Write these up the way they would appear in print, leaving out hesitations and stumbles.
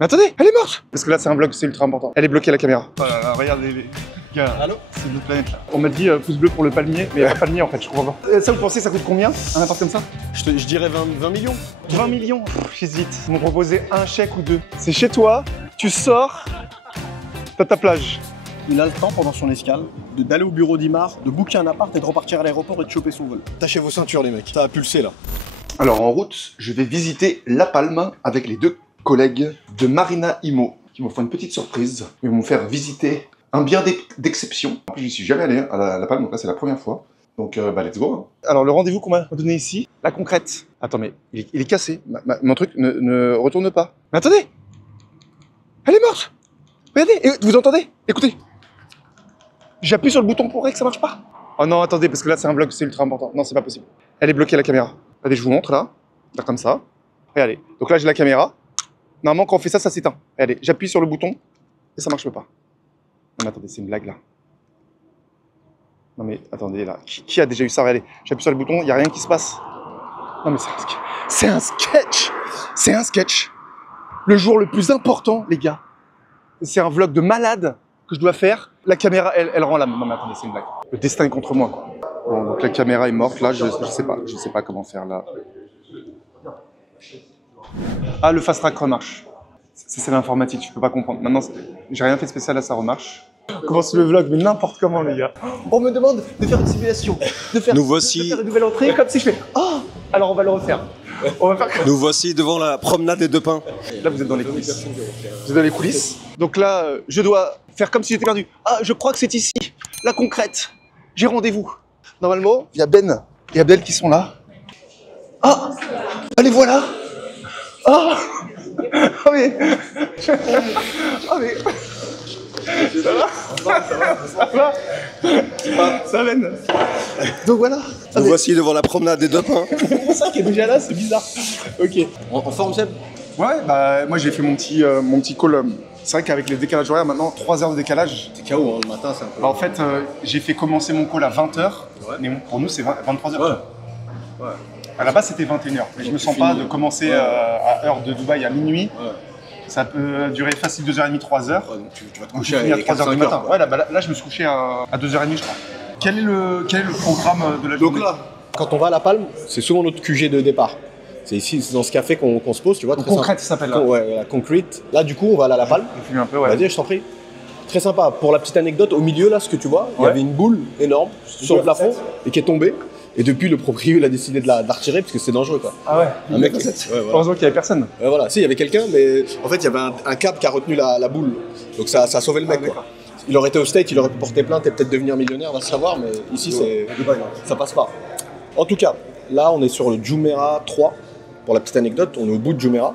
Mais attendez, elle est morte. Parce que là, c'est un vlog, c'est ultra important. Elle est bloquée, la caméra. Oh là là, regardez les gars. Allô? C'est notre planète là. On m'a dit pouce bleu pour le palmier, mais il n'y a pas de palmier en fait, je comprends pas. Ça, vous pensez, ça coûte combien? Un appart comme ça? Je dirais 20 millions. 20 millions. J'hésite. Ils m'ont proposé un chèque ou deux. C'est chez toi, tu sors, t'as ta plage. Il a le temps pendant son escale d'aller au bureau d'Imar, de booker un appart et de repartir à l'aéroport et de choper son vol. Tâchez vos ceintures les mecs, ça a pulsé là. Alors en route, je vais visiter La Palme avec les deux collègues de Marina Imo qui m'ont fait une petite surprise. Ils vont me faire visiter un bien d'exception. Je n'y suis jamais allé à La Palme, donc là c'est la première fois. Donc let's go. Hein. Alors le rendez-vous qu'on m'a donné ici, la concrète. Attends mais il est cassé, mon truc ne retourne pas. Mais attendez, elle est morte. Regardez, vous entendez? Écoutez. J'appuie sur le bouton pour que ça marche pas. Oh non, attendez, parce que là c'est un vlog, c'est ultra important. Non, c'est pas possible. Elle est bloquée la caméra. Regardez, je vous montre là. Là comme ça. Regardez. Donc là j'ai la caméra. Normalement quand on fait ça, ça s'éteint. Regardez, j'appuie sur le bouton et ça marche pas. Non mais attendez, c'est une blague là. Non mais attendez là. Qui a déjà eu ça? Regardez, j'appuie sur le bouton, il n'y a rien qui se passe. Non mais c'est un sketch. C'est un sketch. Le jour le plus important, les gars. C'est un vlog de malade que je dois faire. La caméra, elle rend l'âme. Non mais attendez, c'est une blague. Le destin est contre moi, quoi. Bon, donc la caméra est morte, là, je sais pas comment faire, là. Ah, le fast track remarche. C'est l'informatique, je peux pas comprendre. Maintenant, j'ai rien fait de spécial, là, ça remarche. On commence le vlog, mais n'importe comment, les gars. On me demande de faire une simulation, de faire une nouvelle entrée, comme si je fais « Oh !» Alors on va le refaire. On va faire comme... Nous voici devant la promenade des deux pins. Là, vous êtes dans les coulisses. Vous êtes dans les coulisses. Donc là, je dois faire comme si j'étais perdu. Ah, je crois que c'est ici, la concrète. J'ai rendez-vous. Normalement, il y a Ben et Abdel qui sont là. Ah, allez, voilà. Ah, oh mais... Oh mais... Ça va? Ça va? Ça va, Ben. Donc voilà. Nous voici devant la promenade des deux pins. C'est ça qui est déjà là, c'est bizarre. Ok. En forme, Seb? Ouais, bah moi j'ai fait mon petit call. C'est vrai qu'avec les décalages horaires, maintenant 3 heures de décalage. C'est KO, hein, le matin, c'est un peu... Bah, en fait, j'ai fait commencer mon call à 20h, ouais. Mais pour nous c'est 23h. Ouais. Ouais. À la base c'était 21h, mais je me sens pas de commencer à heure de Dubaï à minuit. Ouais. Ça peut durer facile 2h30, 3h. Ouais, donc tu vas te coucher à 3h du matin. Ouais, là je me suis couché à 2h30 je crois. Quel est le programme de la journée? Donc là, quand on va à La Palme, c'est souvent notre QG de départ. C'est ici, c'est dans ce café qu'on se pose, tu vois. Très concrète, ça s'appelle là. Ouais, la concrete. Là, du coup, on va aller à La Palme. On fume un peu, ouais. Vas-y, je t'en prie. Très sympa. Pour la petite anecdote, au milieu, là, ce que tu vois, il y avait une boule énorme sur le plafond et qui est tombée. Et depuis, le propriétaire, il a décidé de la retirer parce que c'est dangereux, quoi. Ah ouais. Un mec. Heureusement qu'il n'y avait personne. Voilà. Si, il y avait quelqu'un, mais en fait, il y avait un câble qui a retenu la boule. Donc ça a sauvé le mec, quoi. Il aurait été au State, il aurait pu porter plainte et peut-être devenir millionnaire, on va savoir, mais ici, ça passe pas. En tout cas, là, on est sur le Jumeirah 3. Pour la petite anecdote, on est au bout de Jumeirah.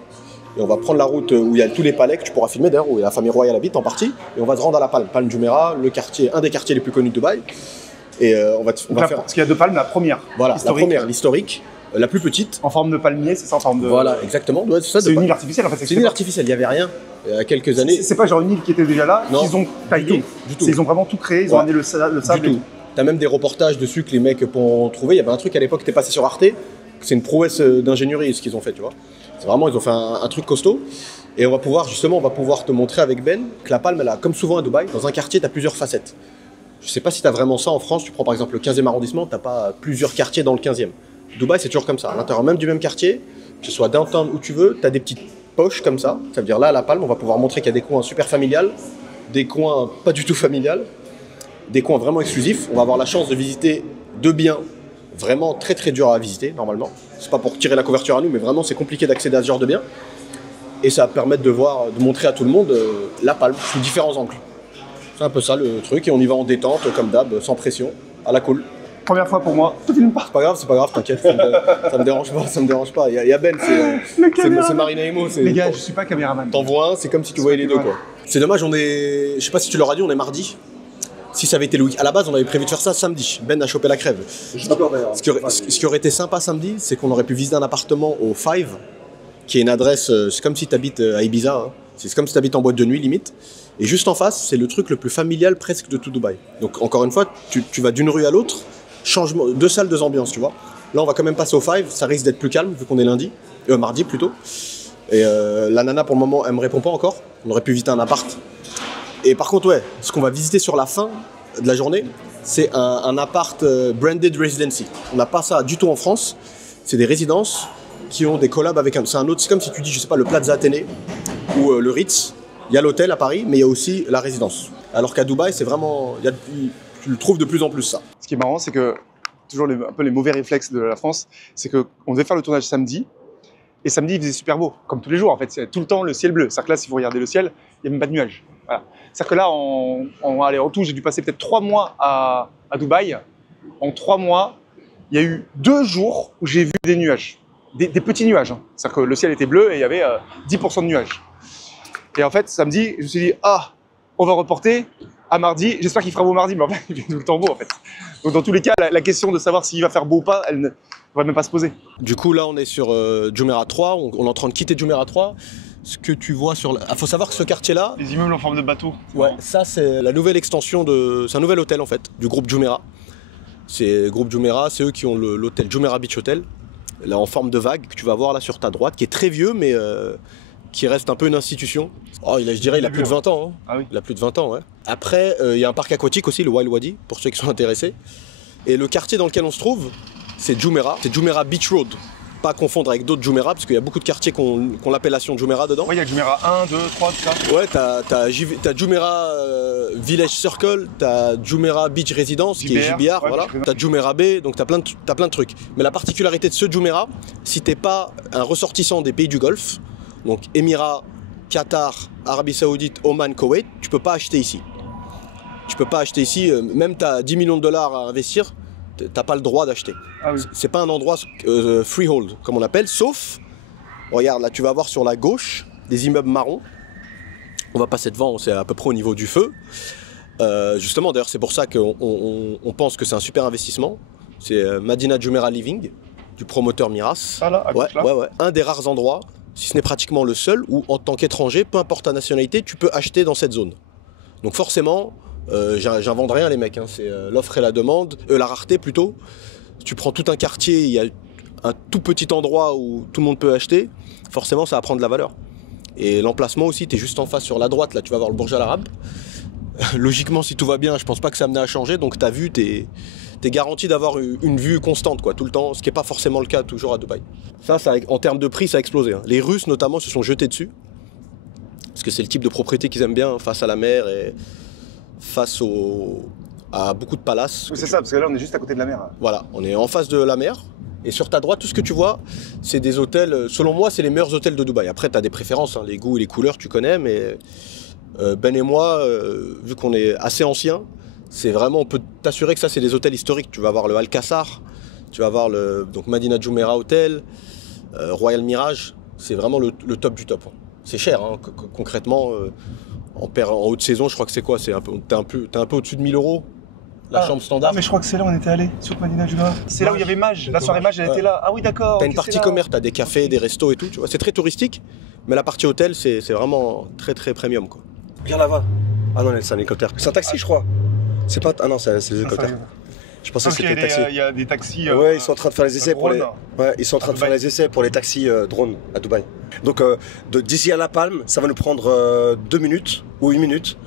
Et on va prendre la route où il y a tous les palais que tu pourras filmer d'ailleurs, où la famille royale habite en partie. Et on va se rendre à La Palme. Palme Jumeirah, un des quartiers les plus connus de Dubaï. Et on va faire... Parce qu'il y a deux palmes, la première. Voilà, la première, l'historique. La plus petite. En forme de palmier, c'est ça, en forme de... Voilà, exactement. Ouais, c'est une île artificielle en fait. C'est une île artificielle, il n'y avait rien il y a quelques années. C'est pas genre une île qui était déjà là, qu'ils ont taillé. Du tout. Ils ont vraiment tout créé, ils ont amené le sable. Du tout. T'as même des reportages dessus que les mecs pourront trouver. Il y avait un truc à l'époque qui était passé sur Arte. C'est une prouesse d'ingénierie ce qu'ils ont fait, tu vois. C'est vraiment, ils ont fait un truc costaud. Et on va pouvoir te montrer avec Ben que La Palme, elle a, comme souvent à Dubaï, dans un quartier, tu as plusieurs facettes. Je sais pas si tu as vraiment ça en France. Tu prends par exemple le 15e arrondissement, tu n'as pas plusieurs quartiers dans le 15e. Dubaï, c'est toujours comme ça. À l'intérieur même du même quartier, que ce soit downtown où tu veux, tu as des petites poches comme ça. Ça veut dire là, à La Palme, on va pouvoir montrer qu'il y a des coins super familiales, des coins pas du tout familiales, des coins vraiment exclusifs. On va avoir la chance de visiter deux biens vraiment très très durs à visiter normalement. C'est pas pour tirer la couverture à nous, mais vraiment c'est compliqué d'accéder à ce genre de biens. Et ça va permettre de montrer à tout le monde La Palme sous différents angles. C'est un peu ça le truc, et on y va en détente, comme d'hab, sans pression, à la cool. Première fois pour moi, tu filmes pas. C'est pas grave, t'inquiète, ça me dérange pas. Il y a Ben, c'est Marina Imo. Les gars, je suis pas caméraman. T'en vois un, c'est comme si tu voyais les deux, quoi. C'est dommage, je sais pas si tu leur as dit, on est mardi. Si ça avait été le week-end, à la base, on avait prévu de faire ça samedi. Ben a chopé la crève. Ce qui aurait été sympa samedi, c'est qu'on aurait pu visiter un appartement au Five, qui est une adresse, c'est comme si tu habites à Ibiza. Hein. C'est comme si tu habites en boîte de nuit, limite. Et juste en face, c'est le truc le plus familial presque de tout Dubaï. Donc encore une fois, tu vas d'une rue à l'autre, changement, 2 salles, 2 ambiances, tu vois. Là, on va quand même passer au Five, ça risque d'être plus calme, vu qu'on est mardi plutôt. Et la nana, pour le moment, elle me répond pas encore. On aurait pu visiter un appart. Et par contre, ouais, ce qu'on va visiter sur la fin de la journée, c'est un appart branded residency. On n'a pas ça du tout en France. C'est des résidences qui ont des collabs avec un... C'est comme si tu dis, je sais pas, le Plaza Athénée ou le Ritz. Il y a l'hôtel à Paris, mais il y a aussi la résidence. Alors qu'à Dubaï, c'est vraiment... tu le trouves de plus en plus, ça. Ce qui est marrant, c'est que, toujours un peu les mauvais réflexes de la France, c'est qu'on devait faire le tournage samedi, et samedi, il faisait super beau, comme tous les jours, en fait. C'est tout le temps le ciel bleu. C'est-à-dire que là, si vous regardez le ciel, il n'y a même pas de nuages. Voilà. C'est-à-dire que là, en tout, j'ai dû passer peut-être 3 mois à Dubaï. En 3 mois, il y a eu 2 jours où j'ai vu des nuages. Des petits nuages. Hein. C'est-à-dire que le ciel était bleu et il y avait 10% de nuages. Et en fait, samedi, je me suis dit, on va reporter à mardi. J'espère qu'il fera beau mardi, mais en fait, il fait tout le temps beau, en fait. Donc, dans tous les cas, la question de savoir s'il va faire beau ou pas, elle ne va même pas se poser. Du coup, là, on est sur Jumeirah 3. On est en train de quitter Jumeirah 3. Ce que tu vois sur... faut savoir que ce quartier-là... Les immeubles en forme de bateau. Ouais, ça, c'est la nouvelle extension de... C'est un nouvel hôtel, en fait, du groupe Jumeirah. C'est groupe Jumeirah, c'est eux qui ont l'hôtel Jumeirah Beach Hotel, là, en forme de vague, que tu vas voir là sur ta droite, qui est très vieux, mais qui reste un peu une institution. Oh, je dirais, il a plus de 20 ans. Hein. Ah oui. Il a plus de 20 ans, ouais. Après, il y a un parc aquatique aussi, le Wild Wadi, pour ceux qui sont intéressés. Et le quartier dans lequel on se trouve, c'est Jumeirah. C'est Jumeirah Beach Road. Pas confondre avec d'autres Jumeirah, parce qu'il y a beaucoup de quartiers qui ont l'appellation Jumeirah dedans. Ouais, il y a Jumeirah 1, 2, 3, tout ça. Ouais, t'as Jumeirah Village Circle, t'as Jumeirah Beach Residence, qui est JBR, ouais, voilà. T'as Jumeirah Bay, donc t'as plein de trucs. Mais la particularité de ce Jumeirah, si t'es pas un ressortissant des pays du Golfe, donc Émirats, Qatar, Arabie Saoudite, Oman, Koweït, tu peux pas acheter ici. Tu peux pas acheter ici, même t'as 10 millions de dollars à investir, t'as pas le droit d'acheter. Ah oui. C'est pas un endroit freehold, comme on appelle, sauf, regarde, là tu vas voir sur la gauche, des immeubles marrons. On va passer devant, c'est à peu près au niveau du feu. Justement, d'ailleurs, c'est pour ça qu'on pense que c'est un super investissement. C'est Madinat Jumeirah Living, du promoteur Miras. Ah là, à gauche, là. Ouais. Un des rares endroits, si ce n'est pratiquement le seul, où en tant qu'étranger, peu importe ta nationalité, tu peux acheter dans cette zone. Donc forcément, j'invente rien les mecs, hein. C'est l'offre et la demande, la rareté plutôt. Tu prends tout un quartier, il y a un tout petit endroit où tout le monde peut acheter, forcément ça va prendre de la valeur. Et l'emplacement aussi, tu es juste en face sur la droite, là tu vas voir le Burj Al Arab. Logiquement, si tout va bien, je pense pas que ça amenait à changer, donc ta vue, t'es garanti d'avoir une vue constante quoi, tout le temps, ce qui n'est pas forcément le cas toujours à Dubaï. Ça en termes de prix, ça a explosé. Hein. Les Russes notamment se sont jetés dessus, parce que c'est le type de propriété qu'ils aiment bien, face à la mer et face à beaucoup de palaces. Oui, c'est ça, parce que là on est juste à côté de la mer. Voilà, on est en face de la mer. Et sur ta droite, tout ce que tu vois, c'est des hôtels, selon moi, c'est les meilleurs hôtels de Dubaï. Après, tu as des préférences, hein, les goûts et les couleurs, tu connais, mais Ben et moi, vu qu'on est assez anciens, c'est vraiment, on peut t'assurer que ça, c'est des hôtels historiques. Tu vas voir le Alcazar, tu vas voir le Madinat Jumeirah Hotel, Royal Mirage, c'est vraiment le top du top. Hein. C'est cher, hein, concrètement, en haute saison, je crois que c'est quoi? T'es un peu au-dessus de 1000 €. La chambre standard. Ah mais je crois que c'est là où on était allé, sur Madinat Jumeirah. C'est là où il y avait Mage, la soirée Mage elle était là. Ah oui d'accord. T'as une partie commerce, t'as des cafés, des restos et tout, tu vois. C'est très touristique, mais la partie hôtel c'est vraiment très très premium quoi. Viens là-bas. Ah non c'est un hélicoptère. C'est un taxi je crois. C'est pas... Ah non c'est des hélicoptères. Je pensais que c'était des taxis. Il y a des taxis. Ouais, ils sont en train de faire les essais pour les. Ouais, ils sont en train de faire les essais pour les taxis drones à Dubaï. Donc d'ici à La Palme, ça va nous prendre 2 minutes ou 1 minute.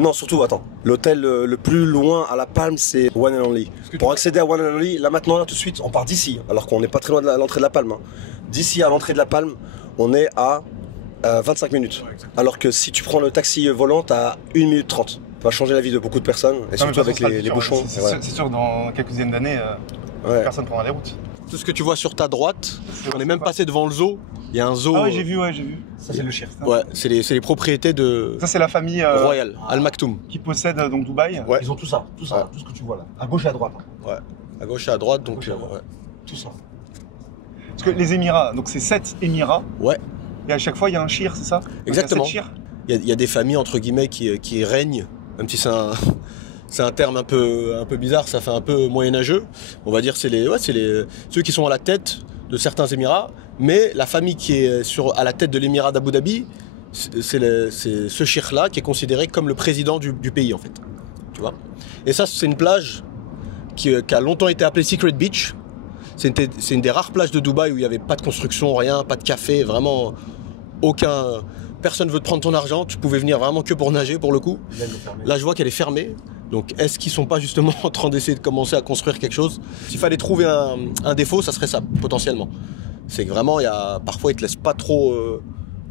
Non, surtout, attends. L'hôtel le plus loin à La Palme, c'est One and Only. Pour accéder à One and Only, là maintenant, là tout de suite, on part d'ici, alors qu'on n'est pas très loin de l'entrée de La Palme. Hein. D'ici à l'entrée de La Palme, on est à 25 minutes. Alors que si tu prends le taxi volant, t'as 1 minute 30. Ça va changer la vie de beaucoup de personnes, et surtout avec les bouchons. C'est sûr, dans quelques dizaines d'années, personne ne prendra les routes. Tout ce que tu vois sur ta droite, on est même passé devant le zoo. Il y a un zoo. Ah oui, j'ai vu. Ça, c'est le Shir. Ouais, c'est les propriétés de. Ça, c'est la famille royale, Al Maktoum. Qui possède donc Dubaï. Ouais. Ils ont tout ça, tout ce que tu vois là. À gauche et à droite. Hein. Ouais, à gauche et à droite, donc. Ouais. Tout ça. Parce que les Émirats, donc c'est 7 Émirats. Ouais. Et à chaque fois, il y a un Shir, c'est ça? Exactement. Il y a des familles, entre guillemets, qui règnent, même si c'est un terme un peu bizarre, ça fait un peu moyenâgeux. On va dire c'est ceux qui sont à la tête de certains émirats, mais la famille qui est à la tête de l'émirat d'Abu Dhabi, c'est ce cheikh-là qui est considéré comme le président du pays en fait. Tu vois. Et ça, c'est une plage qui a longtemps été appelée Secret Beach. C'est une des rares plages de Dubaï où il n'y avait pas de construction, rien, pas de café, vraiment Personne veut te prendre ton argent, tu pouvais venir vraiment que pour nager pour le coup. Là, je vois qu'elle est fermée. Donc, est-ce qu'ils sont pas justement en train d'essayer de commencer à construire quelque chose? S'il fallait trouver un défaut, ça serait ça, potentiellement. C'est que vraiment, parfois, ils te laissent pas trop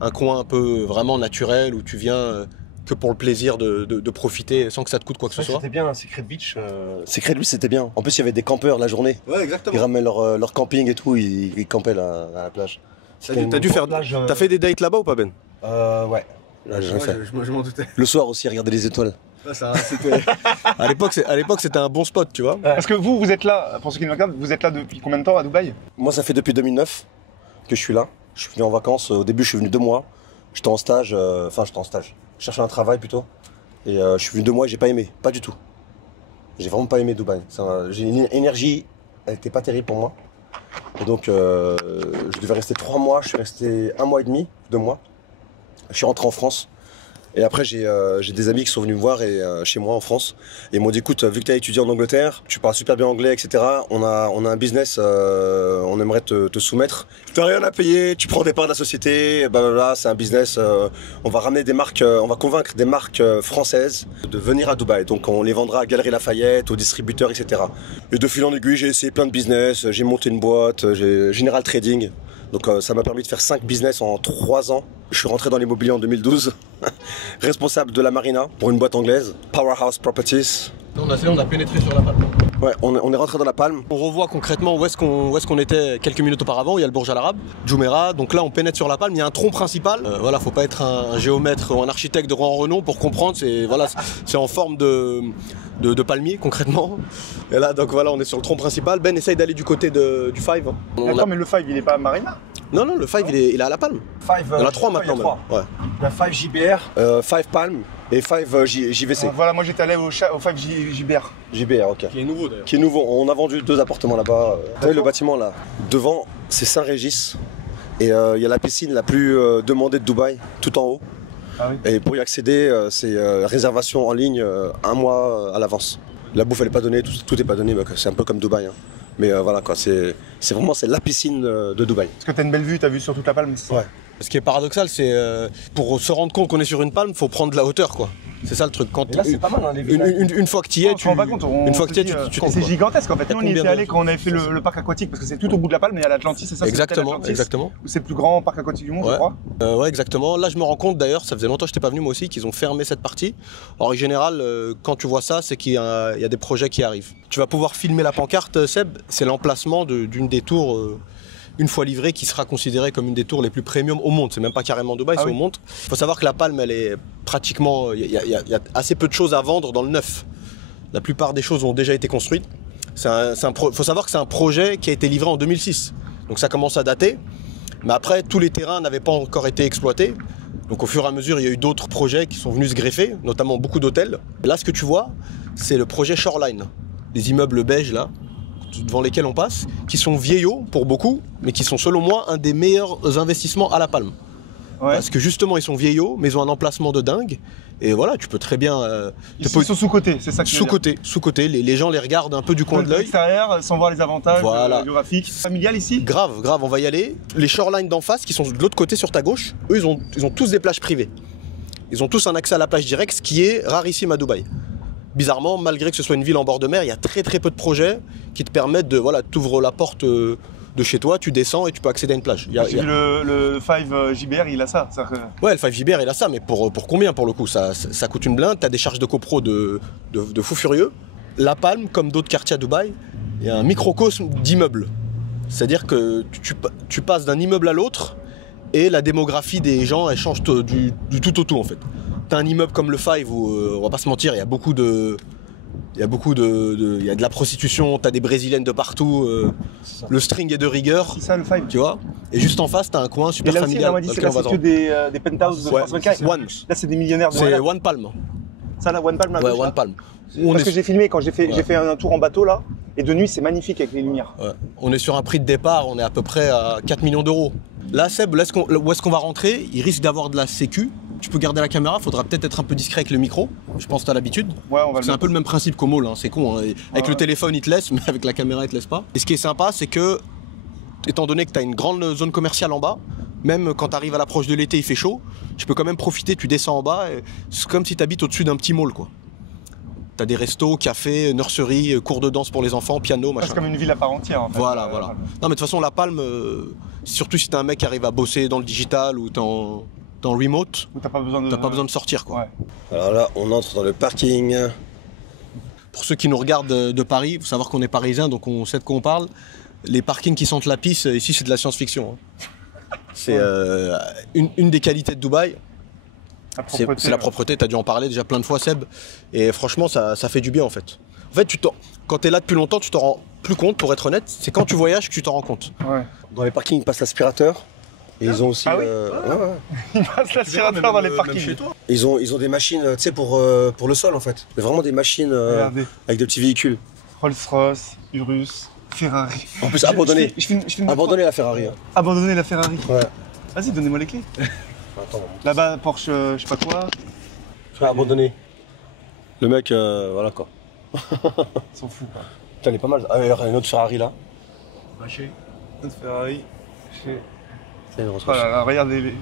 un coin un peu vraiment naturel où tu viens que pour le plaisir de profiter sans que ça te coûte quoi que ce soit. C'était bien, Secret Beach. Secret Beach, c'était bien. En plus, il y avait des campeurs la journée. Ouais, exactement. Ils ramènent leur camping et tout, ils campaient à la plage. T'as fait des dates là-bas ou pas, Ben? Ouais. Là, j'en ai fait. Je m'en doutais. Le soir aussi, regarder les étoiles. À l'époque, c'était un bon spot, tu vois. Parce que vous êtes là, pour ceux qui nous regardent, vous êtes là depuis combien de temps à Dubaï? Moi, ça fait depuis 2009 que je suis là. Je suis venu en vacances. Au début, je suis venu 2 mois. J'étais en stage. J'étais en stage. Je cherchais un travail plutôt. Et je suis venu 2 mois et j'ai pas aimé. Pas du tout. J'ai vraiment pas aimé Dubaï. J'ai une énergie, elle était pas terrible pour moi. Et donc, je devais rester 3 mois. Je suis resté 1 mois et demi, 2 mois. Je suis rentré en France. Et après, j'ai des amis qui sont venus me voir chez moi en France. Et ils m'ont dit, écoute, vu que tu as étudié en Angleterre, tu parles super bien anglais, etc. On a un business, on aimerait te soumettre. Tu n'as rien à payer, tu prends des parts de la société, blablabla, c'est un business. On va ramener des marques, on va convaincre des marques françaises de venir à Dubaï. Donc on les vendra à Galeries Lafayette, aux distributeurs, etc. Et de fil en aiguille, j'ai essayé plein de business. J'ai monté une boîte, j'ai General Trading. Donc ça m'a permis de faire 5 business en 3 ans. Je suis rentré dans l'immobilier en 2012, responsable de la marina pour une boîte anglaise, Powerhouse Properties. On a pénétré sur la palme. Ouais, on est rentré dans la palme. On revoit concrètement où est-ce qu'on était quelques minutes auparavant. Il y a le Burj Al Arab, Jumeirah. Donc là, on pénètre sur la palme. Il y a un tronc principal. Voilà, faut pas être un géomètre ou un architecte de grand renom pour comprendre. C'est en forme de palmier concrètement. Et là, donc voilà, on est sur le tronc principal. Ben essaye d'aller du côté du Five. D'accord, mais le Five, il est pas à Marina? Non, le Five, il est à la palme. Five, il y en a 3 maintenant même. Ouais. Il y a 5 JBR, 5 Palm et 5 JVC. Voilà, moi j'étais allé au 5 JBR. JBR, ok. Qui est nouveau d'ailleurs. Qui est nouveau. On a vendu 2 appartements là-bas. Vous savez, le bâtiment là, devant, c'est Saint-Régis. Et il y a la piscine la plus demandée de Dubaï, tout en haut. Ah oui. Et pour y accéder, c'est réservation en ligne 1 mois à l'avance. La bouffe elle est pas donnée, tout est pas donné, c'est un peu comme Dubaï. Hein. Mais voilà quoi, c'est vraiment la piscine de Dubaï. Parce que t'as une belle vue, t'as vu sur toute la palme. Ouais. Ce qui est paradoxal, c'est pour se rendre compte qu'on est sur une palme, faut prendre de la hauteur quoi. C'est ça le truc. Et là c'est pas mal hein, les villas. Une fois que tu y es, tu te rends pas compte. Une fois que tu y es, tu c'est gigantesque en fait. Nous on y était allé quand on avait fait le parc aquatique parce que c'est tout au bout de la palme, mais il y a l'Atlantis, c'est ça? Exactement. C'est le plus grand parc aquatique du monde, je crois. Ouais, exactement. Là, je me rends compte d'ailleurs, ça faisait longtemps que je n'étais pas venu moi aussi, qu'ils ont fermé cette partie. Alors, en général, quand tu vois ça, c'est qu'il y a des projets qui arrivent. Tu vas pouvoir filmer la pancarte, Seb. C'est l'emplacement d'une des tours, une fois livrée, qui sera considérée comme une des tours les plus premium au monde. C'est même pas carrément Dubaï, c'est au monde. Il faut savoir que la palme, elle est pratiquement. Il y a assez peu de choses à vendre dans le neuf. La plupart des choses ont déjà été construites. Faut savoir que c'est un projet qui a été livré en 2006. Donc ça commence à dater. Mais après, tous les terrains n'avaient pas encore été exploités. Donc au fur et à mesure, il y a eu d'autres projets qui sont venus se greffer, notamment beaucoup d'hôtels. Là, ce que tu vois, c'est le projet Shoreline. Les immeubles beiges, là, devant lesquels on passe, qui sont vieillots pour beaucoup, mais qui sont selon moi un des meilleurs investissements à la palme. Ouais. Parce que justement, ils sont vieillots, mais ils ont un emplacement de dingue. Et voilà, tu peux très bien... Ils sont sous-cotés, c'est ça que Sous-cotés. Les gens les regardent un peu du coin de l'œil. Extérieur, sans voir les avantages géographiques. Familial ici? Grave, on va y aller. Les shorelines d'en face, qui sont de l'autre côté sur ta gauche, eux, ils ont tous des plages privées. Ils ont tous un accès à la plage directe, ce qui est rarissime à Dubaï. Bizarrement, malgré que ce soit une ville en bord de mer, il y a très peu de projets qui te permettent de... Voilà, tu ouvres la porte de chez toi, tu descends et tu peux accéder à une plage. Le 5 JBR, il a ça. Ouais, le 5 JBR, il a ça, mais pour combien pour le coup? Ça coûte une blinde, tu as des charges de copro de fou furieux. La Palme, comme d'autres quartiers à Dubaï, il y a un microcosme d'immeubles. C'est-à-dire que tu passes d'un immeuble à l'autre et la démographie des gens, elle change du tout au tout en fait. T'as un immeuble comme le 5 où, on va pas se mentir, il y a de la prostitution, t'as des brésiliennes de partout, le string est de rigueur. C'est ça le 5. Tu vois. Et juste en face, t'as un coin super familial. C'est que des penthouses de 325. Là, c'est des millionnaires de C'est One Palm. Ça, là, One Palm. Ouais, One Palm. Parce que j'ai filmé quand j'ai fait un tour en bateau là, et de nuit, c'est magnifique avec les lumières. Ouais. On est sur un prix de départ, on est à peu près à 4 millions d'euros. Là, Seb, où est-ce qu'on va rentrer? Il risque d'avoir de la sécu. Tu peux garder la caméra, faudra peut-être être un peu discret avec le micro. Je pense que t'as l'habitude. Ouais, c'est un peu le même principe qu'au mall, hein. C'est con. Hein. Avec le téléphone, il te laisse, mais avec la caméra, il te laisse pas. Et ce qui est sympa, c'est que, étant donné que t'as une grande zone commerciale en bas, même quand tu arrives à l'approche de l'été, il fait chaud, tu peux quand même profiter, tu descends en bas, c'est comme si tu habites au-dessus d'un petit mall, quoi. T'as des restos, cafés, nurseries, cours de danse pour les enfants, piano, machin. C'est comme une ville à part entière en fait. Voilà. Non mais de toute façon la Palme, surtout si t'es un mec qui arrive à bosser dans le digital ou dans le remote, T'as pas besoin de sortir, quoi. Ouais. Alors là, on entre dans le parking. Pour ceux qui nous regardent de Paris, il faut savoir qu'on est parisien, donc on sait de quoi on parle. Les parkings qui sentent la pisse, ici c'est de la science-fiction. Hein. C'est une des qualités de Dubaï. C'est la propreté, tu as dû en parler déjà plein de fois, Seb. Et franchement, ça fait du bien en fait. En fait, quand tu es là depuis longtemps, tu t'en rends plus compte, pour être honnête. C'est quand tu voyages que tu t'en rends compte. Ouais. Dans les parkings, ils passent l'aspirateur. Et ils ont aussi. Ah oui Ils passent l'aspirateur dans les parkings. Chez toi. Ils ont des machines, tu sais, pour le sol en fait. Mais vraiment des machines Regardez. avec des petits véhicules. Rolls-Royce, Urus, Ferrari. En plus, abandonné. Abandonné la Ferrari. Hein. Abandonner la Ferrari. Ouais. Vas-y, donnez-moi les clés. Attends, Là-bas, Porsche, je sais pas quoi. abandonné. Le mec, voilà quoi. Ils s'en fout quoi. Putain, il est pas mal. Ah, il y a une autre Ferrari là. Notre Ferrari. C'est une Oh là là, regardez les.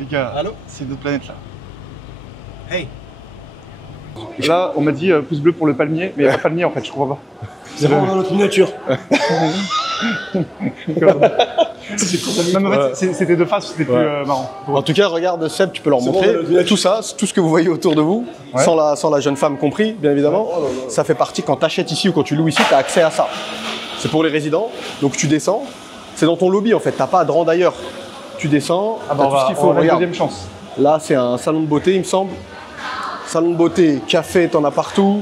Les gars, Allô, c'est une autre planète là. Hey. Là, on m'a dit pouce bleu pour le palmier, mais il n'y a pas de palmier en fait, je crois pas. C'est vraiment dans notre miniature. Non, mais en fait, c'était de face, c'était plus marrant. En tout cas, regarde Seb, tu peux leur C'est montrer bon, tout ça, tout ce que vous voyez autour de vous, Ouais. sans la jeune femme compris, bien évidemment. Ça fait partie, quand tu achètes ici ou quand tu loues ici, tu as accès à ça. C'est pour les résidents, donc tu descends, c'est dans ton lobby en fait, t'as pas à te rendre ailleurs. Tu descends, Ah bah t'as tout ce qu'il faut. on a une Regarde. deuxième chance. Là, c'est un salon de beauté, il me semble. Salon de beauté, café, t'en as partout.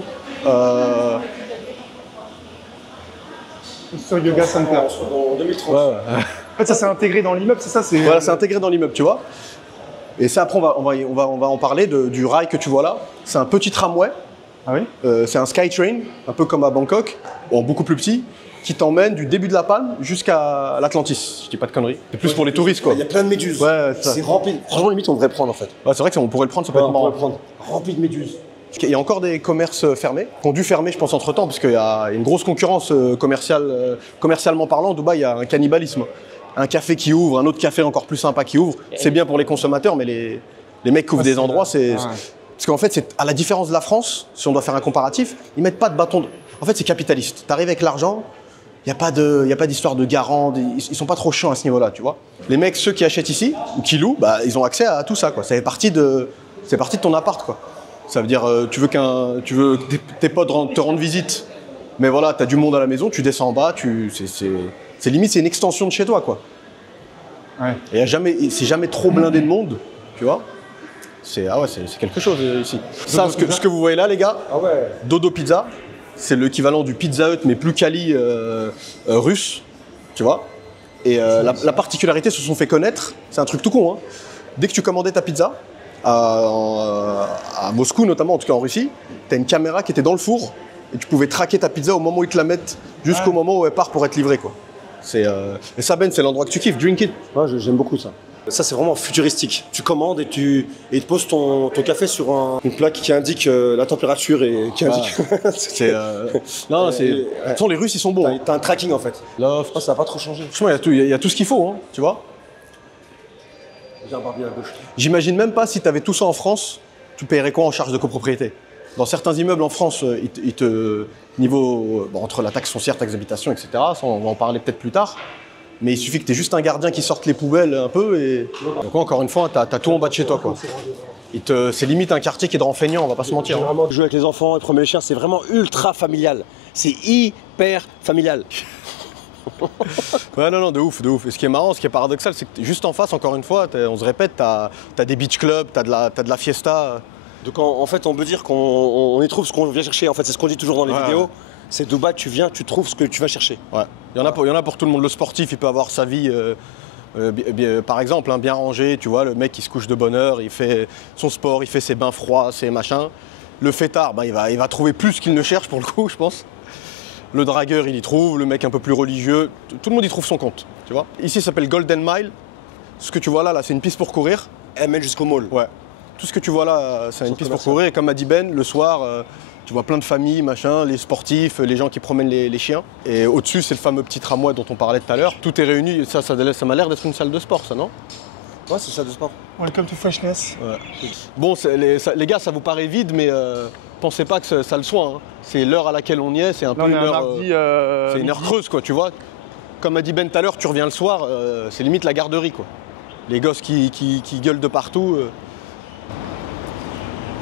Sur Yoga Center. En 2030. Ouais. En fait, ça s'est intégré dans l'immeuble, c'est ça Voilà, c'est intégré dans l'immeuble, tu vois. Et ça, après, on va en parler du rail que tu vois là. C'est un petit tramway. Ah oui C'est un Skytrain, un peu comme à Bangkok, en beaucoup plus petit, qui t'emmène du début de la Palme jusqu'à l'Atlantis. Je dis pas de conneries. C'est plus pour les touristes, quoi. Il y a plein de méduses. Ouais, c'est ça. C'est rempli. Franchement, limite, on devrait prendre en fait. Ouais, c'est vrai que on pourrait le prendre, ça peut Ouais, être on marrant. pourrait prendre. Rempli de méduses. Il y a encore des commerces fermés, qui ont dû fermer, je pense, entre-temps, parce qu'il y a une grosse concurrence commerciale. Commercialement parlant, Dubaï, il y a un cannibalisme. Un café qui ouvre, un autre café encore plus sympa qui ouvre. C'est bien pour les consommateurs, mais les mecs qui ouvrent des endroits, c'est... Ouais. Parce qu'en fait, à la différence de la France, si on doit faire un comparatif, ils mettent pas de bâton. En fait, c'est capitaliste. Tu arrives avec l'argent, il n'y a pas d'histoire de garant, ils sont pas trop chiants à ce niveau-là, tu vois. Les mecs, ceux qui achètent ici, ou qui louent, bah, ils ont accès à tout ça, quoi. Ça fait partie de ton appart, quoi. Ça veut dire, tu veux que tes potes te rendent visite, mais voilà, tu as du monde à la maison, tu descends en bas, c'est limite, c'est une extension de chez toi, quoi. Ouais. Et c'est jamais trop blindé de monde, tu vois. C'est quelque chose ici. Ça, ce que vous voyez là, les gars, Ah ouais. Dodo Pizza, c'est l'équivalent du Pizza Hut, mais plus quali russe, tu vois. Et la particularité se sont fait connaître, c'est un truc tout con, hein. Dès que tu commandais ta pizza, à Moscou notamment, en tout cas en Russie, tu as une caméra qui était dans le four et tu pouvais traquer ta pizza au moment où ils te la mettent jusqu'au moment où elle part pour être livrée, quoi. Et ça, Ben, c'est l'endroit que tu kiffes, drink it. Ouais, j'aime beaucoup ça. Ça, c'est vraiment futuristique. Tu commandes et tu poses ton café sur une plaque qui indique la température et qui indique. Non, c'est. De toute façon, les Russes, ils sont bons, hein. T'as un tracking en fait. Loft. Ça n'a pas trop changé. Franchement, il y a tout ce qu'il faut, hein, tu vois. J'ai un barbier à gauche. J'imagine même pas si tu avais tout ça en France, tu paierais quoi en charge de copropriété? Dans certains immeubles en France, entre la taxe foncière, taxe d'habitation, etc., ça, on va en parler peut-être plus tard, mais il suffit que tu aies juste un gardien qui sorte les poubelles un peu et... Donc encore une fois, tu as tout en bas de chez toi, quoi. C'est limite un quartier qui est de renseignants, on va pas se mentir. Vraiment, jouer avec les enfants et promener les chiens, c'est vraiment ultra familial. C'est hyper familial. Ouais, non, de ouf. Et ce qui est marrant, ce qui est paradoxal, c'est que juste en face, encore une fois, on se répète, t'as des beach clubs, t'as de la fiesta. Donc en fait, on peut dire qu'on y trouve ce qu'on vient chercher. En fait, c'est ce qu'on dit toujours dans les vidéos. C'est Dubaï, tu viens, tu trouves ce que tu vas chercher. Ouais. Il y en a pour tout le monde. Le sportif, il peut avoir sa vie, par exemple, hein, bien rangée. Tu vois, le mec qui se couche de bonne heure, il fait son sport, il fait ses bains froids, ses machins. Le fêtard, il va trouver plus qu'il ne cherche pour le coup, je pense. Le dragueur, il y trouve. Le mec un peu plus religieux, tout le monde y trouve son compte. Tu vois. Ici, ça s'appelle Golden Mile. Ce que tu vois là, c'est une piste pour courir. Elle mène jusqu'au mall. Ouais. Tout ce que tu vois là, c'est une piste pour courir. Et comme a dit Ben, le soir, Tu vois plein de familles, machin, les sportifs, les gens qui promènent les chiens. Et au-dessus, c'est le fameux petit tramway dont on parlait tout à l'heure. Tout est réuni. Ça m'a l'air d'être une salle de sport, ça, non? Ouais, c'est ça de sport. Welcome to freshness. Ouais. Bon, les gars, ça vous paraît vide, mais pensez pas que ça le soit. Hein. C'est l'heure à laquelle on y est, c'est un peu une heure. C'est une heure creuse, quoi, tu vois. Comme a dit Ben tout à l'heure, tu reviens le soir, c'est limite la garderie, quoi. Les gosses qui gueulent de partout.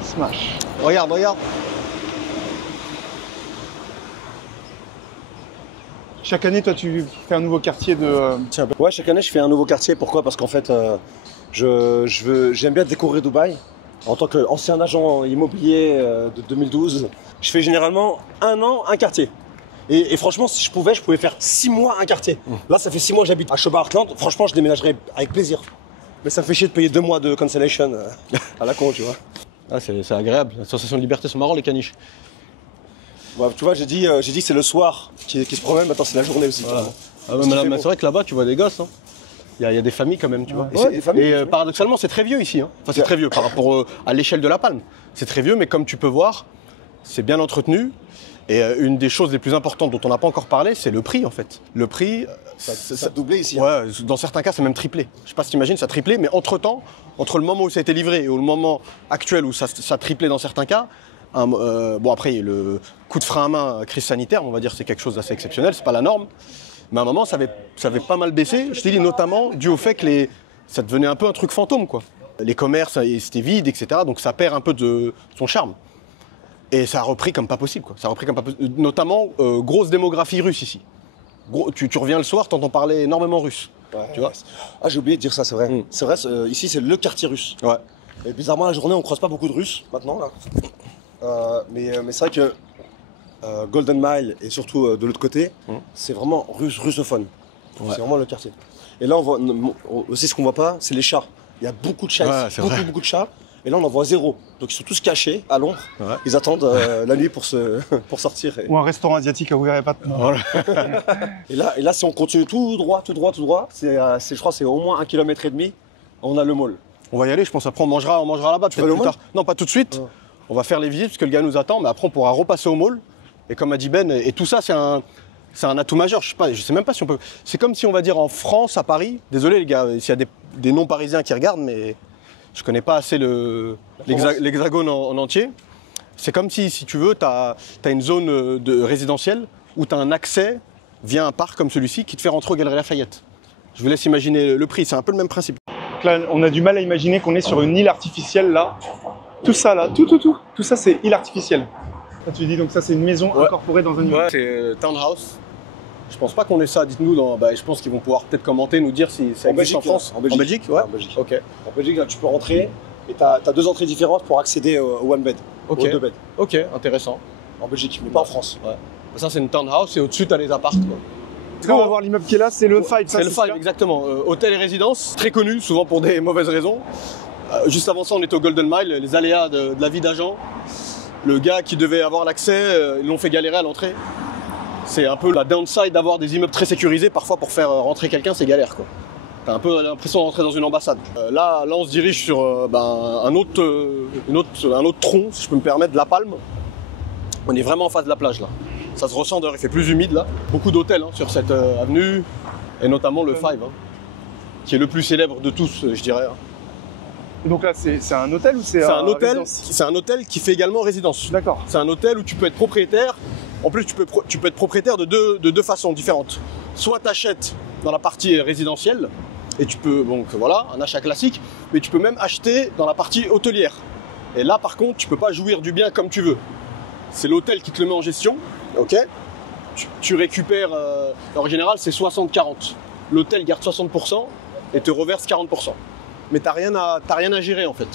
Smash. Regarde, regarde. Chaque année, toi, tu fais un nouveau quartier de. Ouais, chaque année, je fais un nouveau quartier. Pourquoi? Parce qu'en fait, j'aime bien découvrir Dubaï. En tant qu'ancien agent immobilier de 2012, je fais généralement un an, un quartier. Et franchement, si je pouvais faire 6 mois un quartier. Là, ça fait 6 mois que j'habite à Shoba Heartland. Franchement, je déménagerais avec plaisir. Mais ça me fait chier de payer 2 mois de cancellation à la con, tu vois. Ah, c'est agréable. La sensation de liberté, c'est marrant, les caniches. Ouais, tu vois, j'ai dit que c'est le soir qui se promène, maintenant c'est la journée aussi. Voilà. Ah ouais, mais c'est vrai que là-bas, tu vois des gosses. Hein. Il y a des familles quand même, tu vois. Ouais, paradoxalement, c'est très vieux ici. Hein. Enfin, c'est très vieux par rapport à l'échelle de La Palme. C'est très vieux, mais comme tu peux voir, c'est bien entretenu. Et une des choses les plus importantes dont on n'a pas encore parlé, c'est le prix, en fait. Le prix... Ça a doublé ici. Ouais, dans certains cas, c'est même triplé. Je sais pas si t'imagines, ça a triplé, mais entre-temps, entre le moment où ça a été livré et le moment actuel où ça a triplé dans certains cas, bon après, le coup de frein à main, crise sanitaire, on va dire c'est quelque chose d'assez exceptionnel, c'est pas la norme. Mais à un moment, ça avait pas mal baissé, je t'ai dit notamment dû au fait que ça devenait un peu un truc fantôme, quoi. Les commerces, c'était vide, etc. Donc ça perd un peu de son charme. Et ça a repris comme pas possible, quoi. Ça a repris comme pas possible. Notamment, grosse démographie russe ici. Tu reviens le soir, t'entends parler énormément russe. Ouais. Tu vois? Ah, j'ai oublié de dire ça, c'est vrai. C'est vrai, ici c'est le quartier russe. Ouais. Et bizarrement, la journée, on croise pas beaucoup de Russes maintenant, là. Mais c'est vrai que Golden Mile et surtout de l'autre côté, c'est vraiment russophone. Ouais. C'est vraiment le quartier. Et là, on voit aussi ce qu'on voit pas, c'est les chats. Il y a beaucoup de chats ici, beaucoup de chats. Et là, on en voit zéro. Donc, ils sont tous cachés à l'ombre. Ouais. Ils attendent la nuit pour sortir. Ou un restaurant asiatique à ouvrir et pas de... Voilà. et là, si on continue tout droit, je crois que c'est au moins 1,5 km, on a le mall. On va y aller, je pense. Après, on mangera là-bas peut-être plus tard. Non, pas tout de suite. On va faire les visites parce que le gars nous attend. Mais après, on pourra repasser au mall. Et comme a dit Ben, et tout ça, c'est un atout majeur. Je sais même pas si on peut... C'est comme si on va dire en France, à Paris. Désolé les gars, s'il y a des non-parisiens qui regardent, mais... Je connais pas assez l'hexagone en entier. C'est comme si tu veux, tu as une zone résidentielle où tu as un accès via un parc comme celui-ci qui te fait rentrer aux Galeries Lafayette. Je vous laisse imaginer le prix, c'est un peu le même principe. Là, on a du mal à imaginer qu'on est sur une île artificielle là. Tout ça là, tout ça c'est île artificielle. Là, tu dis donc ça c'est une maison incorporée dans un immeuble. Ouais, c'est townhouse. Je pense pas qu'on ait ça, dites-nous, je pense qu'ils vont pouvoir peut-être commenter, nous dire si ça existe en France. En Belgique, ouais. En Belgique. Ok. En Belgique, là, tu peux rentrer et tu as 2 entrées différentes pour accéder au one bed, au 2 beds. Ok, intéressant. En Belgique, mais pas en France. Ouais. Ça, c'est une townhouse et au-dessus, tu as les apparts. Là, on va voir l'immeuble qui est là, c'est le Five. C'est le Five, exactement. Hôtel et résidence, très connu, souvent pour des mauvaises raisons. Juste avant ça, on était au Golden Mile, les aléas de la vie d'agent. Le gars qui devait avoir l'accès, ils l'ont fait galérer à l'entrée. C'est un peu la downside d'avoir des immeubles très sécurisés. Parfois, pour faire rentrer quelqu'un, c'est galère, quoi. T'as un peu l'impression d'entrer dans une ambassade. Là, on se dirige sur un autre tronc, si je peux me permettre, de La Palme. On est vraiment en face de la plage, là. Ça se ressent, d'ailleurs, il fait plus humide, là. Beaucoup d'hôtels sur cette avenue, et notamment le Five, qui est le plus célèbre de tous, je dirais. Donc là, c'est un hôtel ou c'est un hôtel? C'est un hôtel qui fait également résidence. D'accord. C'est un hôtel où tu peux être propriétaire. En plus, tu peux être propriétaire de deux façons différentes. Soit tu achètes dans la partie résidentielle, et tu peux, donc voilà, un achat classique, mais tu peux même acheter dans la partie hôtelière. Et là, par contre, tu peux pas jouir du bien comme tu veux. C'est l'hôtel qui te le met en gestion, ok? Tu récupères, en général, c'est 60-40. L'hôtel garde 60% et te reverse 40%. Mais t'as rien à gérer, en fait.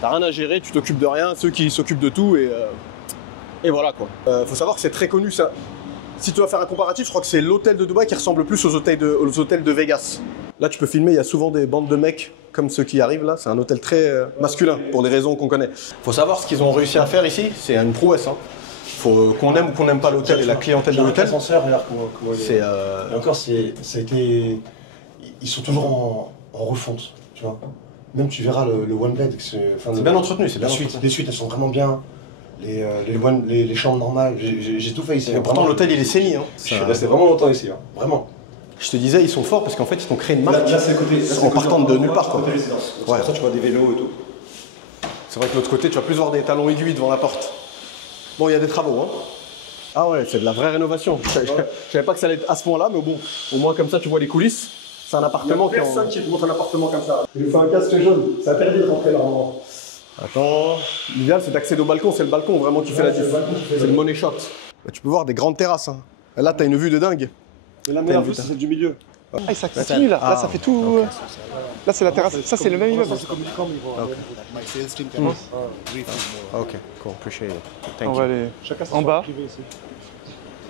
T'as rien à gérer, tu t'occupes de rien, ceux qui s'occupent de tout, et voilà quoi. Faut savoir que c'est très connu ça. Si tu dois faire un comparatif, je crois que c'est l'hôtel de Dubaï qui ressemble plus aux hôtels de Vegas. Là tu peux filmer, il y a souvent des bandes de mecs comme ceux qui arrivent là. C'est un hôtel très masculin pour des raisons qu'on connaît. Faut savoir ce qu'ils ont réussi à faire ici, c'est une prouesse. Faut qu'on aime ou qu'on n'aime pas l'hôtel et la clientèle de l'hôtel. Regarde comment c'est Et encore, ça a été... Ils sont toujours en refonte, tu vois. Même tu verras le one bed. C'est bien entretenu, c'est bien entretenu. Les suites, elles sont vraiment bien. les chambres normales, j'ai tout fait ici. Et pourtant, l'hôtel, il est saigné. Hein. Je suis resté vraiment longtemps ici, hein. Vraiment. Je te disais, ils sont forts parce qu'en fait, ils ont créé une marque Là, c'est le côté. en partant de nulle part. Côté résidence. Ouais. C'est pour ça que tu vois des vélos et tout. C'est vrai que de l'autre côté, tu vas plus voir des talons aiguilles devant la porte. Bon, il y a des travaux. Hein. Ah ouais, c'est de la vraie rénovation. Je savais pas que ça allait être à ce point-là, mais bon, au moins comme ça, tu vois les coulisses. C'est un appartement qui Personne qui te montre un appartement comme ça. Il lui faut un casque jaune. C'est interdit de rentrer normalement. Attends, l'idéal c'est d'accéder au balcon, c'est le balcon vraiment qui fait la diff. C'est le money shot. Bah, tu peux voir des grandes terrasses. Hein. Là, t'as une vue de dingue. Et la meilleure vue, c'est celle du milieu. Ah, et ça continue là. Là, ça fait tout. Okay. Là, c'est la terrasse. Ça, c'est le même immeuble. Ok, cool, appreciate it. On Thank va you. aller en bas.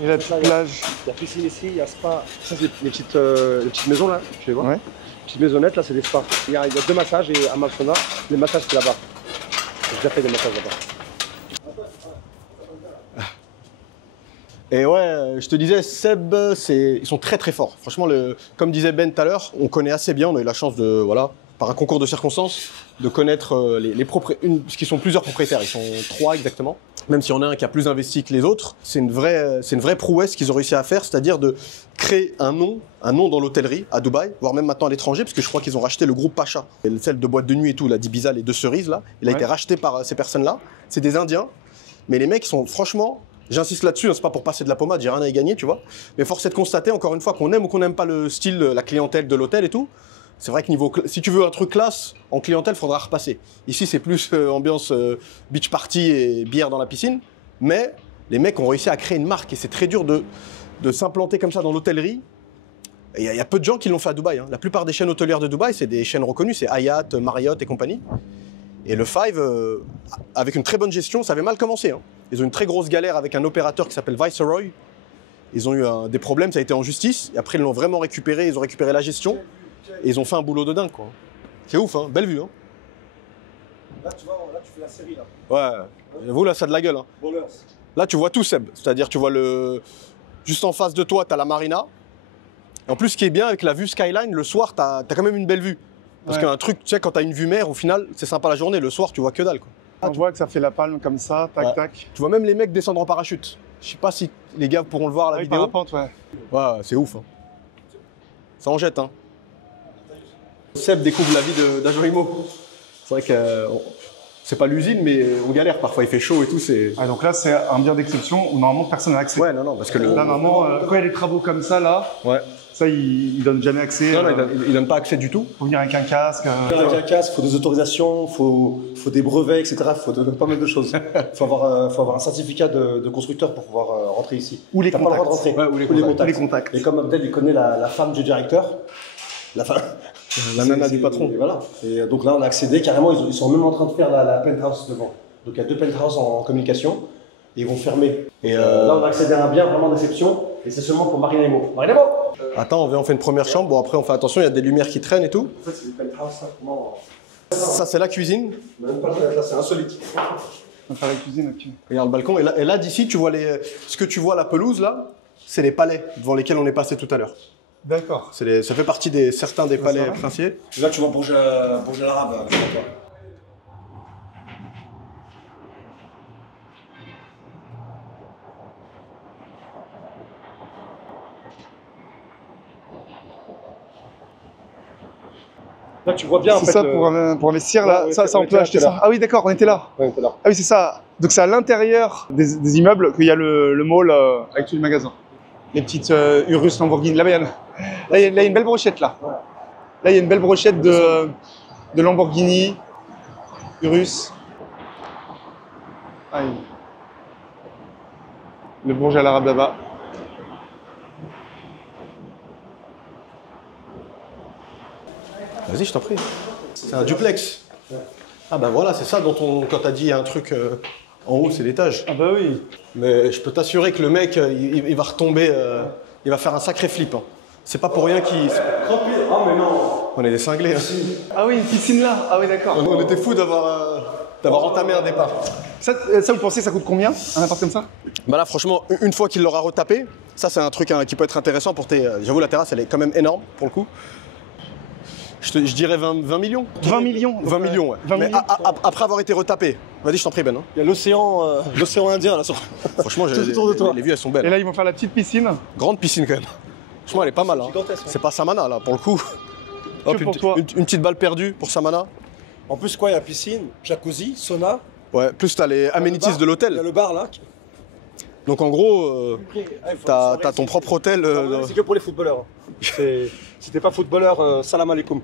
Et la petite plage. Il y a piscine ici, il y a spa. Ça, c'est les petites maisons là, tu les vois. Ouais. Petites maisonnettes là, c'est des spas. Il y a 2 massages et un sauna. Les massages, c'est là-bas. J'ai déjà fait des massages là-bas. Et ouais, je te disais, Seb, ils sont très très forts. Franchement, comme disait Ben tout à l'heure, on connaît assez bien, on a eu la chance de, voilà, par un concours de circonstances, de connaître parce qu'ils sont plusieurs propriétaires, ils sont 3 exactement. Même s'il y en a un qui a plus investi que les autres, c'est une vraie prouesse qu'ils ont réussi à faire, c'est-à-dire de créer un nom dans l'hôtellerie à Dubaï, voire même maintenant à l'étranger, parce que je crois qu'ils ont racheté le groupe Pacha. Celle de boîte de nuit et tout, la d'Ibiza, les 2 cerises là, il a été racheté par ces personnes-là. C'est des Indiens, mais les mecs ils sont franchement, j'insiste là-dessus, hein, c'est pas pour passer de la pommade, j'ai rien à y gagner, tu vois. Mais force est de constater, encore une fois, qu'on aime ou qu'on n'aime pas le style, la clientèle de l'hôtel et tout, c'est vrai que si tu veux un truc classe, en clientèle, il faudra repasser. Ici, c'est plus ambiance beach party et bière dans la piscine. Mais les mecs ont réussi à créer une marque et c'est très dur de s'implanter comme ça dans l'hôtellerie. Il y a peu de gens qui l'ont fait à Dubaï. Hein. La plupart des chaînes hôtelières de Dubaï, c'est des chaînes reconnues, c'est Hyatt, Marriott et compagnie. Et le Five, avec une très bonne gestion, ça avait mal commencé. Hein. Ils ont une très grosse galère avec un opérateur qui s'appelle Viceroy. Ils ont eu des problèmes, ça a été en justice. Et après, ils l'ont vraiment récupéré, ils ont récupéré la gestion. Et ils ont fait un boulot de dingue, quoi. C'est ouf, hein. Belle vue, hein. Là, tu vois, là, tu fais la série là. Ouais, j'avoue, là, ça a de la gueule. Hein. Ballers. Là, tu vois tout, Seb. C'est-à-dire, tu vois juste en face de toi, tu as la marina. Et en plus, ce qui est bien avec la vue skyline, le soir, tu as quand même une belle vue. Parce qu'un truc, tu sais, quand tu as une vue mer, au final, c'est sympa la journée. Le soir, tu vois que dalle, quoi. On voit que ça fait la palme comme ça, tac, tac. Tu vois même les mecs descendre en parachute. Je sais pas si les gars pourront le voir à la vidéo. Parapente, ouais. Ouais, c'est ouf. Hein. Ça en jette, hein. Seb découvre la vie d'Agent Imo. C'est vrai que c'est pas l'usine, mais on galère parfois, il fait chaud et tout. Ah, donc là, c'est un bien d'exception où normalement personne n'a accès. Ouais, non, parce que là, normalement, quand il y a des travaux comme ça, là, ça, il donne jamais accès. Non, il donne pas accès du tout. Faut venir avec un casque. Avec un casque, il faut des autorisations, faut des brevets, etc. Il faut pas mal de choses. Il faut avoir un certificat de constructeur pour pouvoir rentrer ici. Ou les contacts. Pas le droit de rentrer. Ou les contacts. Et comme Abdel, il connaît la femme du directeur, la nana du patron. Et voilà. Et donc là, on a accédé carrément. Ils sont même en train de faire la penthouse devant. Donc il y a 2 penthouses en communication. Et ils vont fermer. Et là, on a accédé à un bien vraiment d'exception. Et c'est seulement pour Marina Imo. Marina Imo. Attends, on fait une première chambre. Bon, après, on fait attention, il y a des lumières qui traînent et tout. En fait, c'est des penthouses, ça. Ça, c'est la cuisine. Même pas là, c'est insolite. On va faire la cuisine, ok. Regarde le balcon. Et là d'ici, tu vois ce que tu vois, la pelouse, là, c'est les palais devant lesquels on est passé tout à l'heure. D'accord. Ça fait partie certains des palais princiers. Là, tu vois Burj Al Arab. Là, tu vois bien. C'est ça pour investir là. Ça, on peut acheter ça. Ah oui, d'accord, on était là. Ouais, on était là. Ah oui, c'est ça. Donc c'est à l'intérieur des immeubles qu'il y a le mall avec tous les magasins. Les petites Urus, Lamborghini. Là, il y a une belle brochette là. Là, il y a une belle brochette de Lamborghini, Urus. Ah, le Burj Al Arab là-bas. Vas-y, je t'en prie. C'est un duplex. Ah bah voilà, c'est ça dont quand t'as dit il y a un truc en haut, c'est l'étage. Ah bah oui. Mais je peux t'assurer que le mec, il va retomber, il va faire un sacré flip. Hein. C'est pas pour rien qu'il... Ah mais non. On est des cinglés. Hein. Ah oui, une piscine là. Ah oui, d'accord. On était fous d'avoir entamé un départ. Ça, vous pensez, ça coûte combien, un appart comme ça? Bah là, franchement, une fois qu'il l'aura retapé, ça c'est un truc qui peut être intéressant pour tes... J'avoue, la terrasse, elle est quand même énorme, pour le coup. Je dirais 20 millions. 20 millions 20 millions, ouais. 20 Mais millions. après avoir été retapé. Vas-y, je t'en prie, Ben. Hein. Il y a l'océan Indien là sur. Franchement, Tout autour de toi. les vues, elles sont belles. Et là, ils vont faire la petite piscine. Grande piscine, quand même. Franchement, elle est pas mal. Hein. Gigantesque, hein. C'est pas Samana, là, pour le coup. Hop, pour toi. une petite balle perdue pour Samana. En plus, quoi, il y a piscine, jacuzzi, sauna. Ouais, plus t'as les amenities de Il y a l'hôtel. le bar là. Donc en gros, t'as ton propre hôtel. C'est que pour les footballeurs. Si t'es pas footballeur, salam alaikum.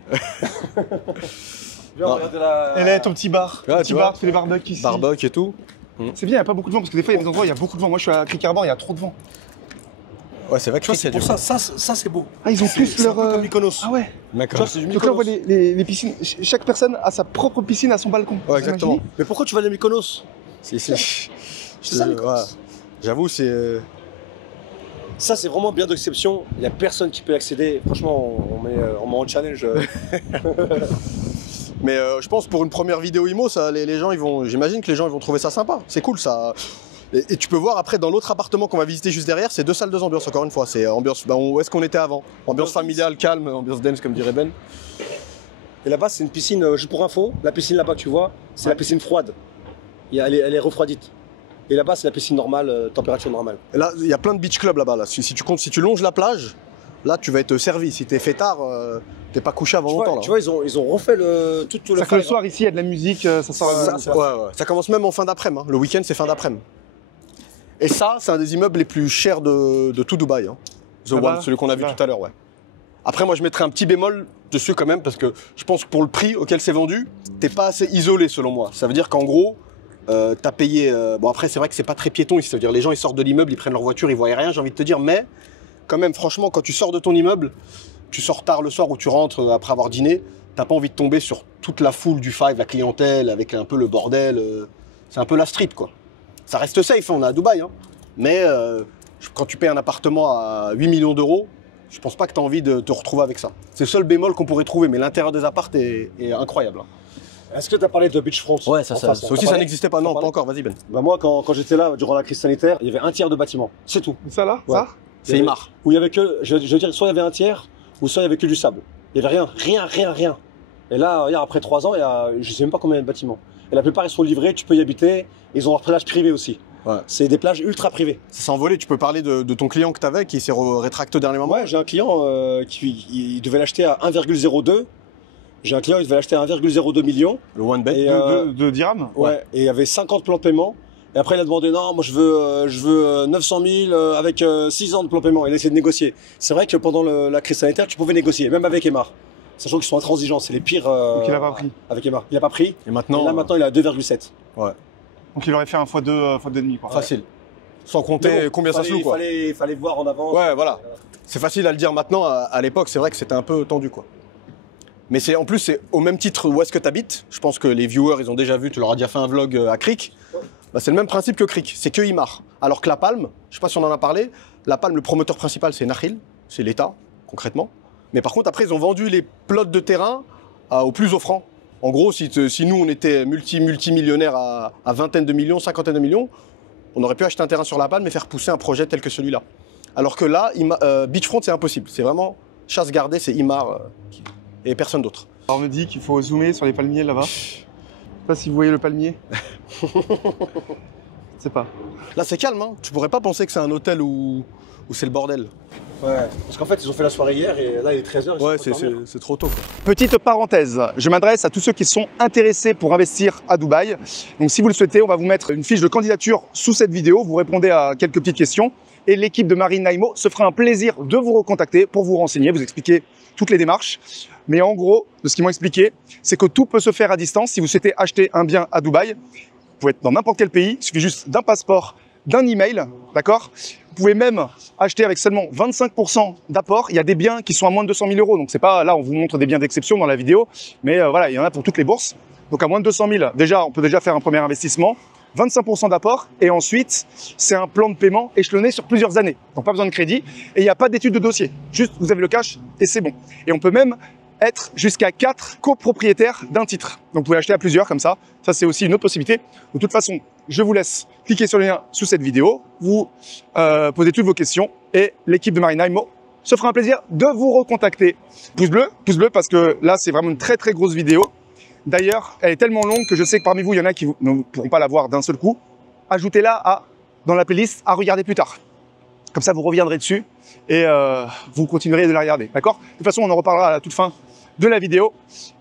Viens, Non. regarde la. Et là, ton petit bar. Ouais, Ton tu petit vois. bar, tu fais les barbecues ici. Barbecue et tout. C'est bien, il n'y a pas beaucoup de vent, parce que des fois, il y a des endroits où il y a beaucoup de vent. Moi, je suis à Cricarbor, il y a trop de vent. Ouais, c'est vrai que Tu vois, c'est pour ça, ça c'est beau. Ah, ils ont tous C'est leur... un peu comme Mykonos. Ah ouais. Tu D'accord. vois, c'est du Donc là, on voit Mykonos. les piscines. Chaque personne a sa propre piscine à son balcon. Ouais, exactement. T'imagines? Mais pourquoi tu vas aller à Mykonos? C'est ça, Mykonos. ouais. J'avoue, c'est. Ça, c'est vraiment bien d'exception. Il n'y a personne qui peut y accéder. Franchement, on met en challenge. Mais je pense pour une première vidéo IMO, ça, les gens, j'imagine que les gens ils vont trouver ça sympa. C'est cool ça. Et tu peux voir après dans l'autre appartement qu'on va visiter juste derrière, c'est 2 salles, 2 ambiances encore une fois. C'est ambiance, où est-ce qu'on était avant? Ambiance familiale, calme, ambiance dance comme dirait Ben. Et là-bas, c'est une piscine, juste pour info, la piscine là-bas que tu vois, c'est la piscine froide. Elle est refroidite. Et là-bas, c'est la piscine normale, température normale. Et là, il y a plein de beach clubs là-bas. Là. Si tu longes la plage, là tu vas être servi. Si t'es fait tard, t'es pas couché avant longtemps. Tu vois, ils ont refait tout le C'est-à-dire que le soir, ici, il y a de la musique, ça sort la musique. Ouais. Ça commence même en fin d'après-midi. Hein. Le week-end, c'est fin d'après-midi. Et ça, c'est un des immeubles les plus chers de tout Dubaï. Hein. The Ah bah, One, celui qu'on a vu là. tout à l'heure, ouais. Après, moi, je mettrais un petit bémol dessus quand même, parce que je pense que pour le prix auquel c'est vendu, t'es pas assez isolé, selon moi. Ça veut dire qu'en gros, t'as payé... bon, après, c'est vrai que c'est pas très piéton ici. Ça veut dire les gens, ils sortent de l'immeuble, ils prennent leur voiture, ils voient rien, j'ai envie de te dire. Mais, quand même, franchement, quand tu sors de ton immeuble, tu sors tard le soir ou tu rentres après avoir dîné, t'as pas envie de tomber sur toute la foule du Five, la clientèle, avec un peu le bordel. C'est un peu la street, quoi. Ça reste safe, hein, on est à Dubaï, hein. Mais quand tu payes un appartement à 8 millions d'euros, je pense pas que tu as envie de te retrouver avec ça. C'est le seul bémol qu'on pourrait trouver, mais l'intérieur des apparts est incroyable. Hein. Est-ce que tu as parlé de Beachfront? Ouais, ça aussi, ça n'existait pas. Non, parlé pas encore, vas-y Ben. Bah moi, quand j'étais là, durant la crise sanitaire, il y avait un tiers de bâtiment. C'est tout. Ça là, Ouais. ça C'est Imar. Où il y avait que, je veux dire, soit il y avait un tiers, ou soit il y avait que du sable. Il y avait rien. Et là, regarde, après 3 ans, il y a, je sais même pas combien de bâtiments. Et la plupart, ils sont livrés, tu peux y habiter. Ils ont leur plage privée aussi. Ouais. C'est des plages ultra privées. Ça s'est envolé, tu peux parler de ton client que tu avais qui s'est rétracté au dernier moment. Ouais, j'ai un client qui il devait l'acheter à 1,02. J'ai un client, il devait l'acheter à 1,02 million. Le one bet. Et, de dirhams. Ouais. Et il y avait 50 plans de paiement. Et après, il a demandé, non, moi je veux 900 000 avec 6 ans de plan de paiement. Il a essayé de négocier. C'est vrai que pendant la crise sanitaire, tu pouvais négocier, même avec Emar. Sachant qu'ils sont intransigeants, c'est les pires. Donc il a pas pris. Avec Emar. Il a pas pris. Et maintenant, Et là, maintenant, il est à 2,7. ouais, Donc il aurait fait un x2, x2,5 quoi. facile. Sans compter Mais bon, combien ça se loue, quoi. Il fallait voir en avance. Ouais, voilà. C'est facile à le dire maintenant. À l'époque, c'est vrai que c'était un peu tendu, quoi. Mais en plus, c'est au même titre où est-ce que tu habites. Je pense que les viewers, ils ont déjà vu, tu leur as déjà fait un vlog à Cric. Bah, c'est le même principe que Cric, c'est que Imar. Alors que La Palme, je sais pas si on en a parlé, La Palme, le promoteur principal, c'est Nakhil, c'est l'État, concrètement. Mais par contre, après, ils ont vendu les plots de terrain aux plus offrants. En gros, si nous, on était multimillionnaires à vingtaine de millions, cinquantaine de millions, on aurait pu acheter un terrain sur La Palme et faire pousser un projet tel que celui-là. Alors que là, Beachfront, c'est impossible. C'est vraiment chasse gardée, c'est Imar et personne d'autre. Alors on me dit qu'il faut zoomer sur les palmiers là-bas. Je sais pas si vous voyez le palmier. Je sais pas. Là, c'est calme, hein. Tu pourrais pas penser que c'est un hôtel où c'est le bordel. Ouais. Parce qu'en fait, ils ont fait la soirée hier et là, il est 13h. Ouais, c'est trop tôt, quoi. Petite parenthèse, je m'adresse à tous ceux qui sont intéressés pour investir à Dubaï. Donc si vous le souhaitez, on va vous mettre une fiche de candidature sous cette vidéo. Vous répondez à quelques petites questions et l'équipe de Marina IMO se fera un plaisir de vous recontacter pour vous renseigner, vous expliquer toutes les démarches. Mais en gros, de ce qu'ils m'ont expliqué, c'est que tout peut se faire à distance. Si vous souhaitez acheter un bien à Dubaï, vous pouvez être dans n'importe quel pays, il suffit juste d'un passeport, d'un email, d'accord? Vous pouvez même acheter avec seulement 25% d'apport. Il y a des biens qui sont à moins de 200 000 euros. Donc c'est pas, là on vous montre des biens d'exception dans la vidéo, mais voilà, il y en a pour toutes les bourses. Donc à moins de 200 000, déjà, on peut déjà faire un premier investissement. 25% d'apport et ensuite, c'est un plan de paiement échelonné sur plusieurs années. Donc pas besoin de crédit et il n'y a pas d'étude de dossier. Juste, vous avez le cash et c'est bon. Et on peut même être jusqu'à 4 copropriétaires d'un titre. Donc vous pouvez acheter à plusieurs comme ça. Ça, c'est aussi une autre possibilité. De toute façon, je vous laisse cliquer sur le lien sous cette vidéo. Vous posez toutes vos questions et l'équipe de Marina IMO se fera un plaisir de vous recontacter. Pouce bleu parce que là, c'est vraiment une très très grosse vidéo. D'ailleurs, elle est tellement longue que je sais que parmi vous, il y en a qui ne pourront pas la voir d'un seul coup. Ajoutez-la dans la playlist à regarder plus tard. Comme ça, vous reviendrez dessus et vous continuerez de la regarder. D'accord? De toute façon, on en reparlera à la toute fin de la vidéo.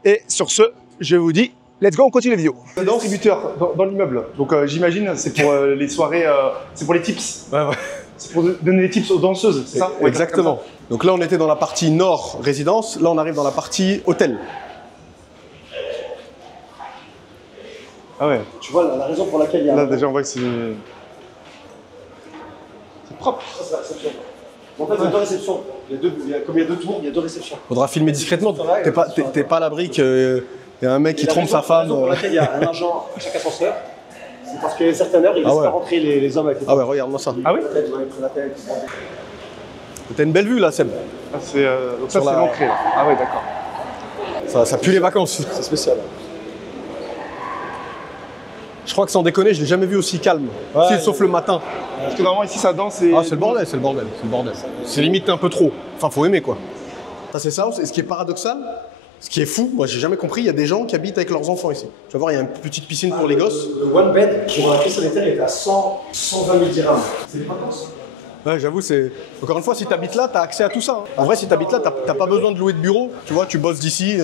Et sur ce, je vous dis, let's go, on continue la vidéo. Distributeur dans l'immeuble. Donc j'imagine, c'est pour les soirées, c'est pour les tips. Ouais, ouais. C'est pour donner des tips aux danseuses, c'est ça? Exactement. Donc là, on était dans la partie nord résidence. Là, on arrive dans la partie hôtel. Ah ouais. Tu vois la raison pour laquelle il y a. Là, déjà, on voit que c'est propre. Ça, c'est la réception. En fait, il y a deux réceptions. Comme il y a deux tours, il y a deux réceptions. Faudra filmer discrètement. T'es pas à l'abri qu'il y a un mec qui trompe sa femme. La raison pour laquelle il y a un agent à chaque ascenseur, c'est parce qu'à une certaine heure, il laisse pas rentrer les hommes avec les femmes. Ah ouais, regarde-moi ça. Ah oui? T'as une belle vue là, Seb. Ah, donc ça, c'est l'entrée. Ah ouais, d'accord. Ça pue les vacances. C'est spécial. Je crois que sans déconner, je l'ai jamais vu aussi calme. Ouais, sauf le matin. Parce que normalement, ici, ça danse et... Ah, c'est le bordel, c'est le bordel, c'est le bordel. C'est limite un peu trop. Enfin, faut aimer quoi. Ça, c'est ça. Et ce qui est paradoxal, ce qui est fou, moi, j'ai jamais compris, il y a des gens qui habitent avec leurs enfants ici. Tu vas voir, il y a une petite piscine pour les gosses. Le one bed pour un crise sanitaire était à 120 000 dirhams. C'est des vacances. Ouais, j'avoue, c'est. Encore une fois, si t'habites là, t'as accès à tout ça. En vrai, si t'habites là, t'as pas besoin de louer de bureau. Tu vois, tu bosses d'ici.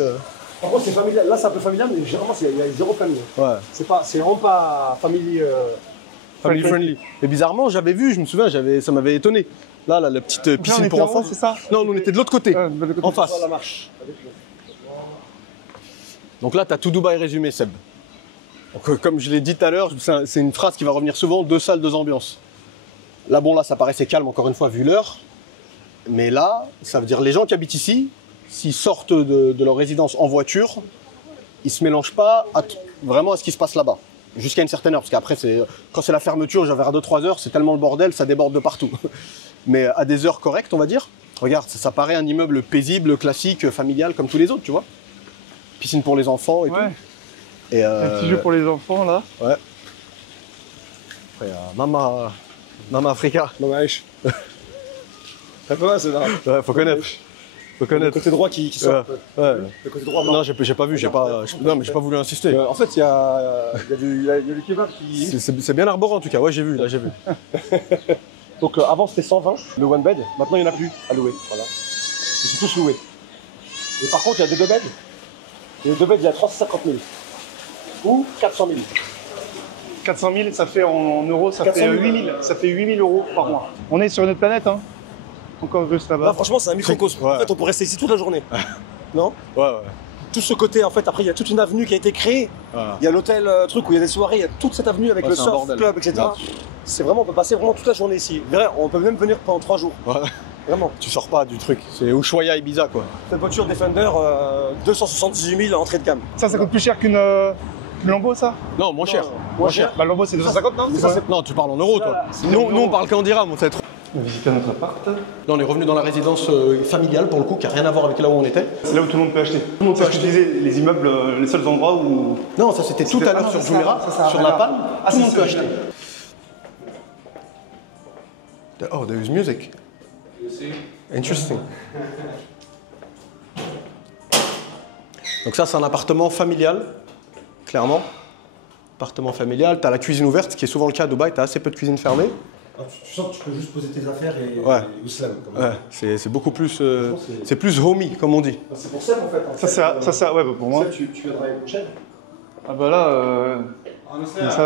Par contre, c'est familial. Là, c'est un peu familial, mais généralement, il y a zéro famille. Ouais. C'est vraiment pas family. Family friendly. Et bizarrement, j'avais vu, je me souviens, ça m'avait étonné. Là, la petite piscine pour enfants. C'est ça? Non, nous, on était de l'autre côté, en face. Ça, la marche. Donc là, t'as tout Dubaï résumé, Seb. Donc, comme je l'ai dit tout à l'heure, c'est une phrase qui va revenir souvent, 2 salles, 2 ambiances. Là, bon, là, ça paraissait calme, encore une fois, vu l'heure. Mais là, ça veut dire les gens qui habitent ici, s'ils sortent de leur résidence en voiture, ils se mélangent pas vraiment à ce qui se passe là-bas. Jusqu'à une certaine heure, parce qu'après, quand c'est la fermeture, genre vers 2-3 heures, c'est tellement le bordel, ça déborde de partout. Mais à des heures correctes, on va dire, regarde, ça paraît un immeuble paisible, classique, familial, comme tous les autres, tu vois. Piscine pour les enfants et tout. Et un petit jeu pour les enfants, là. Ouais. Après, Mama Africa. Mama Aïch. C'est pas mal, c'est là. Ouais, faut connaître. Faut Le connaître. côté droit qui sort. Ouais. Le côté droit, Non, j'ai pas vu, non, mais j'ai pas voulu insister. En fait, il y a du kebab qui. C'est bien arboré en tout cas, ouais, j'ai vu. Donc avant c'était 120 le one bed, maintenant il n'y en a plus à louer. Voilà. Ils sont tous loués. Et par contre il y a des 2 beds. Et les 2 beds il y a 350 000 ou 400 000. 400 000, ça fait en euros, ça fait 8 000. Ça fait 8 000 euros par mois. On est sur une autre planète, hein. Encore juste là-bas. Là franchement c'est un microcosme. Ouais. En fait on pourrait rester ici toute la journée. Non? Ouais. Tout ce côté en fait, après il y a toute une avenue qui a été créée. Il y a l'hôtel truc où il y a des soirées, il y a toute cette avenue avec le surf club, etc. C'est vraiment, on peut passer vraiment toute la journée ici. On peut même venir pendant 3 jours. Ouais. Vraiment. Tu sors pas du truc. C'est Ushuaïa Ibiza quoi. Cette voiture Defender, 278 000 entrée de gamme. Ça coûte plus cher qu'une Lambo, ça? Non, moins cher. Moins cher. Bah, Lambo, c'est 250, non? Non, tu parles en euros toi. Nous on parle qu'en dirhams, on sait trop. On visite notre appart. Là, on est revenu dans la résidence familiale pour le coup, qui n'a rien à voir avec là où on était. C'est là où tout le monde peut acheter. Tout le monde peut acheter les immeubles, les seuls endroits où... Non, ça c'était tout à l'heure sur Jumeirah, sur la Palme. Tout le monde peut acheter. Oh, there is music. Interesting. Donc ça, c'est un appartement familial, clairement. Appartement familial. T'as la cuisine ouverte, ce qui est souvent le cas à Dubaï. T'as assez peu de cuisine fermée. Tu sens que tu peux juste poser tes affaires et slam. Ouais, c'est beaucoup plus... c'est plus homey, comme on dit. C'est pour ça en fait. Ça, ouais, pour moi. Tu viendras l'année prochaine. Ah bah là,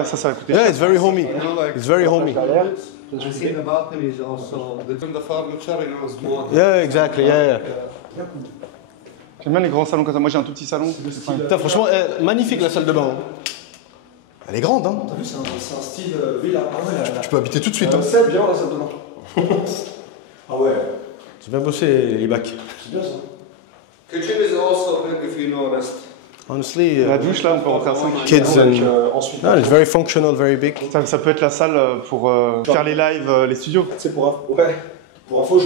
ça va coûter. Yeah, it's very homey. It's very homey. Yeah, exactly, yeah. J'aime bien les grands salons comme ça. Moi, j'ai un tout petit salon. Putain, franchement, magnifique la salle de bain. Elle est grande, hein. T'as vu, c'est un style villa. Ah ouais, Tu peux habiter tout de suite. Hein. C'est bien la salle de bain. Ah ouais. Tu viens bosser, les bacs. C'est bien ça. Kitchen is also big if you know honest. Honestly, La douche, là, on peut rentrer à 5. kids and... Ensuite, No, it's very functional, very big. Ça peut être la salle pour faire les lives, les studios. c'est pour info,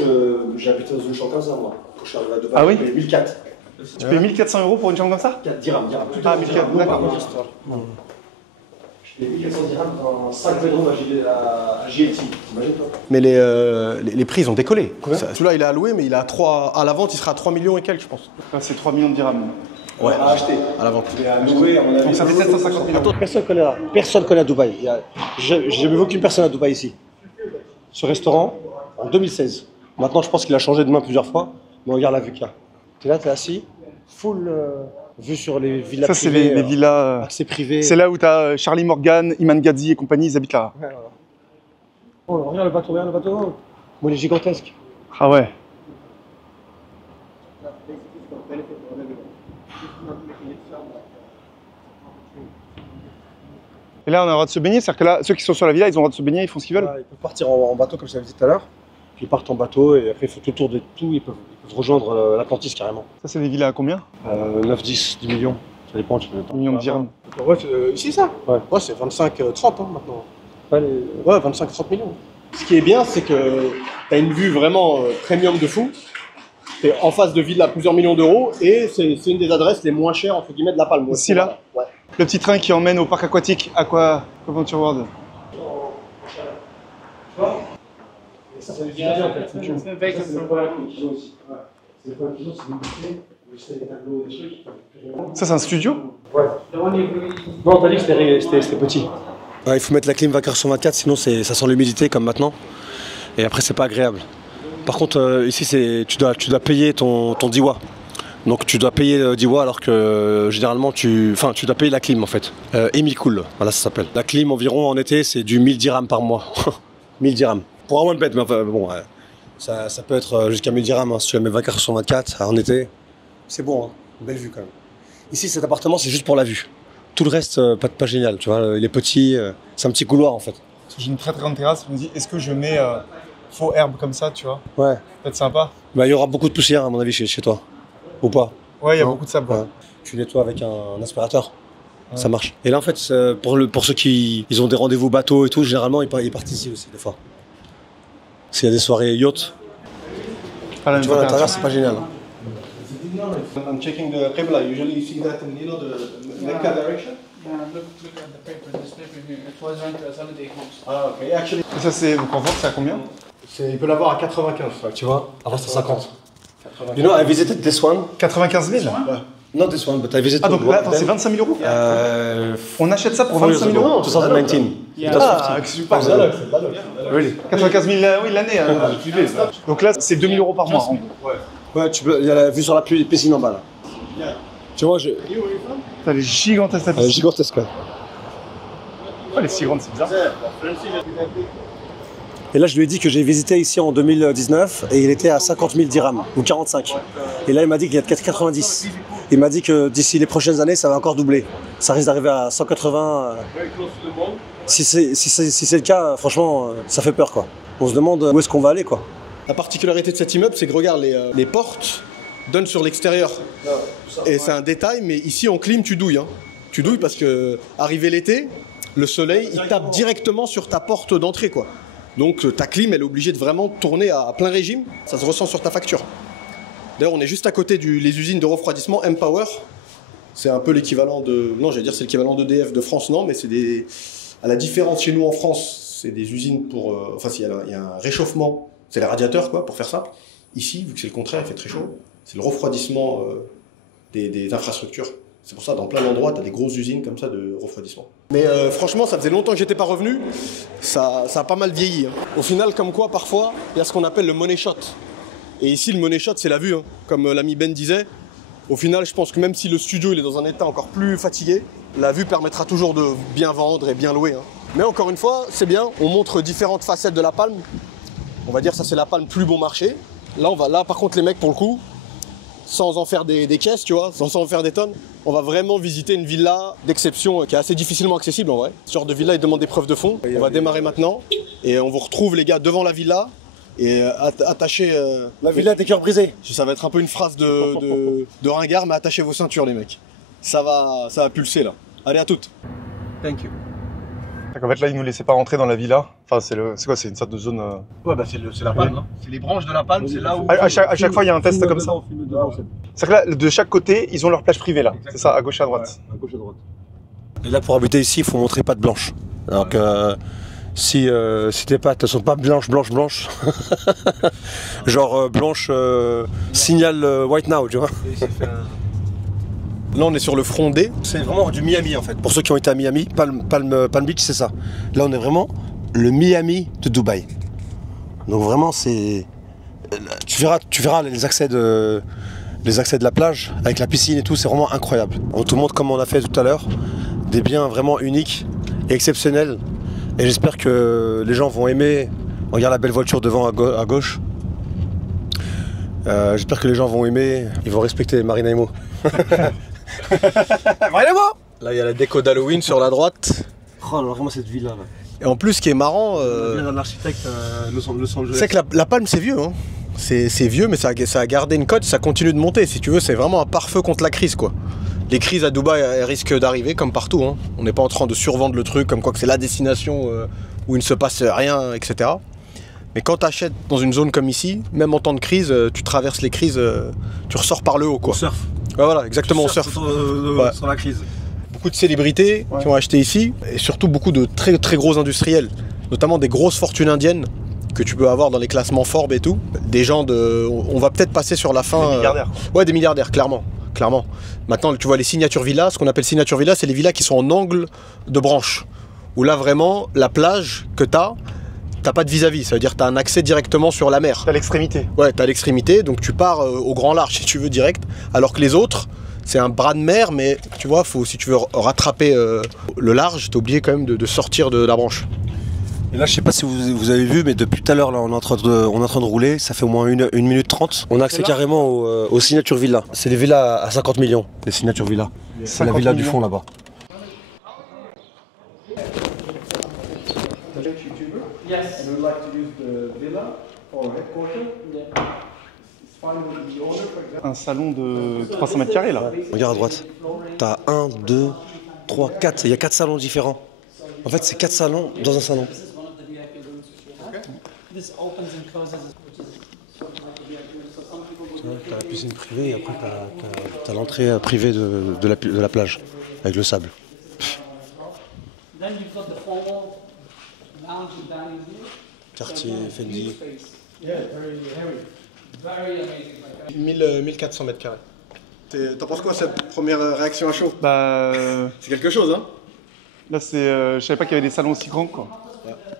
j'ai habité dans une chambre comme ça, moi. Quand je suis arrivé à Dubaï, Ah oui? j'ai payé 1400. Tu payes 1400 € pour une chambre comme ça? 4 dirhams. Ah, 1400, d'accord. Les 1400 dirhams dans 5 bedrooms à GLT, t'imagines toi? Mais les prix, ils ont décollé. Combien? Celui-là, il est à louer, mais il est à 3... À la vente, il sera à 3 millions et quelques, je pense. Là, c'est 3 millions de dirhams. Ouais, À acheter. à la vente. Et à louer, à mon avis. Donc ça fait 750 000 euros. Personne connaît à Dubaï. J'ai jamais vu aucune personne à Dubaï ici. Ce restaurant, en 2016. Maintenant, je pense qu'il a changé de main plusieurs fois. Mais regarde la vue qu'il y a. T'es là, t'es assis, full vue sur les villas Ça, c'est privées, les villas. accès privé. C'est là où tu as Charlie Morgan, Iman Gadzhi et compagnie, ils habitent là. Ouais, voilà. Oh, regarde le bateau, regarde le bateau. Bon, il est gigantesque. Ah ouais. Et là, on a le droit de se baigner, c'est-à-dire que là, ceux qui sont sur la villa, ils ont le droit de se baigner, ils font ce qu'ils veulent. Ils peuvent partir en bateau, comme je l'avais dit tout à l'heure. Puis ils partent en bateau et après, ils font tout le tour de tout. Ils peuvent rejoindre l'Atlantis carrément. Ça, c'est des villas à combien? 9, 10, 10 millions. Ça dépend. 1 million de dirhams. Ouais, ici, ça? Ouais. Ouais, c'est 25-30 hein, maintenant. Ouais, Ouais, 25-30 millions. Ce qui est bien, c'est que tu as une vue vraiment premium de fou. Tu es en face de villes à plusieurs millions d'euros et c'est une des adresses les moins chères entre guillemets de la Palme. Ici, là? Ouais. Le petit train qui emmène au parc aquatique Aquaventure World. Ça, c'est un studio? Non, t'as dit que c'était petit. Ouais, il faut mettre la clim 24 sur 24, sinon ça sent l'humidité comme maintenant. Et après, c'est pas agréable. Par contre, ici, tu dois payer ton diwa. Donc tu dois payer diwa alors que généralement tu dois payer la clim en fait. Emicool, voilà ça s'appelle. La clim environ en été c'est du 1000 dirhams par mois. 1000 dirhams. Pour un one bed, mais enfin bon, ça peut être jusqu'à 1000 dirhams hein, si tu la mets 24 sur 24 en été. C'est bon, hein. Belle vue quand même. Ici cet appartement c'est juste pour la vue. Tout le reste pas génial, tu vois, il est petit, c'est un petit couloir en fait. J'ai une très très grande terrasse, je me dis, est-ce que je mets faux herbe comme ça, tu vois? Ouais. Peut-être sympa. Bah il y aura beaucoup de poussière à mon avis chez toi. Ou pas? Ouais, il y a beaucoup de sable. Ouais. Tu nettoies avec un aspirateur, ça marche. Et là en fait, pour ceux qui ils ont des rendez-vous bateau et tout, généralement ils partent ici aussi des fois. S'il y a des soirées yacht, Pas la même tu vois l'intérieur température. c'est pas génial. I'm checking the Qibla. Usually you see that in the Mecca direction. Yeah, look at the paper, this paper here. It was rent as holiday homes. Ah ok. Actually, Et ça, c'est vos conforts, c'est à combien? il peut l'avoir à 95. Tu vois, avant c'était 50. You know, I visited this one. 95 000? Not this one, but I visited Ah, donc là, attends, c'est 25 000 euros? On achète ça pour 25 000 euros? 2019. Ah, super. Really? 95 000, oui, l'année. Hein. Donc là, c'est 2 000 euros par mois. En gros. Ouais, il y a la vue sur la piscine en bas là. Tu vois, Elle est gigantesque, cette piscine. gigantesque. Ouais, elle est si grande, c'est bizarre. Et là, je lui ai dit que j'ai visité ici en 2019 et il était à 50 000 dirhams ou 45. Et là, il m'a dit qu'il y a 90. Il m'a dit que d'ici les prochaines années, ça va encore doubler. Ça risque d'arriver à 180. Si c'est le cas, franchement, ça fait peur quoi. On se demande où est-ce qu'on va aller quoi. La particularité de cet immeuble, c'est que regarde, les portes donnent sur l'extérieur. Et c'est un détail, mais ici en clim, tu douilles. Hein. Tu douilles parce que, arrivé l'été, le soleil, il tape directement sur ta porte d'entrée, quoi. Donc ta clim, elle est obligée de vraiment tourner à plein régime. Ça se ressent sur ta facture. D'ailleurs, on est juste à côté des usines de refroidissement Empower. C'est un peu l'équivalent de... Non, j'allais dire c'est l'équivalent d'EDF de France, non, mais c'est des... À la différence chez nous en France, c'est des usines pour... Enfin, il y a un réchauffement. C'est les radiateurs, quoi, pour faire simple. Ici, vu que c'est le contraire, il fait très chaud, c'est le refroidissement des infrastructures. C'est pour ça, dans plein d'endroits, tu as des grosses usines comme ça de refroidissement. Mais franchement, ça faisait longtemps que j'étais pas revenu. Ça a pas mal vieilli. Hein. Au final, comme quoi, parfois, il y a ce qu'on appelle le money shot. Et ici, le money shot, c'est la vue. Hein. Comme l'ami Ben disait, au final, je pense que même si le studio il est dans un état encore plus fatigué, la vue permettra toujours de bien vendre et bien louer. Hein. Mais encore une fois, c'est bien, on montre différentes facettes de la Palme. On va dire ça c'est la Palme plus bon marché. Là par contre les mecs pour le coup, sans en faire des caisses tu vois, sans en faire des tonnes, on va vraiment visiter une villa d'exception qui est assez difficilement accessible en vrai. Ce genre de villa il demande des preuves de fond. On va démarrer maintenant et on vous retrouve les gars devant la villa et attachez... La villa des cœurs brisés. Ça va être un peu une phrase de ringard mais attachez vos ceintures les mecs. Ça va pulser là. Allez à toutes. Thank you. En fait, là, ils nous laissaient pas rentrer dans la villa. Enfin, c'est quoi? C'est une sorte de zone. Ouais, bah c'est la palme. Hein. C'est les branches de la palme, c'est là où. À chaque fois, il y a un test comme ça. C'est-à-dire que là, de chaque côté, ils ont leur plage privée là. C'est ça, à gauche et à droite. À gauche et à droite. Et là, pour habiter ici, il faut montrer patte blanche. Donc, si tes pattes ne sont pas blanches, genre blanche, signal white now, tu vois. Là, on est sur le front D. C'est vraiment du Miami en fait. Pour ceux qui ont été à Miami, Palm Beach, c'est ça. Là, on est vraiment le Miami de Dubaï. Donc vraiment, c'est... Tu verras les accès de la plage, avec la piscine et tout, c'est vraiment incroyable. On te montre comme on a fait tout à l'heure, des biens vraiment uniques et exceptionnels. Et j'espère que les gens vont aimer. Regarde la belle voiture devant à gauche. J'espère que les gens vont aimer, ils vont respecter Marina Imo. Marina Imo. Là, il y a la déco d'Halloween sur la droite. Oh, alors vraiment cette villa là. Et en plus, ce qui est marrant, l'architecte Los Angeles. c'est que la Palme, c'est vieux. Hein. C'est vieux, mais ça a gardé une cote, ça continue de monter. Si tu veux, c'est vraiment un pare-feu contre la crise, quoi. Les crises à Dubaï elles risquent d'arriver, comme partout. Hein. On n'est pas en train de survendre le truc, comme quoi que c'est la destination où il ne se passe rien, etc. Mais quand tu achètes dans une zone comme ici, même en temps de crise, tu traverses les crises, tu ressors par le haut, quoi. On surfe. Ouais, voilà, exactement, on surfe. Sur la crise. Beaucoup de célébrités qui ont acheté ici, et surtout beaucoup de très très gros industriels, notamment des grosses fortunes indiennes que tu peux avoir dans les classements Forbes et tout. Des gens de... On va peut-être passer sur la fin... Des milliardaires. Ouais, des milliardaires, clairement. Maintenant, tu vois les signature villas, ce qu'on appelle signature villas, c'est les villas qui sont en angle de branche. Où là, vraiment, la plage que t'as pas de vis-à-vis. Ça veut dire que t'as un accès directement sur la mer. T'as l'extrémité. Ouais, t'as l'extrémité, donc tu pars au grand large si tu veux direct. Alors que les autres, c'est un bras de mer, mais tu vois, si tu veux rattraper le large, t'es obligé quand même de sortir de la branche. Et là, je sais pas si vous avez vu, mais depuis tout à l'heure, là, on est en train de rouler. Ça fait au moins 1 minute 30. On a accès carrément aux Signature Villas. C'est les villas à 50 millions, les Signature Villas. C'est la villa du fond là-bas. Yes. And we'd like to use the villa for headquarters. It's fine with the owner, for example. Un salon de 300 mètres carrés là. Regarde à droite. T'as 1, 2, 3, 4. Il y a 4 salons différents. En fait, c'est 4 salons dans un salon. This opens and closes. T'as la piscine privée et après t'as l'entrée privée de la plage avec le sable. Then you've got the formal lounge and dining here. Quartier Fendi. Yeah, very amazing. 1400 mètres carrés. T'en penses quoi cette première réaction à chaud? Bah C'est quelque chose, hein? là c'est, je savais pas qu'il y avait des salons aussi grands quoi.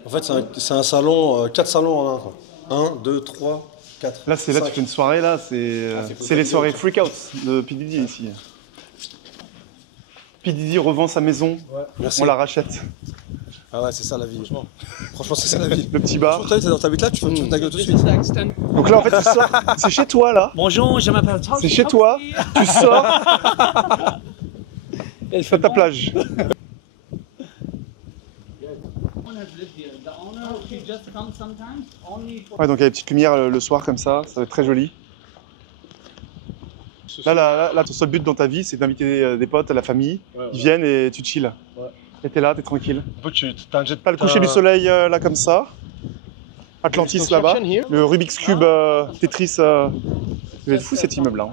En fait, c'est un salon, 4 salons en un. Quoi. 1, 2, 3, 4. Là c'est là tu fais une soirée là, c'est les soirées freak out de P. Diddy ici. P. Diddy revend sa maison, Merci. on la rachète. Ah ouais, c'est ça la vie. Franchement, c'est ça la vie. Le petit bar. Toi, t'es dans ta là, tu fais ta gueule tout de suite. Donc là en fait tu sors, c'est chez toi là. Bonjour, je m'appelle Tom. C'est chez toi, tu sors, c'est ta plage. Ouais, donc il y a des petites lumières le soir comme ça va être très joli. Là, ton seul but dans ta vie, c'est d'inviter des potes, la famille, ils viennent et tu chill. Et t'es là, t'es tranquille. T'as un jet Pas le coucher du soleil là comme ça. Atlantis là-bas. Le Rubik's Cube Tetris. Ça va être fou cet immeuble là.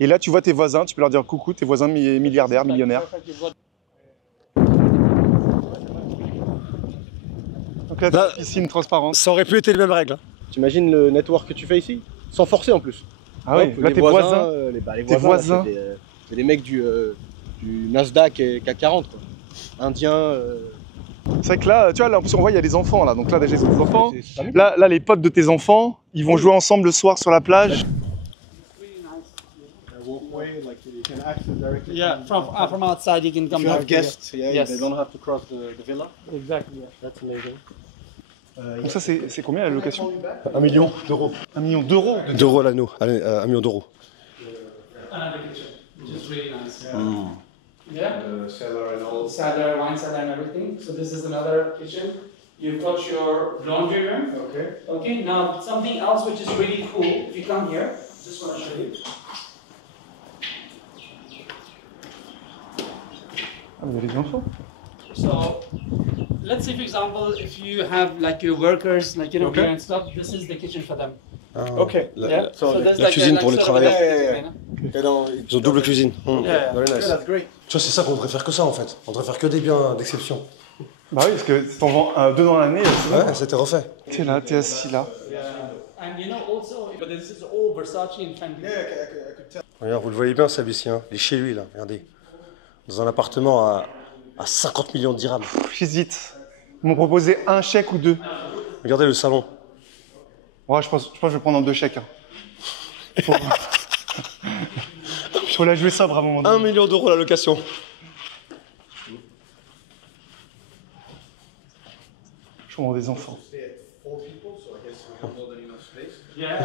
Et là, tu vois tes voisins, tu peux leur dire coucou, tes voisins milliardaires, millionnaires. Donc là, t'as une piscine transparente. Ça aurait pu être les mêmes règles. T'imagines le network que tu fais ici? Sans forcer en plus. Ah ouais, là tes voisins. Les voisins, c'est des mecs du Nasdaq et CAC 40 quoi. Indiens. C'est vrai que là, tu vois, là en plus on voit il y a des enfants là, donc là déjà ils ont des enfants. Là les potes de tes enfants, ils vont jouer ensemble le soir sur la plage. Yeah, from outside you can come You have out here. guests, yeah, Yes. they don't have to cross the villa. Exactly. Yeah. That's amazing. Donc ça c'est combien la location? 1 million d'euros. 1 million d'euros. D'euros l'anneau. 1 million d'euros. Another kitchen, which is really nice. Yeah. Cellar and all. Cellar, wine cellar, and everything. So this is another kitchen. You've got your laundry room. Okay. Okay. Now something else which is really cool. If you come here, just want to show you. Ah, mais il y a des enfants. So, let's say for example, if you have like your workers, like Okay. here and stuff, this is the kitchen for them. Okay. Yeah. So there's la cuisine like pour les sort of travailleurs. a- Ils ont double cuisine. Very nice. Tu vois, c'est ça qu'on devrait faire que ça en fait. On devrait faire que des biens d'exception. Bah oui, parce que si t'en vends 2 dans l'année, Ouais, c'était refait. t'es là, t'es assis là. And you know also, but this is all Versace and Fendi. Regarde, vous le voyez bien, Sabici, hein. Il est chez lui là, regardez. Dans un appartement à 50 millions de dirhams. J'hésite. Ils m'ont proposé un chèque ou 2. Regardez le salon. Ouais, je pense que je vais prendre en 2 chèques. Hein. Faut la jouer sobre à un moment donné. 1 million d'euros la location. Je prends des enfants. Yeah.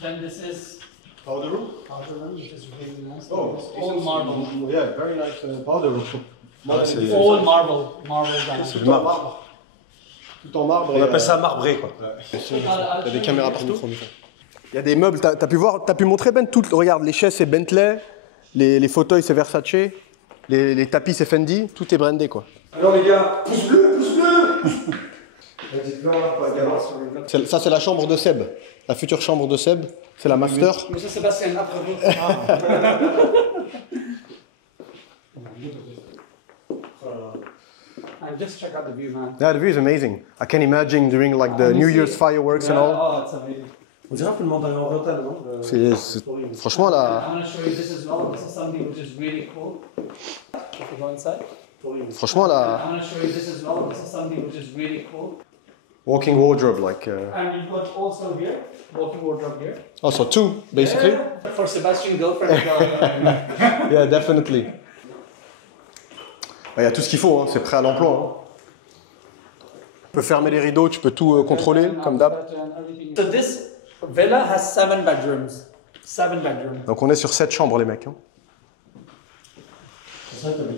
Then this is Powder room? powder room, which is really nice. Oh, All marble. Yeah, very nice powder room. c'est All marble down. Tout en marbre. Tout en marbre. On appelle ça marbré quoi. Il y a des caméras partout. Il y a des meubles, t'as pu montrer Ben tout. Regarde, les chaises c'est Bentley, les fauteuils c'est Versace, les tapis c'est Fendi, tout est brandé quoi. Alors les gars, pouce bleu, pouce bleu. Ça c'est la chambre de Seb, la future chambre de Seb, c'est la master. Monsieur Sébastien, après vous. And just check out the view, man. Yeah, the view is amazing. I can imagine during like the New Year's fireworks and all. Oh, it's amazing. On dirait un peu le mandarin oriental, non? Franchement là, I'm going to show you this as well. This is something which is really cool. If you go inside. franchement là, I'm going to show you this as well. This is something which is really cool. walking wardrobe like. And you've got also here, walking wardrobe here. Oh, so two basically. For Sebastian girlfriend. Yeah, definitely. Il y a tout ce qu'il faut, hein, c'est prêt à l'emploi. Hein. Tu peux fermer les rideaux, tu peux tout contrôler, comme d'hab. So this villa has 7 bedrooms. 7 bedrooms. Donc on est sur 7 chambres, les mecs. Hein.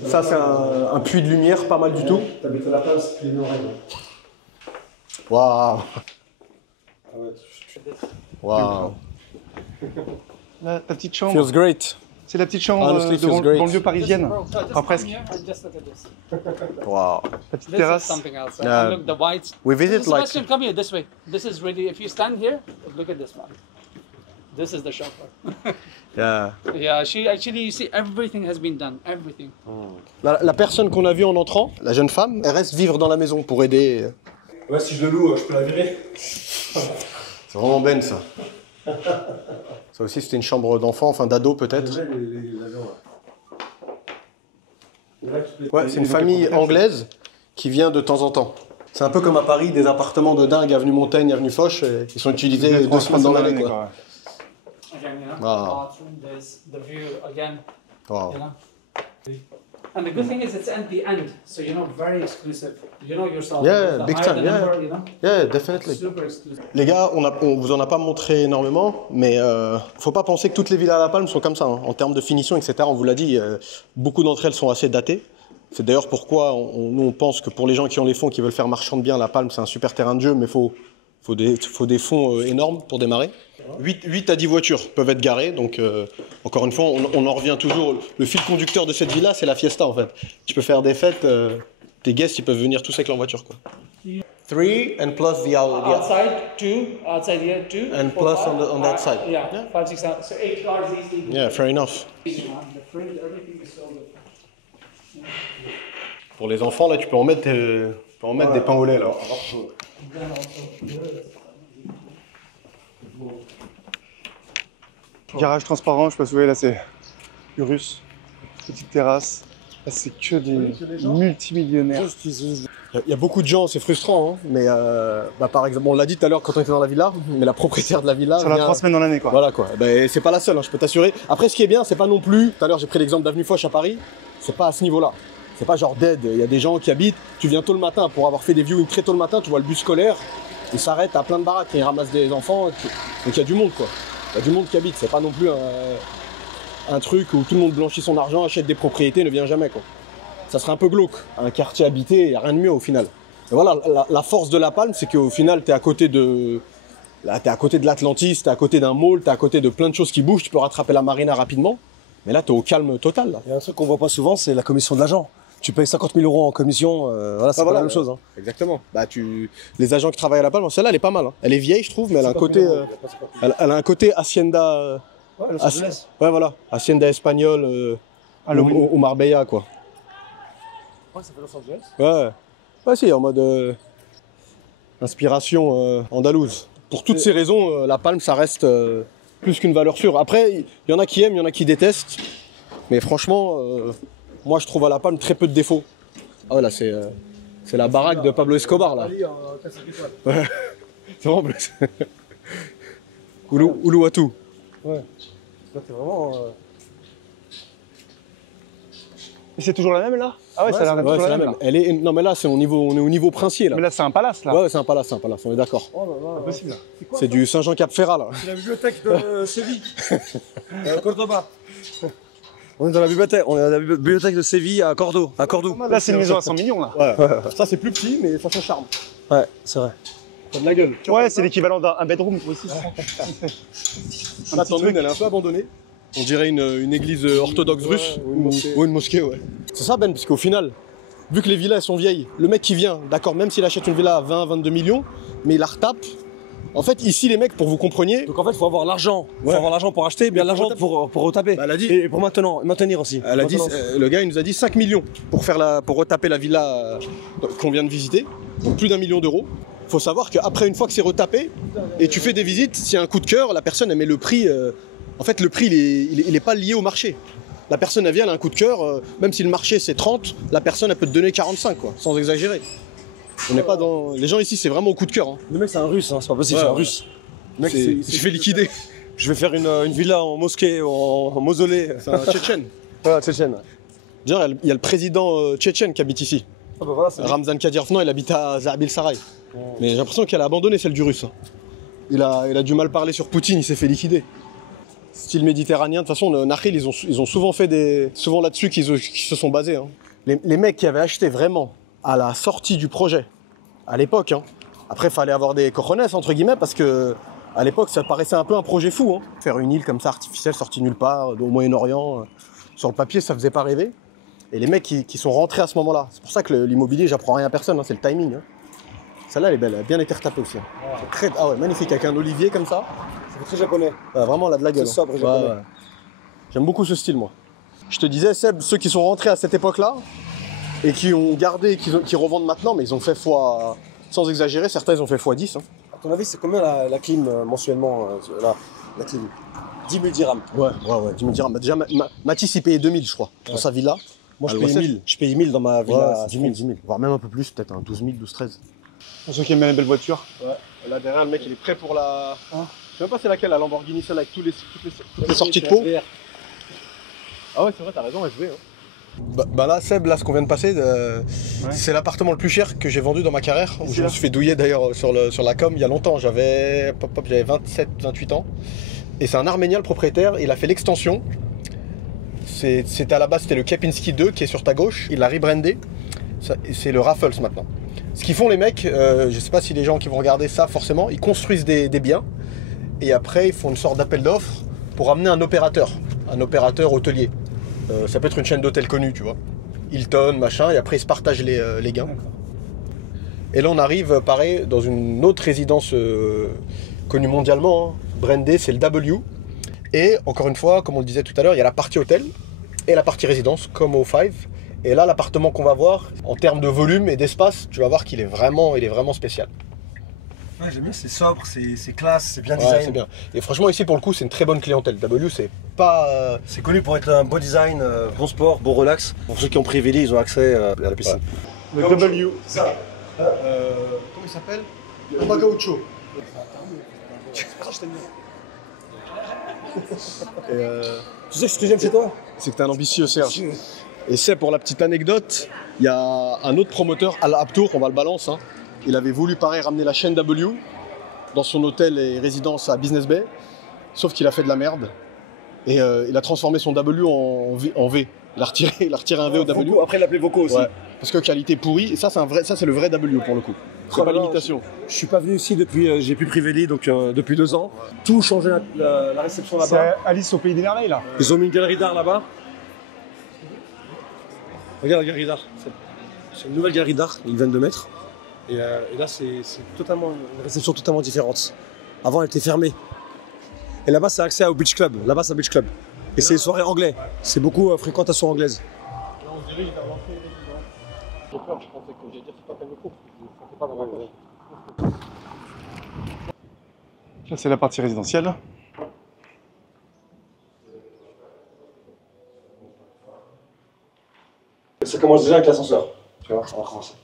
Ça, c'est un puits de lumière, pas mal du tout. T'habites à la place, puis une oreille. Waouh. Waouh. Là, ta petite chambre. Feels great. C'est la petite chambre Honestly, de feels great. banlieue parisienne. Enfin, presque. Just look at this. Wow. La petite This is terrasse. something else. Yeah. And look, the whites. We visit like. Sebastian, come here this way. This is really. If you stand here, look at this one. This is the chauffeur. Yeah. Yeah, she actually. You see, everything has been done. Everything. La personne qu'on a vue en entrant, la jeune femme, elle reste vivre dans la maison pour aider. Ouais, si je le loue, je peux la virer. C'est vraiment Ben ça. Ça aussi c'était une chambre d'enfant, enfin d'ado peut-être. Ouais, c'est une famille anglaise qui vient de temps en temps. C'est un peu comme à Paris, des appartements de dingue, avenue Montaigne, avenue Foch, et ils sont utilisés 2 semaines dans l'année quoi. Again, you know. Wow. Bathroom. There's the view again. Wow. You know. And the good thing is it's at the end, so you know, very exclusive. You know yourself. Yeah, the big higher time, the yeah. number, you know, Yeah, definitely. super exclusive. Les gars, on vous en a pas montré énormément, mais faut pas penser que toutes les villas à La Palme sont comme ça. Hein. En termes de finition, etc., on vous l'a dit, beaucoup d'entre elles sont assez datées. C'est d'ailleurs pourquoi nous on pense que pour les gens qui ont les fonds, qui veulent faire marchand de biens, La Palme c'est un super terrain de jeu, mais faut des fonds énormes pour démarrer. 8 à 10 voitures peuvent être garées, donc encore une fois, on en revient toujours. Le fil conducteur de cette villa, c'est la fiesta en fait. Tu peux faire des fêtes, tes guests ils peuvent venir tous avec leur voiture quoi. 3 and plus the Outside 2, outside here 2. And plus on that side. Yeah, 5, 6, 7. So 8 cars easily. Yeah, fair enough. The fridge, everything is so good. Pour les enfants, là, tu peux en mettre, des pains au lait, là. Garage transparent, je sais pas si vous voyez, là c'est Urus. Petite terrasse. Là c'est que des multimillionnaires. Il y a beaucoup de gens, c'est frustrant, hein, mais par exemple, on l'a dit tout à l'heure quand on était dans la villa, mais la propriétaire de la villa. Ça va 3 semaines dans l'année quoi. Voilà quoi. Ben, c'est pas la seule, hein, je peux t'assurer. Après, ce qui est bien, c'est pas non plus. Tout à l'heure, j'ai pris l'exemple d'Avenue Foch à Paris. C'est pas à ce niveau-là. C'est pas genre dead. Il y a des gens qui habitent. Tu viens tôt le matin pour avoir fait des viewings très tôt le matin. Tu vois le bus scolaire. Il s'arrête à plein de baraques et il ramasse des enfants. Donc il y a du monde quoi. Il y a du monde qui habite. C'est pas non plus un truc où tout le monde blanchit son argent, achète des propriétés, ne vient jamais quoi. Ça serait un peu glauque. Un quartier habité, il n'y a rien de mieux au final. Et voilà, la force de La Palme, c'est qu'au final, t'es à côté de l'Atlantis, t'es à côté d'un mall, t'es à côté de plein de choses qui bougent, tu peux rattraper la marina rapidement. Mais là, t'es au calme total. Là. Il y a un truc qu'on voit pas souvent, c'est la commission de l'agent. Tu payes 50 000 € en commission, voilà, c'est pas la même chose. Hein. Exactement. Les agents qui travaillent à La Palme, celle-là, elle est pas mal. Hein. Elle est vieille, je trouve, mais elle a un côté, elle a un côté hacienda Ouais, Los Ah, Angeles. Ouais, voilà. Hacienda Espagnole ou Marbella, quoi. Ouais, ça fait Los Angeles. Ouais. Ouais, si, en mode inspiration andalouse. Pour toutes ces raisons, la palme, ça reste plus qu'une valeur sûre. Après, il y en a qui aiment, il y en a qui détestent. Mais franchement, moi, je trouve à la palme très peu de défauts. Ah ouais, là, c'est la baraque de Pablo Escobar, là. Ouais. C'est vraiment bleu. Uluwatu. Ouais. Là, c'est vraiment. Et c'est toujours la même là? Ah ouais, ça a l'air d'être Ouais, toujours c'est la la même. même. Là. Non, mais là, on est au niveau princier, là. Mais là, c'est un palace là. Ouais, c'est un palace, on est d'accord. Oh là là. C'est possible. Là. C'est du Saint-Jean-Cap-Ferrat, là. C'est la bibliothèque de Séville. Cordoba. On est dans la bibliothèque de Séville à Cordoue. Là, c'est une maison à 100 millions là. Ouais. Ça, c'est plus petit, mais ça a son charme. Ouais, c'est vrai. Ça a de la gueule. Ouais, c'est l'équivalent d'un bedroom ici. Là, t'en as une, elle est un peu abandonnée. On dirait une église orthodoxe russe ou une mosquée, ouais. C'est ça, Ben, parce qu'au final, vu que les villas elles sont vieilles, le mec qui vient, d'accord, même s'il achète une villa à 20-22 millions, mais il la retape. En fait, ici, les mecs, pour vous compreniez, Donc en fait, il faut avoir l'argent. Il faut Ouais. avoir l'argent pour acheter, bien l'argent pour retaper. Bah, elle a dit- Et pour maintenir aussi. elle a dit, le gars, il nous a dit 5 millions pour retaper la villa qu'on vient de visiter, donc plus d'1 million d'euros. Faut savoir qu'après, une fois que c'est retapé, et tu fais des visites, s'il y a un coup de cœur, la personne, elle met le prix. En fait, le prix, il est pas lié au marché. La personne, elle vient, elle a un coup de cœur, même si le marché c'est 30, la personne, elle peut te donner 45, quoi, sans exagérer. On n'est pas dans. Les gens ici, c'est vraiment au coup de cœur. Hein. Le mec, c'est un russe, hein, c'est pas possible, Ouais, c'est un ouais. russe. Le mec, Je fais liquider. Je vais faire une villa en mosquée, en mausolée. C'est un Tchétchène. Ouais, tchétchène. D'ailleurs, il y a le président tchétchène qui habite ici. Ah bah voilà, c'est Ramzan Kadyrov, non, il habite à Zahabil Saray. Mais j'ai l'impression qu'elle a abandonné celle du russe. Hein. Il a du mal parler sur Poutine, il s'est fait liquider. Style méditerranéen, de toute façon, Nakhil, ils ont souvent fait souvent là-dessus qu'ils se sont basés. Hein. Les mecs qui avaient acheté vraiment à la sortie du projet, à l'époque, hein. Après, il fallait avoir des cojones, entre guillemets, parce que à l'époque, ça paraissait un peu un projet fou. Hein. Faire une île comme ça, artificielle, sortie nulle part, au Moyen-Orient, sur le papier, ça faisait pas rêver. Et les mecs qui sont rentrés à ce moment-là, c'est pour ça que l'immobilier, j'apprends rien à personne, hein, c'est le timing. Hein. Celle-là, elle est belle, elle a bien été retapée aussi. Hein. Ah ouais, magnifique, avec un olivier comme ça. c'est très japonais. Vraiment, elle a de la gueule. C'est sobre, hein. japonais. J'aime beaucoup ce style, moi. Je te disais, Seb, ceux qui sont rentrés à cette époque-là et qui ont gardé, qui revendent maintenant, mais ils ont fait fois, sans exagérer, certains ils ont fait x10. Hein. À ton avis, c'est combien la clim mensuellement la clim 10 000 dirhams. Ouais, 10 000 dirhams. Bah, déjà, Mathis, il payait 2000, je crois, pour sa villa. Moi, je Ah, paye ouais, 1000. Je paye 1000 dans ma Ouais, villa. c'est 10 000, voire même un peu plus, peut-être un 12 000, 12 13. Pour ceux qui aiment bien les belles voitures. Ouais, là derrière, le mec, il est prêt pour la. Je sais même pas c'est laquelle, la Lamborghini, celle avec toutes les sorties de peau. Ah ouais, c'est vrai, t'as raison, SV. Hein. Bah là, Seb, là, ce qu'on vient de passer, c'est l'appartement le plus cher que j'ai vendu dans ma carrière. Où je me suis fait douiller d'ailleurs sur la com il y a longtemps. J'avais 27, 28 ans. Et c'est un Arménien, le propriétaire. Il a fait l'extension. C'était à la base, c'était le Kepinski 2 qui est sur ta gauche. Il l'a rebrandé. C'est le Raffles maintenant. Ce qu'ils font les mecs, je sais pas si les gens qui vont regarder ça forcément, ils construisent des biens. Et après, ils font une sorte d'appel d'offres pour amener un opérateur hôtelier. Ça peut être une chaîne d'hôtels connue, tu vois. Hilton, machin, et après ils se partagent les gains. Et là on arrive, pareil, dans une autre résidence connue mondialement, hein, brandée, c'est le W. Et encore une fois, comme on le disait tout à l'heure, il y a la partie hôtel et la partie résidence, comme au 5. Et là, l'appartement qu'on va voir, en termes de volume et d'espace, tu vas voir qu'il est vraiment spécial. Ouais, j'aime bien, c'est sobre, c'est classe, c'est bien Ouais, design. c'est bien. Et franchement, ici, pour le coup, c'est une très bonne clientèle. W, c'est pas... C'est connu pour être un beau design, bon sport, bon relax. Pour ceux qui ont privilégié, ils ont accès à la piscine. Le W. Ça. Comment il s'appelle Papa Gaucho. Tu sais ce que j'aime chez toi? C'est que t'es un ambitieux, Serge. Et c'est pour la petite anecdote, il y a un autre promoteur, Al Abtour, on va le balance. Hein. Il avait voulu, pareil, ramener la chaîne W dans son hôtel et résidence à Business Bay, sauf qu'il a fait de la merde. Et il a transformé son W en V. Il a retiré un V au W. Après, il l'appelait Voco aussi. Ouais. Parce que qualité pourrie, et ça c'est le vrai W pour le coup. C'est pas l'imitation. Je suis pas venu ici depuis, j'ai plus privilégié, donc depuis 2 ans. Tout changé la réception C'est là-bas. Alice au pays des merveilles là. Ils ont mis une galerie d'art là-bas. Regarde la galerie d'art. C'est une nouvelle galerie d'art, ils viennent de mettre. Et là, c'est totalement une réception totalement différente. Avant, elle était fermée. Et là-bas, c'est accès au beach club. Là-bas, c'est un beach club. Et c'est une soirée anglais. C'est beaucoup fréquentation anglaise. Là, on se dirige vers l'entrée résidence. J'ai peur, je pensais que j'allais dire c'est pas peine de cours. Je ne sentais pas dans ma tête. Là, c'est la partie résidentielle. Ça commence déjà avec l'ascenseur. Tu vois, en France.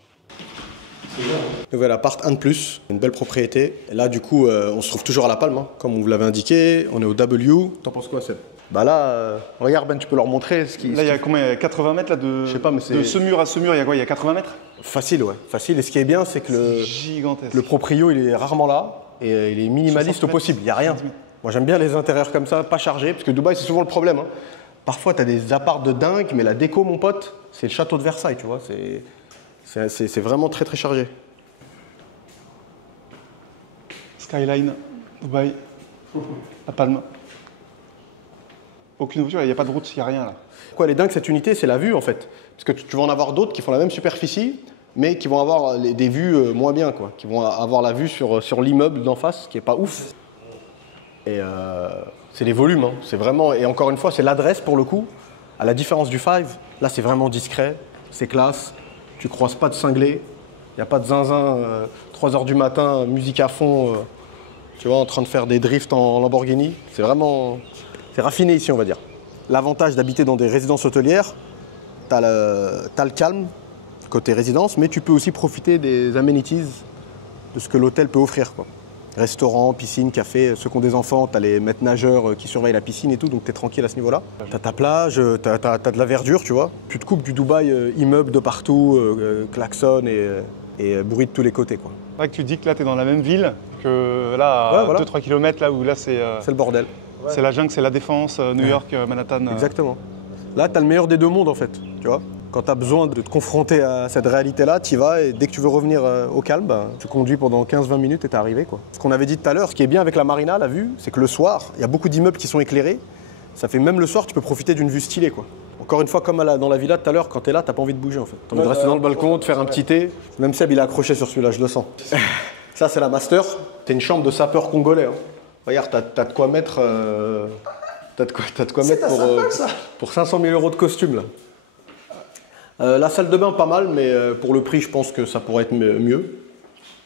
Nouvel appart, un de plus, une belle propriété. Et là, du coup, on se trouve toujours à La Palme, hein. Comme on vous l'avait indiqué. On est au W. T'en penses quoi, Seb? Bah là, regarde Ben, tu peux leur montrer ce qui. Là, il y a combien? Il y a 80 mètres là de. Je sais pas, mais c'est. De ce mur à ce mur, il y a quoi? Il y a 80 mètres? Facile, ouais, facile. Et ce qui est bien, c'est que Gigantesque. le proprio, il est rarement là et il est minimaliste au possible. Il n'y a rien. Moi, j'aime bien les intérieurs comme ça, pas chargés, parce que Dubaï, c'est souvent le problème, hein. Parfois, tu as des apparts de dingue, mais la déco, mon pote, c'est le château de Versailles, tu vois. C'est vraiment très, très chargé. Skyline, Dubaï, La Palme. Aucune voiture, il n'y a pas de route, il n'y a rien là. Pourquoi elle est dingue cette unité? C'est la vue en fait. Parce que tu vas en avoir d'autres qui font la même superficie, mais qui vont avoir des vues moins bien, quoi. Qui vont avoir la vue sur l'immeuble d'en face, qui est pas ouf. Et c'est les volumes, hein. C'est vraiment. Et encore une fois, c'est l'adresse pour le coup. À la différence du Five, là c'est vraiment discret, c'est classe. Tu croises pas de cinglés. Il n'y a pas de zinzin, 3 h du matin, musique à fond, tu vois, en train de faire des drifts en Lamborghini. C'est vraiment. C'est raffiné ici, on va dire. L'avantage d'habiter dans des résidences hôtelières, t'as le calme côté résidence, mais tu peux aussi profiter des amenities de ce que l'hôtel peut offrir, quoi. Restaurant, piscine, café, ceux qui ont des enfants, t'as les maîtres nageurs qui surveillent la piscine et tout, donc t'es tranquille à ce niveau-là. T'as ta plage, t'as de la verdure, tu vois. Tu te coupes du Dubaï, immeubles de partout, klaxon et bruit de tous les côtés, quoi. C'est vrai que tu dis que là, tu es dans la même ville que là, à Ouais, voilà. 2-3 km, là où là, c'est C'est le bordel. c'est la jungle, c'est la Défense, New York, Manhattan. Exactement. Là, t'as le meilleur des deux mondes, en fait, tu vois. Quand tu as besoin de te confronter à cette réalité-là, tu y vas et dès que tu veux revenir au calme, bah, tu conduis pendant 15-20 minutes et t'es arrivé, quoi. Ce qu'on avait dit tout à l'heure, ce qui est bien avec la marina, la vue, c'est que le soir, il y a beaucoup d'immeubles qui sont éclairés. Ça fait même le soir, tu peux profiter d'une vue stylée, quoi. Encore une fois, comme dans la villa tout à l'heure, quand t'es là, t'as pas envie de bouger en fait. T'as envie de rester dans le balcon, de faire un petit thé. Même Seb, il est accroché sur celui-là, je le sens. Ça, c'est la master. T'es une chambre de sapeur congolais, hein. Regarde, t'as de quoi mettre. T'as de quoi mettre pour 500 000 € de costume là. La salle de bain pas mal, mais pour le prix je pense que ça pourrait être mieux.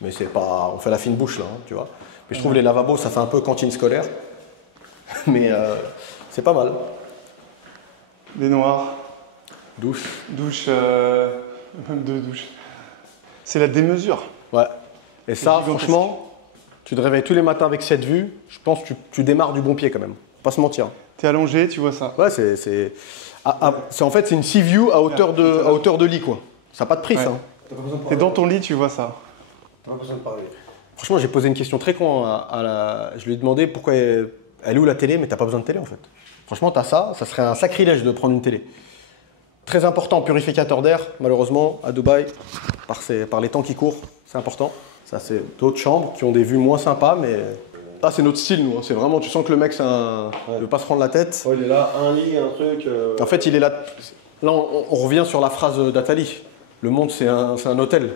Mais c'est pas, on fait la fine bouche là, hein, tu vois. Mais je trouve les lavabos ça fait un peu cantine scolaire. Mais c'est pas mal. Des noirs, Douche. douche, même deux douches. C'est la démesure. Ouais. Et ça, gigantesque. franchement, tu te réveilles tous les matins avec cette vue, je pense que tu démarres du bon pied quand même. Pas se mentir. T'es allongé, tu vois ça. Ouais, en fait, c'est une sea view à hauteur de lit, quoi. Ça n'a pas de prix, Ouais. ça. Hein. T'es dans ton lit, tu vois ça. Franchement, j'ai posé une question très con Je lui ai demandé pourquoi elle est où la télé, mais t'as pas besoin de télé, en fait. Franchement, t'as ça serait un sacrilège de prendre une télé. Très important, purificateur d'air, malheureusement, à Dubaï, par les temps qui courent, c'est important. Ça, c'est d'autres chambres qui ont des vues moins sympas, mais là, c'est notre style, nous. Hein. C'est vraiment, tu sens que le mec, il veut pas se prendre la tête. Ouais, il est là, un lit, un truc. En fait, il est là. Là, on revient sur la phrase d'Atali. Le monde, c'est un hôtel.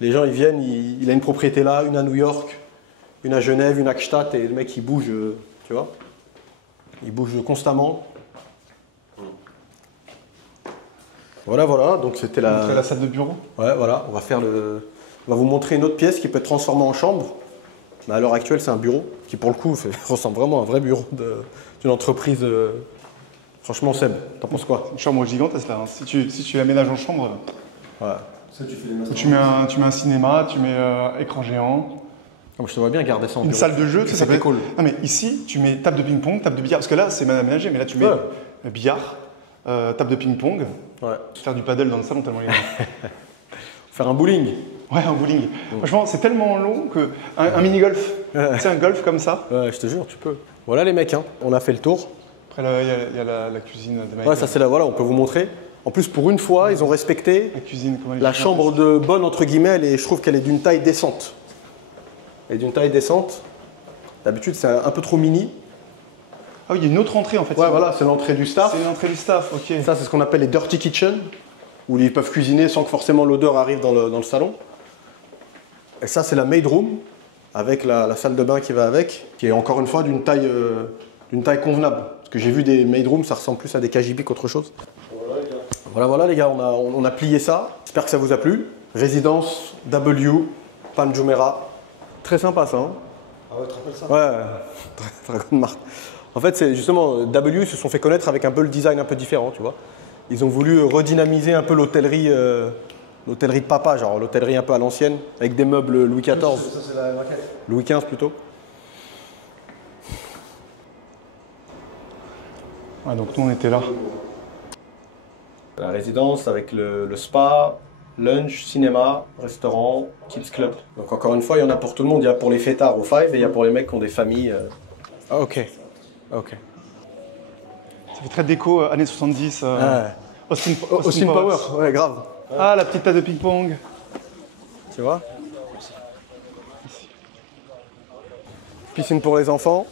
Les gens, ils viennent, il a une propriété là, une à New York, une à Genève, une à Gstaad, et le mec, il bouge, tu vois. Il bouge constamment. Voilà, donc c'était Montrer la salle de bureau. Ouais, voilà, on va vous montrer une autre pièce qui peut être transformée en chambre. Mais à l'heure actuelle, c'est un bureau qui, pour le coup, ressemble vraiment à un vrai bureau d'une entreprise. Franchement, Seb, t'en penses quoi? Une chambre gigantesque là. Hein. Si tu l'aménages en chambre, Ouais. Ça, tu fais des tu mets un cinéma, tu mets écran géant. Ah, je te vois bien garder ça en Une bureau. salle de jeu, Ça ça fait peut cool. Ah mais ici, tu mets table de ping-pong, table de billard, parce que là c'est mal aménagé, mais là tu mets Ouais. le billard, table de ping-pong, Ouais. faire du paddle dans le salon tellement il est Faire un bowling. Ouais, un bowling. Franchement, c'est tellement long que un mini-golf, c'est un golf comme ça. Ouais, je te jure, tu peux. Voilà les mecs, hein. On a fait le tour. Après là, il y a la cuisine de Mike. Ouais, ça c'est là, voilà, on peut vous montrer. En plus, pour une fois, ils ont respecté La cuisine, comment elle est la gigantesque. chambre de bonne, entre guillemets, et je trouve qu'elle est d'une taille décente. Elle est d'une taille décente. D'habitude, c'est un peu trop mini. Ah oui, il y a une autre entrée en fait. Ouais, voilà, c'est l'entrée du staff. C'est l'entrée du staff, ok. Ça, c'est ce qu'on appelle les dirty kitchen, où ils peuvent cuisiner sans que forcément l'odeur arrive dans le salon. Et ça, c'est la maid room. avec la salle de bain qui va avec, qui est encore une fois d'une taille convenable. Parce que j'ai vu des made rooms, ça ressemble plus à des KGB qu'autre chose. Voilà les gars, on a plié ça. J'espère que ça vous a plu. Résidence W, Palm Jumeirah. Très sympa ça. Hein, Ah ouais, tu te rappelles ça? ouais, très grande marque. En fait, c'est justement, W, ils se sont fait connaître avec un peu le design un peu différent, tu vois. Ils ont voulu redynamiser un peu l'hôtellerie de papa, genre l'hôtellerie un peu à l'ancienne, avec des meubles Louis XIV. Ça, c'est la maquette. Louis XV plutôt. Ah, donc nous on était là. La résidence avec le spa, lunch, cinéma, restaurant, kids club. Donc encore une fois, il y en a pour tout le monde. Il y a pour les fêtards au Five et il y a pour les mecs qui ont des familles. Ah, ok. Ok. Ça fait très déco, années 70. Austin Power, ouais, grave. Ah, la petite table de ping-pong. Tu vois? Piscine pour les enfants.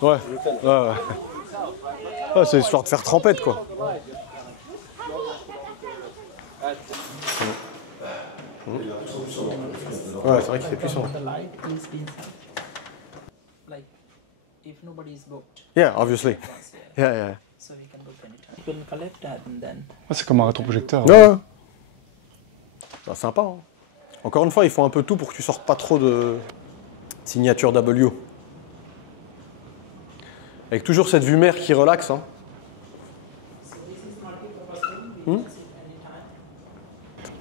Ouais, ouais. Ouais, c'est histoire de faire trempette, quoi. Ouais, c'est vrai que c'est puissant. The light is inside. Like, if nobody is booked, Yeah, obviously. Yeah. so we can book anytime. You can collect that and then. Ah, c'est comme un rétroprojecteur. Ouais. Bah, sympa. Hein. Encore une fois, ils font un peu tout pour que tu sortes pas trop de signature W. Avec toujours cette vue mer qui relaxe. Hein.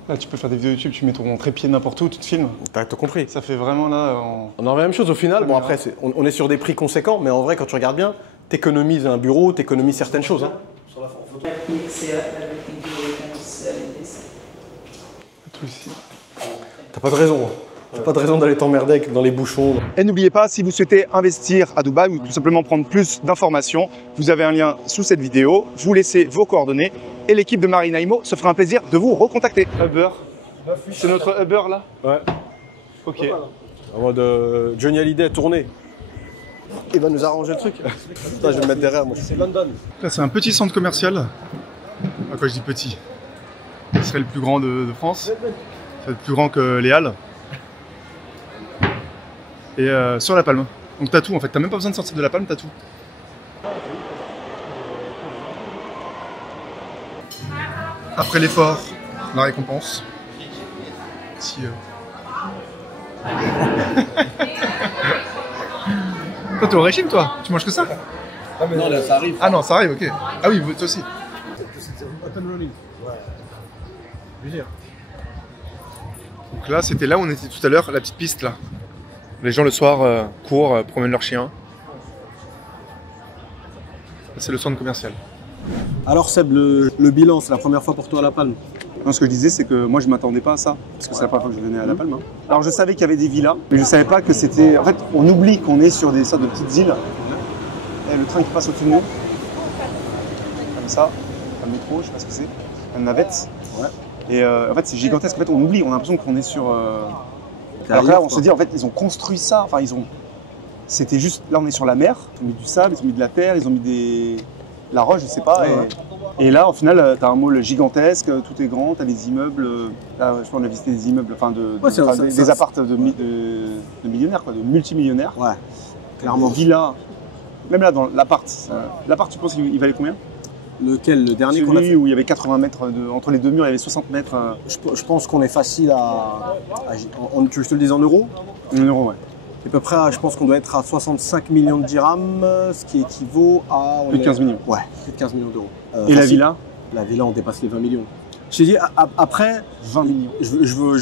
Là, tu peux faire des vidéos YouTube, tu mets ton trépied n'importe où, tu te filmes. T'as tout compris. Ça fait vraiment là. On en revient à la même chose au final. Bon, après, on est sur des prix conséquents, mais en vrai, quand tu regardes bien, t'économises un bureau, t'économises certaines choses. Hein. Netflix here, everything you can sell in this. Tout ici. T'as pas de raison. T'as pas de raison d'aller t'emmerder dans les bouchons. Et n'oubliez pas, si vous souhaitez investir à Dubaï ou tout simplement prendre plus d'informations, vous avez un lien sous cette vidéo. Vous laissez vos coordonnées et l'équipe de Marina Imo se fera un plaisir de vous recontacter. Uber. C'est notre Uber là? Ouais. Ok. En mode Johnny Hallyday tourné. Il va nous arranger le truc. Putain, je vais me mettre derrière moi. C'est London. Là, c'est un petit centre commercial. À quoi je dis petit? Ce serait le plus grand de France. C'est plus grand que les Halles. Et sur la Palme. Donc t'as tout en fait, t'as même pas besoin de sortir de la Palme, t'as tout. Après l'effort, la récompense. Si, Toi t'es au régime toi? Tu manges que ça? Non, là, ça arrive. Ah non, ça arrive, ok. Ah oui, toi aussi. Donc là, c'était là où on était tout à l'heure, la petite piste là. Les gens le soir courent, promènent leurs chiens. C'est le centre commercial. Alors Seb, le bilan, c'est la première fois pour toi à La Palme? Non, ce que je disais, c'est que moi je m'attendais pas à ça, parce que c'est la première fois que je venais à La Palme. Hein. Alors je savais qu'il y avait des villas, mais je savais pas que c'était... En fait, on oublie qu'on est sur des sortes de petites îles. Et le train qui passe au-dessus de nous, comme ça, un métro, je sais pas ce que c'est, une navette. Ouais. Et en fait, c'est gigantesque. En fait, on oublie, on a l'impression qu'on est sur... Alors là, on se dit, en fait, ils ont construit ça. Enfin, ils ont... C'était juste... Là, on est sur la mer. Ils ont mis du sable, ils ont mis de la terre, ils ont mis la roche, je sais pas. Et là, au final, tu as un mall gigantesque, tout est grand, tu as des immeubles. Là, je crois qu'on a visité des immeubles, des apparts de millionnaires, quoi, de multimillionnaires. Ouais, clairement. Villa. Même là, dans l'appart, tu penses qu'il valait combien? Lequel? Le dernier qu'on a fait? Celui où il y avait 80 mètres, entre les deux murs, il y avait 60 mètres. Je pense qu'on est facile tu veux que je te le dise en euros? En euros, ouais. À peu près, je pense qu'on doit être à 65 millions de dirhams, ce qui équivaut à... Plus de 15 millions. Ouais, plus de 15 millions d'euros. Et la villa? La villa, on dépasse les 20 millions. Je t'ai dit, après... 20 millions.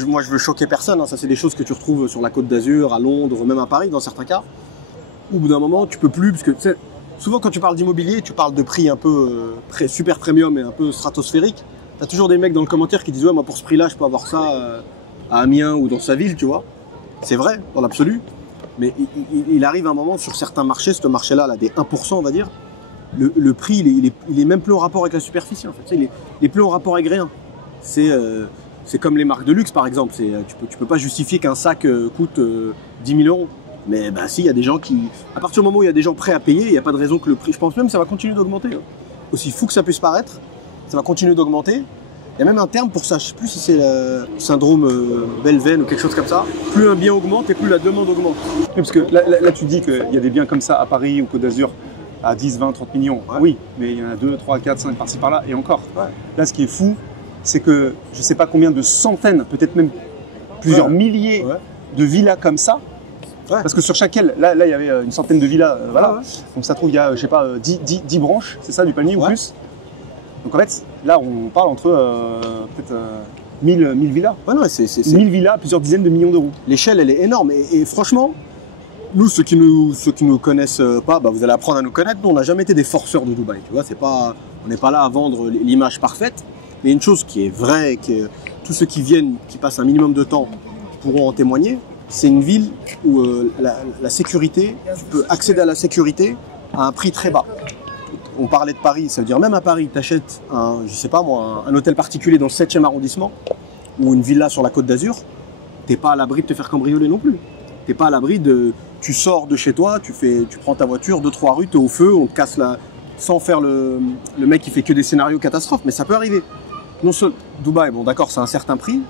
Moi, je veux choquer personne. Hein. Ça, c'est des choses que tu retrouves sur la Côte d'Azur, à Londres, même à Paris, dans certains cas. Au bout d'un moment, tu peux plus, parce que souvent, quand tu parles d'immobilier, tu parles de prix un peu super premium et un peu stratosphérique. Tu as toujours des mecs dans le commentaire qui disent « Ouais, moi, pour ce prix-là, je peux avoir ça à Amiens ou dans sa ville, tu vois. » C'est vrai, dans l'absolu. Mais il arrive un moment sur certains marchés, ce marché-là, là, des 1%, on va dire, le prix, il est même plus en rapport avec la superficie, en fait. Il est plus en rapport avec rien. C'est comme les marques de luxe, par exemple. Tu peux pas justifier qu'un sac coûte 10 000 euros. Mais bah, si, il y a des gens qui... À partir du moment où il y a des gens prêts à payer, il n'y a pas de raison que le prix... Je pense même que ça va continuer d'augmenter. Hein. Aussi fou que ça puisse paraître, ça va continuer d'augmenter. Il y a même un terme pour ça, je sais plus si c'est le syndrome Belven ou quelque chose comme ça. Plus un bien augmente et plus la demande augmente. Oui, parce que là, tu dis qu'il y a des biens comme ça à Paris ou Côte d'Azur à 10, 20, 30 millions. Ouais. Oui, mais il y en a 2, 3, 4, 5 par-ci par-là et encore. Ouais. Là, ce qui est fou, c'est que je ne sais pas combien de centaines, peut-être même plusieurs milliers de villas comme ça. Ouais. Parce que sur chaque aile, là, il y avait une centaine de villas. Voilà. Ouais. Donc ça trouve, il y a, je sais pas, 10 branches, c'est ça, du palmier ou Ouais. plus. Donc en fait, là, on parle entre peut-être 1000 villas. Ouais, non, 1000 villas, plusieurs dizaines de millions d'euros. L'échelle, elle est énorme. Et franchement, nous, ceux qui nous connaissent pas, bah, vous allez apprendre à nous connaître. Nous, on n'a jamais été des forceurs de Dubaï. Tu vois, on n'est pas là à vendre l'image parfaite. Mais une chose qui est vraie, tous ceux qui viennent, qui passent un minimum de temps, pourront en témoigner. C'est une ville où la sécurité, tu peux accéder à la sécurité à un prix très bas. On parlait de Paris, ça veut dire même à Paris, tu achètes un hôtel particulier dans le 7e arrondissement ou une villa sur la Côte d'Azur, t'es pas à l'abri de te faire cambrioler non plus. T'es pas à l'abri de... Tu sors de chez toi, tu prends ta voiture, 2-3 rues, t'es au feu, on te casse sans faire le mec qui fait que des scénarios catastrophes, mais ça peut arriver. Non seul Dubaï, bon d'accord, c'est un certain prix,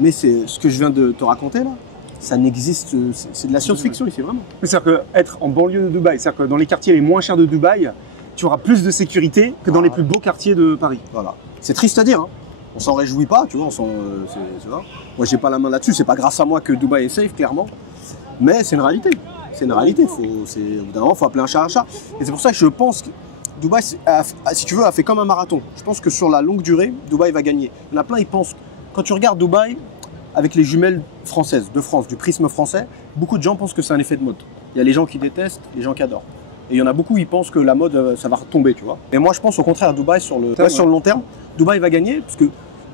mais c'est ce que je viens de te raconter là. Ça n'existe, c'est de la science-fiction ici, vraiment. C'est-à-dire qu'être en banlieue de Dubaï, c'est-à-dire que dans les quartiers les moins chers de Dubaï, tu auras plus de sécurité que dans les plus beaux quartiers de Paris. Voilà. C'est triste à dire, hein. On s'en réjouit pas, tu vois, c'est vrai. Moi, j'ai pas la main là-dessus, c'est pas grâce à moi que Dubaï est safe, clairement. Mais c'est une réalité. C'est une réalité. Au bout d'un moment, il faut appeler un chat un chat. Et c'est pour ça que je pense que Dubaï, si tu veux, a fait comme un marathon. Je pense que sur la longue durée, Dubaï va gagner. Il y en a plein, ils pensent. Quand tu regardes Dubaï, avec les jumelles françaises de France, du prisme français, beaucoup de gens pensent que c'est un effet de mode. Il y a les gens qui détestent, les gens qui adorent. Et il y en a beaucoup, ils pensent que la mode, ça va retomber, tu vois. Et moi, je pense au contraire à Dubaï sur le long terme. Dubaï va gagner, parce que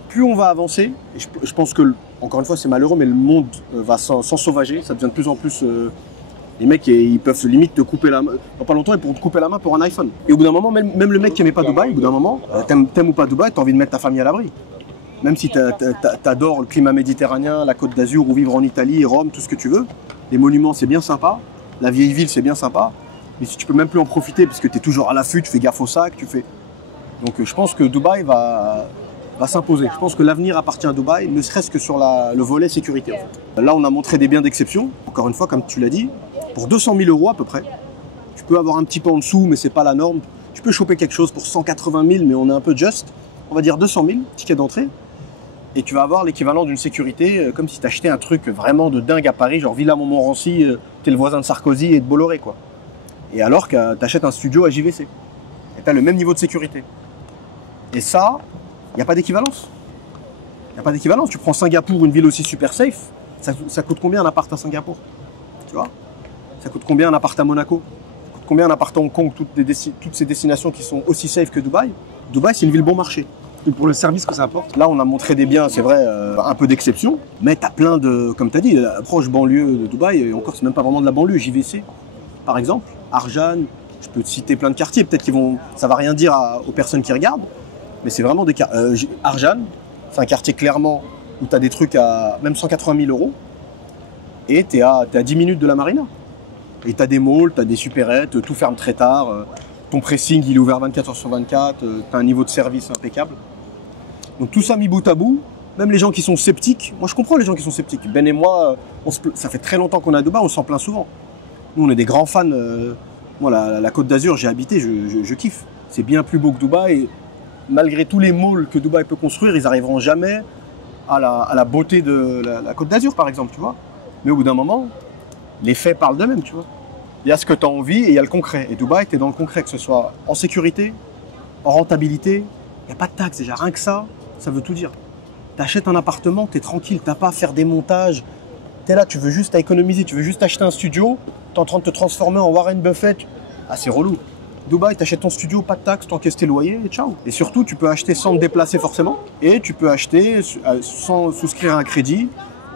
plus on va avancer, et je pense que, encore une fois, c'est malheureux, mais le monde va s'ensauvager. Ça devient de plus en plus... les mecs, ils peuvent limite te couper la main. Dans pas longtemps, ils pourront te couper la main pour un iPhone. Et au bout d'un moment, même le mec qui n'aimait pas Dubaï, au bout d'un moment, t'aimes ou pas Dubaï, t'as envie de mettre ta famille à l'abri. Même si t'adores le climat méditerranéen, la Côte d'Azur, ou vivre en Italie, Rome, tout ce que tu veux. Les monuments, c'est bien sympa. La vieille ville, c'est bien sympa. Mais si tu peux même plus en profiter, parce que tu es toujours à l'affût, tu fais gaffe au sac, Donc je pense que Dubaï va s'imposer. Je pense que l'avenir appartient à Dubaï, ne serait-ce que sur le volet sécurité. En fait. Là, on a montré des biens d'exception. Encore une fois, comme tu l'as dit, pour 200 000 € à peu près. Tu peux avoir un petit peu en dessous, mais c'est pas la norme. Tu peux choper quelque chose pour 180 000, mais on est un peu juste. On va dire 200 000, ticket d'entrée. Et tu vas avoir l'équivalent d'une sécurité, comme si tu achetais un truc vraiment de dingue à Paris, genre Villa Montmorency, t'es le voisin de Sarkozy et de Bolloré, quoi. Et alors que tu achètes un studio à JVC. Et tu as le même niveau de sécurité. Et ça, il n'y a pas d'équivalence. Il n'y a pas d'équivalence. Tu prends Singapour, une ville aussi super safe, ça coûte combien un appart à Singapour? Tu vois? Ça coûte combien un appart à Monaco? Ça coûte combien un appart à Hong Kong? Toutes ces destinations qui sont aussi safe que Dubaï. Dubaï, c'est une ville bon marché. Et pour le service que ça apporte. Là, on a montré des biens, c'est vrai, un peu d'exception, mais tu as plein de, comme tu as dit, la proche banlieue de Dubaï, et encore, c'est même pas vraiment de la banlieue, JVC, par exemple, Arjan, je peux te citer plein de quartiers, peut-être ça va rien dire aux personnes qui regardent, mais c'est vraiment des quartiers. Arjan, c'est un quartier clairement où tu as des trucs à même 180 000 €, et tu es à 10 minutes de la marina. Et tu as des malls, tu as des supérettes, tout ferme très tard. Ton pressing, il est ouvert 24 h sur 24, tu as un niveau de service impeccable. Donc tout ça mis bout à bout, même les gens qui sont sceptiques, moi je comprends les gens qui sont sceptiques. Ben et moi, ça fait très longtemps qu'on est à Dubaï, on s'en plaint souvent. Nous on est des grands fans, moi la Côte d'Azur, j'ai habité, je kiffe. C'est bien plus beau que Dubaï, et malgré tous les malls que Dubaï peut construire, ils n'arriveront jamais à la beauté de la Côte d'Azur par exemple, tu vois. Mais au bout d'un moment, les faits parlent d'eux-mêmes, tu vois. Il y a ce que tu as envie et il y a le concret. Et Dubaï, tu es dans le concret, que ce soit en sécurité, en rentabilité. Il n'y a pas de taxe déjà. Rien que ça, ça veut tout dire. Tu achètes un appartement, tu es tranquille, tu n'as pas à faire des montages. Tu es là, tu veux juste économiser, tu veux juste acheter un studio, tu es en train de te transformer en Warren Buffett. Ah, c'est relou. Dubaï, tu achètes ton studio, pas de taxe, tu encaisses tes loyers et ciao. Et surtout, tu peux acheter sans te déplacer forcément. Et tu peux acheter sans souscrire un crédit.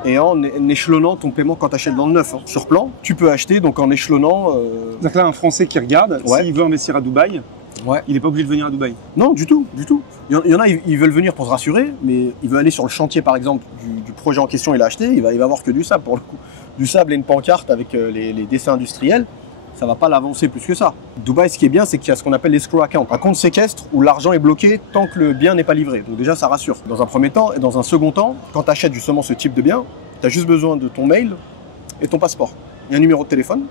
Et en échelonnant ton paiement quand tu achètes dans le neuf, hein. Sur plan, tu peux acheter donc en échelonnant. Donc là, un Français qui regarde, s'il veut investir à Dubaï, il n'est pas obligé de venir à Dubaï. Non, du tout, du tout. Il y en a, ils veulent venir pour se rassurer, mais il veut aller sur le chantier par exemple du projet en question, il a acheté, il va avoir que du sable pour le coup. Du sable et une pancarte avec les dessins industriels. ça va pas l'avancer plus que ça. Dubaï, ce qui est bien, c'est qu'il y a ce qu'on appelle l'escrow account, un compte séquestre où l'argent est bloqué tant que le bien n'est pas livré. Donc déjà, ça rassure. Dans un premier temps, et dans un second temps, quand tu achètes justement ce type de bien, tu as juste besoin de ton mail et ton passeport. Il y a un numéro de téléphone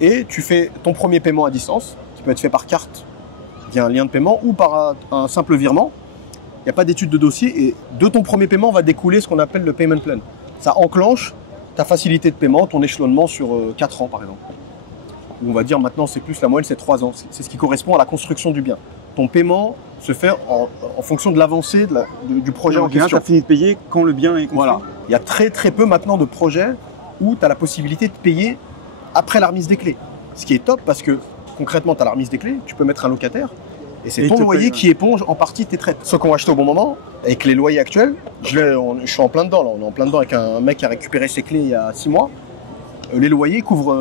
et tu fais ton premier paiement à distance, qui peut être fait par carte via un lien de paiement ou par un simple virement. Il n'y a pas d'étude de dossier et de ton premier paiement va découler ce qu'on appelle le payment plan. Ça enclenche ta facilité de paiement, ton échelonnement sur 4 ans par exemple. On va dire maintenant c'est plus, la moyenne c'est 3 ans. C'est ce qui correspond à la construction du bien. Ton paiement se fait en fonction de l'avancée du projet en question. Tu as fini de payer quand le bien est construit. Voilà. Il y a très peu maintenant de projets où tu as la possibilité de payer après la remise des clés. Ce qui est top parce que concrètement tu as la remise des clés, tu peux mettre un locataire et c'est ton loyer qui éponge en partie tes traites. Ceux qui ont acheté au bon moment, avec les loyers actuels, je suis en plein dedans là. On est en plein dedans avec un mec qui a récupéré ses clés il y a 6 mois. Les loyers couvrent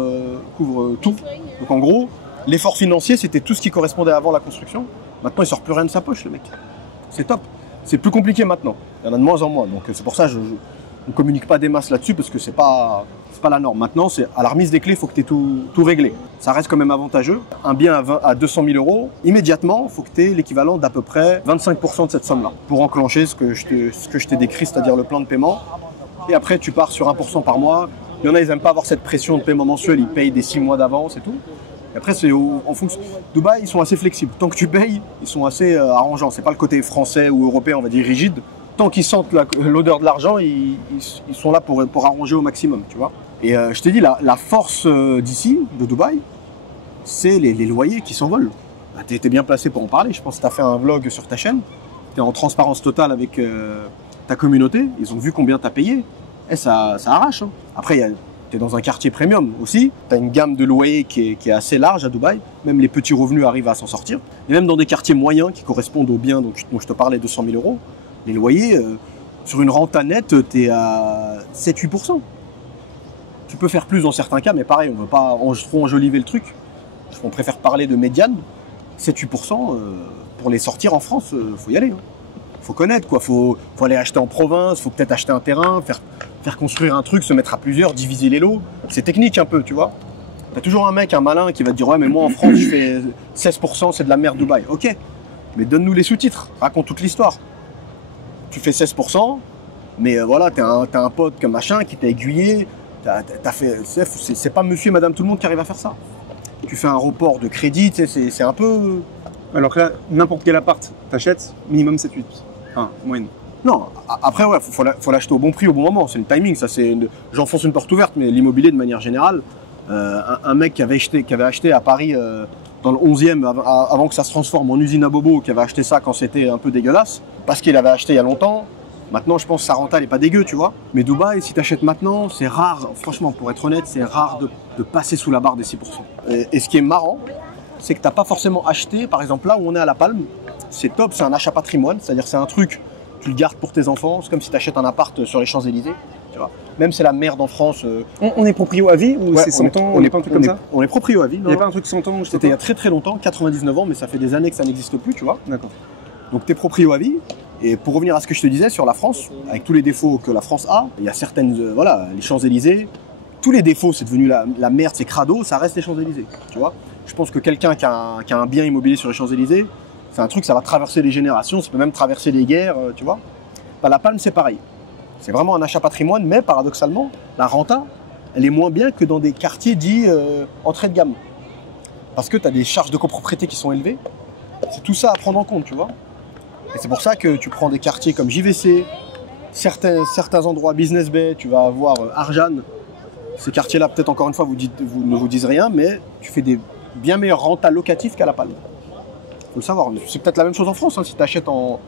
tout. Donc en gros, l'effort financier, c'était tout ce qui correspondait avant la construction. Maintenant, il sort plus rien de sa poche, le mec. C'est top. C'est plus compliqué maintenant. Il y en a de moins en moins. Donc c'est pour ça que je ne communique pas des masses là-dessus parce que c'est pas la norme. Maintenant, c'est à la remise des clés, il faut que tu aies tout réglé. Ça reste quand même avantageux. Un bien à 200 000 euros, immédiatement, il faut que tu aies l'équivalent d'à peu près 25% de cette somme-là pour enclencher ce que je t'ai décrit, c'est-à-dire le plan de paiement. Et après, tu pars sur 1% par mois. Il y en a, ils n'aiment pas avoir cette pression de paiement mensuel, ils payent des 6 mois d'avance et tout. Et après, c'est en fonction. Dubaï, ils sont assez flexibles. Tant que tu payes, ils sont assez arrangeants. C'est pas le côté français ou européen, on va dire rigide. Tant qu'ils sentent l'odeur de l'argent, ils sont là pour arranger au maximum, tu vois. Et je t'ai dit, la force d'ici, de Dubaï, c'est les loyers qui s'envolent. Bah, tu étais bien placé pour en parler. Je pense que tu as fait un vlog sur ta chaîne. Tu es en transparence totale avec ta communauté. Ils ont vu combien tu as payé. Et ça arrache. Hein. Après, tu es dans un quartier premium aussi. Tu as une gamme de loyers qui est assez large à Dubaï. Même les petits revenus arrivent à s'en sortir. Et même dans des quartiers moyens qui correspondent aux biens dont je te parlais, 200 000 euros, les loyers, sur une renta nette, tu es à 7-8%. Tu peux faire plus dans certains cas, mais pareil, on ne veut pas trop enjoliver le truc. On préfère parler de médiane. 7-8%, pour les sortir en France, faut y aller. Hein. Faut connaître, quoi. Faut aller acheter en province, faut peut-être acheter un terrain, faire construire un truc, se mettre à plusieurs, diviser les lots. C'est technique un peu, tu vois. T'as toujours un mec, un malin, qui va te dire « Ouais, mais moi en France, je fais 16%, c'est de la merde Dubaï. » Ok, mais donne-nous les sous-titres, raconte toute l'histoire. Tu fais 16%, mais voilà, t'as un pote comme machin qui t'a aiguillé, c'est pas monsieur et madame tout le monde qui arrive à faire ça. Tu fais un report de crédit, c'est un peu... Alors que là, n'importe quel appart, t'achètes, minimum 7-8. Enfin, moyenne. Non, après, ouais, faut l'acheter au bon prix, au bon moment. C'est le timing, ça c'est... J'enfonce une porte ouverte, mais l'immobilier, de manière générale, un mec qui avait acheté à Paris, dans le 11e, avant que ça se transforme en usine à bobo, qui avait acheté ça quand c'était un peu dégueulasse, parce qu'il avait acheté il y a longtemps. Maintenant, je pense que sa renta, elle est pas dégueu, tu vois. Mais Dubaï, si tu achètes maintenant, c'est rare, franchement, pour être honnête, c'est rare de passer sous la barre des 6%. Et ce qui est marrant, c'est que tu n'as pas forcément acheté, par exemple, là où on est à La Palme, c'est top, c'est un achat patrimoine, c'est-à-dire c'est un truc, tu le gardes pour tes enfants, c'est comme si tu achètes un appart sur les Champs-Élysées, tu vois. Même c'est la merde en France. On est proprio à vie ou ouais, c'est 100 ans, on n'est pas un truc comme ça? On est proprio à vie. Il n'y a pas un truc 100 ans? C'était il y a très longtemps, 99 ans, mais ça fait des années que ça n'existe plus, tu vois. D'accord. Donc tu es proprio à vie. Et pour revenir à ce que je te disais sur la France, avec tous les défauts que la France a, il y a certaines, voilà, les Champs-Élysées, tous les défauts, c'est devenu la merde, c'est crado, ça reste les Champs-Élysées, tu vois. Je pense que quelqu'un qui a un bien immobilier sur les Champs-Élysées, c'est un truc, ça va traverser les générations, ça peut même traverser les guerres, tu vois. Bah, La Palme, c'est pareil. C'est vraiment un achat patrimoine, mais paradoxalement, la renta, elle est moins bien que dans des quartiers dits entrée de gamme. Parce que tu as des charges de copropriété qui sont élevées. C'est tout ça à prendre en compte, tu vois. Et c'est pour ça que tu prends des quartiers comme JVC, certains endroits Business Bay, tu vas avoir Arjane. Ces quartiers-là, peut-être encore une fois, ne vous disent rien, mais tu fais des bien meilleurs rentas locatifs qu'à La Palme. Faut le savoir. C'est peut-être la même chose en France, hein, si tu achètes en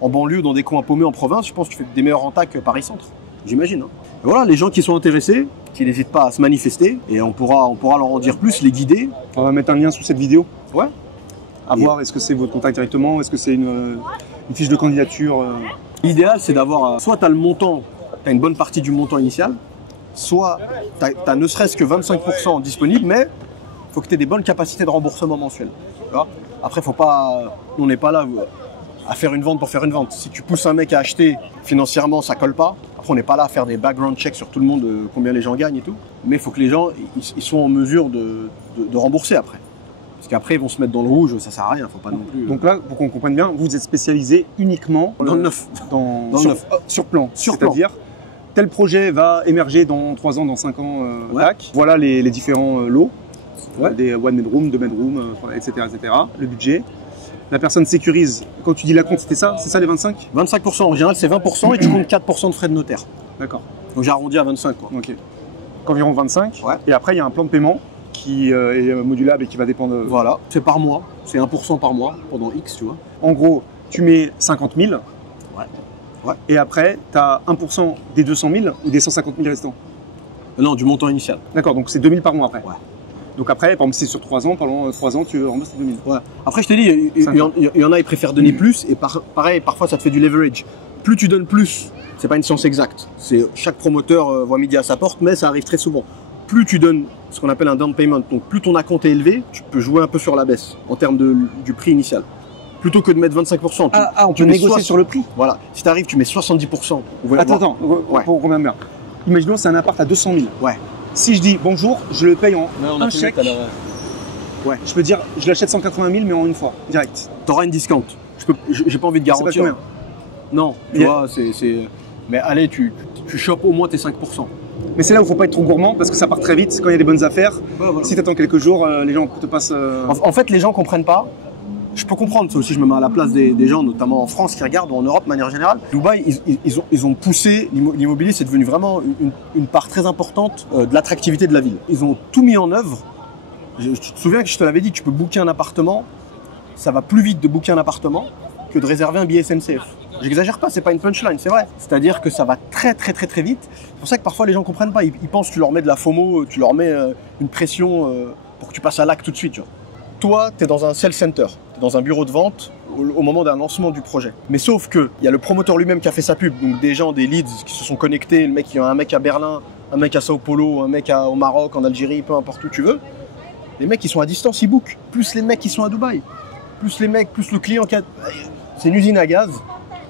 banlieue, dans des coins paumés en province, je pense que tu fais des meilleurs rentas que Paris-Centre. J'imagine. Hein. Et voilà, les gens qui sont intéressés, qui n'hésitent pas à se manifester, et on pourra leur en dire plus, les guider. On va mettre un lien sous cette vidéo. Ouais. À voir, est-ce que c'est votre contact directement, est-ce que c'est une fiche de candidature L'idéal, c'est d'avoir, soit tu as le montant, tu as une bonne partie du montant initial, soit tu as ne serait-ce que 25% disponible, mais il faut que tu aies des bonnes capacités de remboursement mensuel. Après, faut pas, on n'est pas là à faire une vente pour faire une vente. Si tu pousses un mec à acheter, financièrement, ça colle pas. Après, on n'est pas là à faire des background checks sur tout le monde, combien les gens gagnent et tout. Mais il faut que les gens ils soient en mesure de rembourser après. Parce qu'après, ils vont se mettre dans le rouge, ça sert à rien, faut pas non plus. Donc là, pour qu'on comprenne bien, vous êtes spécialisé uniquement dans le neuf. Dans le neuf. Sur plan. Sur plan. C'est-à-dire, tel projet va émerger dans 3 ans, dans 5 ans, Ouais. tac. Voilà les différents lots. Ouais. Des one bedroom, 2 bedroom, etc., etc. Le budget. La personne sécurise. Quand tu dis la compte, c'est ça les 25? 25% en général, c'est 20% et tu comptes 4% de frais de notaire. D'accord. Donc j'ai arrondi à 25 quoi. Ok. Environ 25. Ouais. Et après, il y a un plan de paiement qui est modulable et qui va dépendre. Voilà, c'est par mois, c'est 1% par mois pendant X, tu vois. En gros, tu mets 50 000. Ouais. Ouais. Et après, tu as 1% des 200 000 ou des 150 000 restants. Non, du montant initial. D'accord, donc c'est 2 000 par mois après. Ouais. Donc après, par exemple, si c'est sur 3 ans, pendant 3 ans, tu rembourses 2 000. Ouais. Après, je te dis, il y en a, ils préfèrent donner plus, et pareil, parfois ça te fait du leverage. Plus tu donnes plus, c'est pas une science exacte. Chaque promoteur voit midi à sa porte, mais ça arrive très souvent. Plus tu donnes ce qu'on appelle un down payment, donc plus ton acompte est élevé, tu peux jouer un peu sur la baisse en termes du prix initial. Plutôt que de mettre 25%. On peut négocier sur le prix. Voilà, si tu arrives, tu mets 70%. Attends, Ouais. pour combien bien. Imaginons c'est un appart à 200 000. Ouais. Si je dis bonjour, je le paye en on a un fait chèque. tout à l'heure, Ouais, je peux dire, je l'achète 180 000, mais en une fois, direct. T'auras une discount. J'ai pas envie de C'est pas garantir. combien. Non, tu vois, c'est. Mais allez, tu chopes au moins tes 5%. Mais c'est là où il faut pas être trop gourmand parce que ça part très vite quand il y a des bonnes affaires. Voilà. Si tu attends quelques jours, les gens te passent. En fait, les gens comprennent pas. Je peux comprendre, ça aussi, je me mets à la place des gens, notamment en France, qui regardent, ou en Europe de manière générale. Dubaï, ils ont poussé, l'immobilier, c'est devenu vraiment une part très importante de l'attractivité de la ville. Ils ont tout mis en œuvre. Tu te souviens que je te l'avais dit, tu peux booker un appartement, ça va plus vite de booker un appartement que de réserver un billet SNCF. J'exagère pas, c'est pas une punchline, c'est vrai. C'est-à-dire que ça va très vite. C'est pour ça que parfois les gens comprennent pas. Ils pensent que tu leur mets de la FOMO, tu leur mets une pression pour que tu passes à l'acte tout de suite. Tu vois. Toi, tu es dans un sales center, tu es dans un bureau de vente au moment d'un lancement du projet. Mais sauf que il y a le promoteur lui-même qui a fait sa pub, donc des gens, des leads qui se sont connectés, il y a un mec à Berlin, un mec à Sao Paulo, un mec au Maroc, en Algérie, peu importe où tu veux. Les mecs qui sont à distance, ils bookent. Plus les mecs qui sont à Dubaï. Plus le client qui a... C'est une usine à gaz.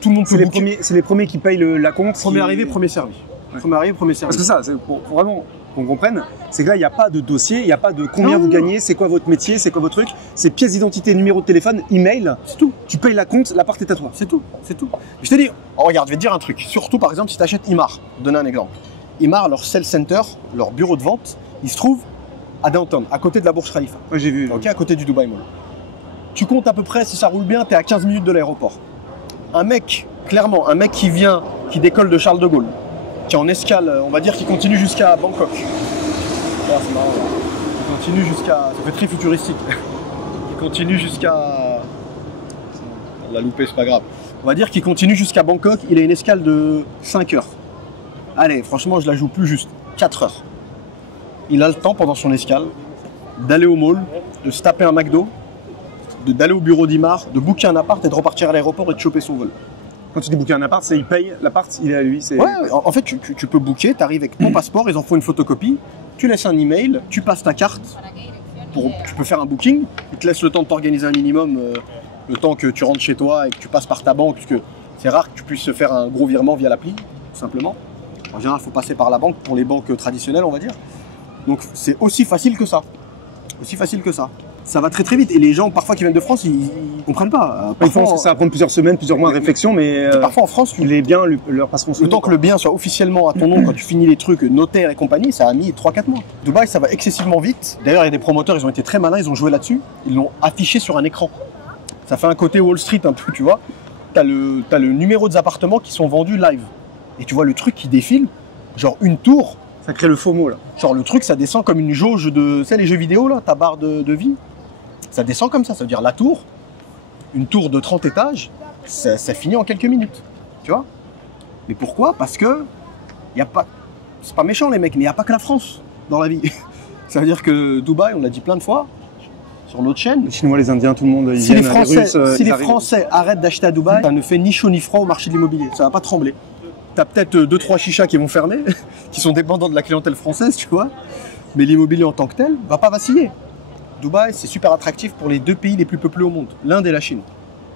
Tout le monde peut booker. C'est les premiers qui payent la compte. Premier arrivé, premier servi. Ouais. Premier arrivé, premier servi. Parce que ça, c'est pour vraiment qu'on comprenne, c'est que là, il n'y a pas de dossier, il n'y a pas de combien vous gagnez, c'est quoi votre métier, c'est quoi votre truc. C'est pièce d'identité, numéro de téléphone, email. C'est tout. Tu payes la compte, l'appart est à toi. C'est tout. C'est tout. Je te dis, regarde, je vais te dire un truc. Surtout, par exemple, si tu achètes Imar. Je vais te donner un exemple. Imar, leur sales center, leur bureau de vente, il se trouve à Downtown, à côté de la Burj Khalifa. Ouais, j'ai vu. Ok, à côté du Dubai Mall. Tu comptes à peu près, si ça roule bien, tu es à 15 minutes de l'aéroport. Un mec, clairement, un mec qui décolle de Charles de Gaulle, qui est en escale, on va dire, qui continue jusqu'à Bangkok. Ah, c'est marrant. Il continue jusqu'à... Ça fait très futuristique. Il continue jusqu'à... On l'a loupé, c'est pas grave. On va dire qu'il continue jusqu'à Bangkok, il a une escale de 5 heures. Allez, franchement, je la joue plus juste. 4 heures. Il a le temps, pendant son escale, d'aller au mall, de se taper un McDo, d'aller au bureau d'Imar, de booker un appart et de repartir à l'aéroport et de choper son vol. Quand tu dis booker un appart, c'est il paye l'appart, il est à lui. Ouais, en fait, tu peux booker, tu arrives avec ton passeport, ils en font une photocopie, tu laisses un email, tu passes ta carte, tu peux faire un booking, ils te laissent le temps de t'organiser un minimum, le temps que tu rentres chez toi et que tu passes par ta banque, parce que c'est rare que tu puisses faire un gros virement via l'appli, tout simplement. En général, il faut passer par la banque pour les banques traditionnelles, on va dire. Donc c'est aussi facile que ça. Aussi facile que ça. Ça va très vite. Et les gens, parfois, qui viennent de France, ils comprennent pas. Ils pensent que ça va prendre plusieurs semaines, plusieurs mois de réflexion, mais parfois en France, les biens leur passeront sur le temps que le bien soit officiellement à ton nom, quand tu finis les trucs, notaire et compagnie, ça a mis 3-4 mois. Dubaï, ça va excessivement vite. D'ailleurs, il y a des promoteurs, ils ont été très malins, ils ont joué là-dessus. Ils l'ont affiché sur un écran. Ça fait un côté Wall Street un peu, tu vois. T'as le numéro des appartements qui sont vendus live. Et tu vois le truc qui défile, genre une tour. Ça crée le FOMO, là. Genre le truc, ça descend comme une jauge de... Tu sais, les jeux vidéo, là, ta barre de vie. Ça descend comme ça veut dire la tour, une tour de 30 étages, ça finit en quelques minutes, tu vois. Mais pourquoi? Parce que, y a pas... c'est pas méchant les mecs, mais il n'y a pas que la France dans la vie. Ça veut dire que Dubaï, on l'a dit plein de fois, sur notre chaîne. Les Chinois, les Indiens, tout le monde, ils si viennent, les Français arrêtent d'acheter à Dubaï, ça ne fait ni chaud ni froid au marché de l'immobilier, ça va pas trembler. T'as peut-être 2-3 chichas qui vont fermer, qui sont dépendants de la clientèle française, tu vois, mais l'immobilier en tant que tel va pas vaciller. Dubaï, c'est super attractif pour les 2 pays les plus peuplés au monde, l'Inde et la Chine.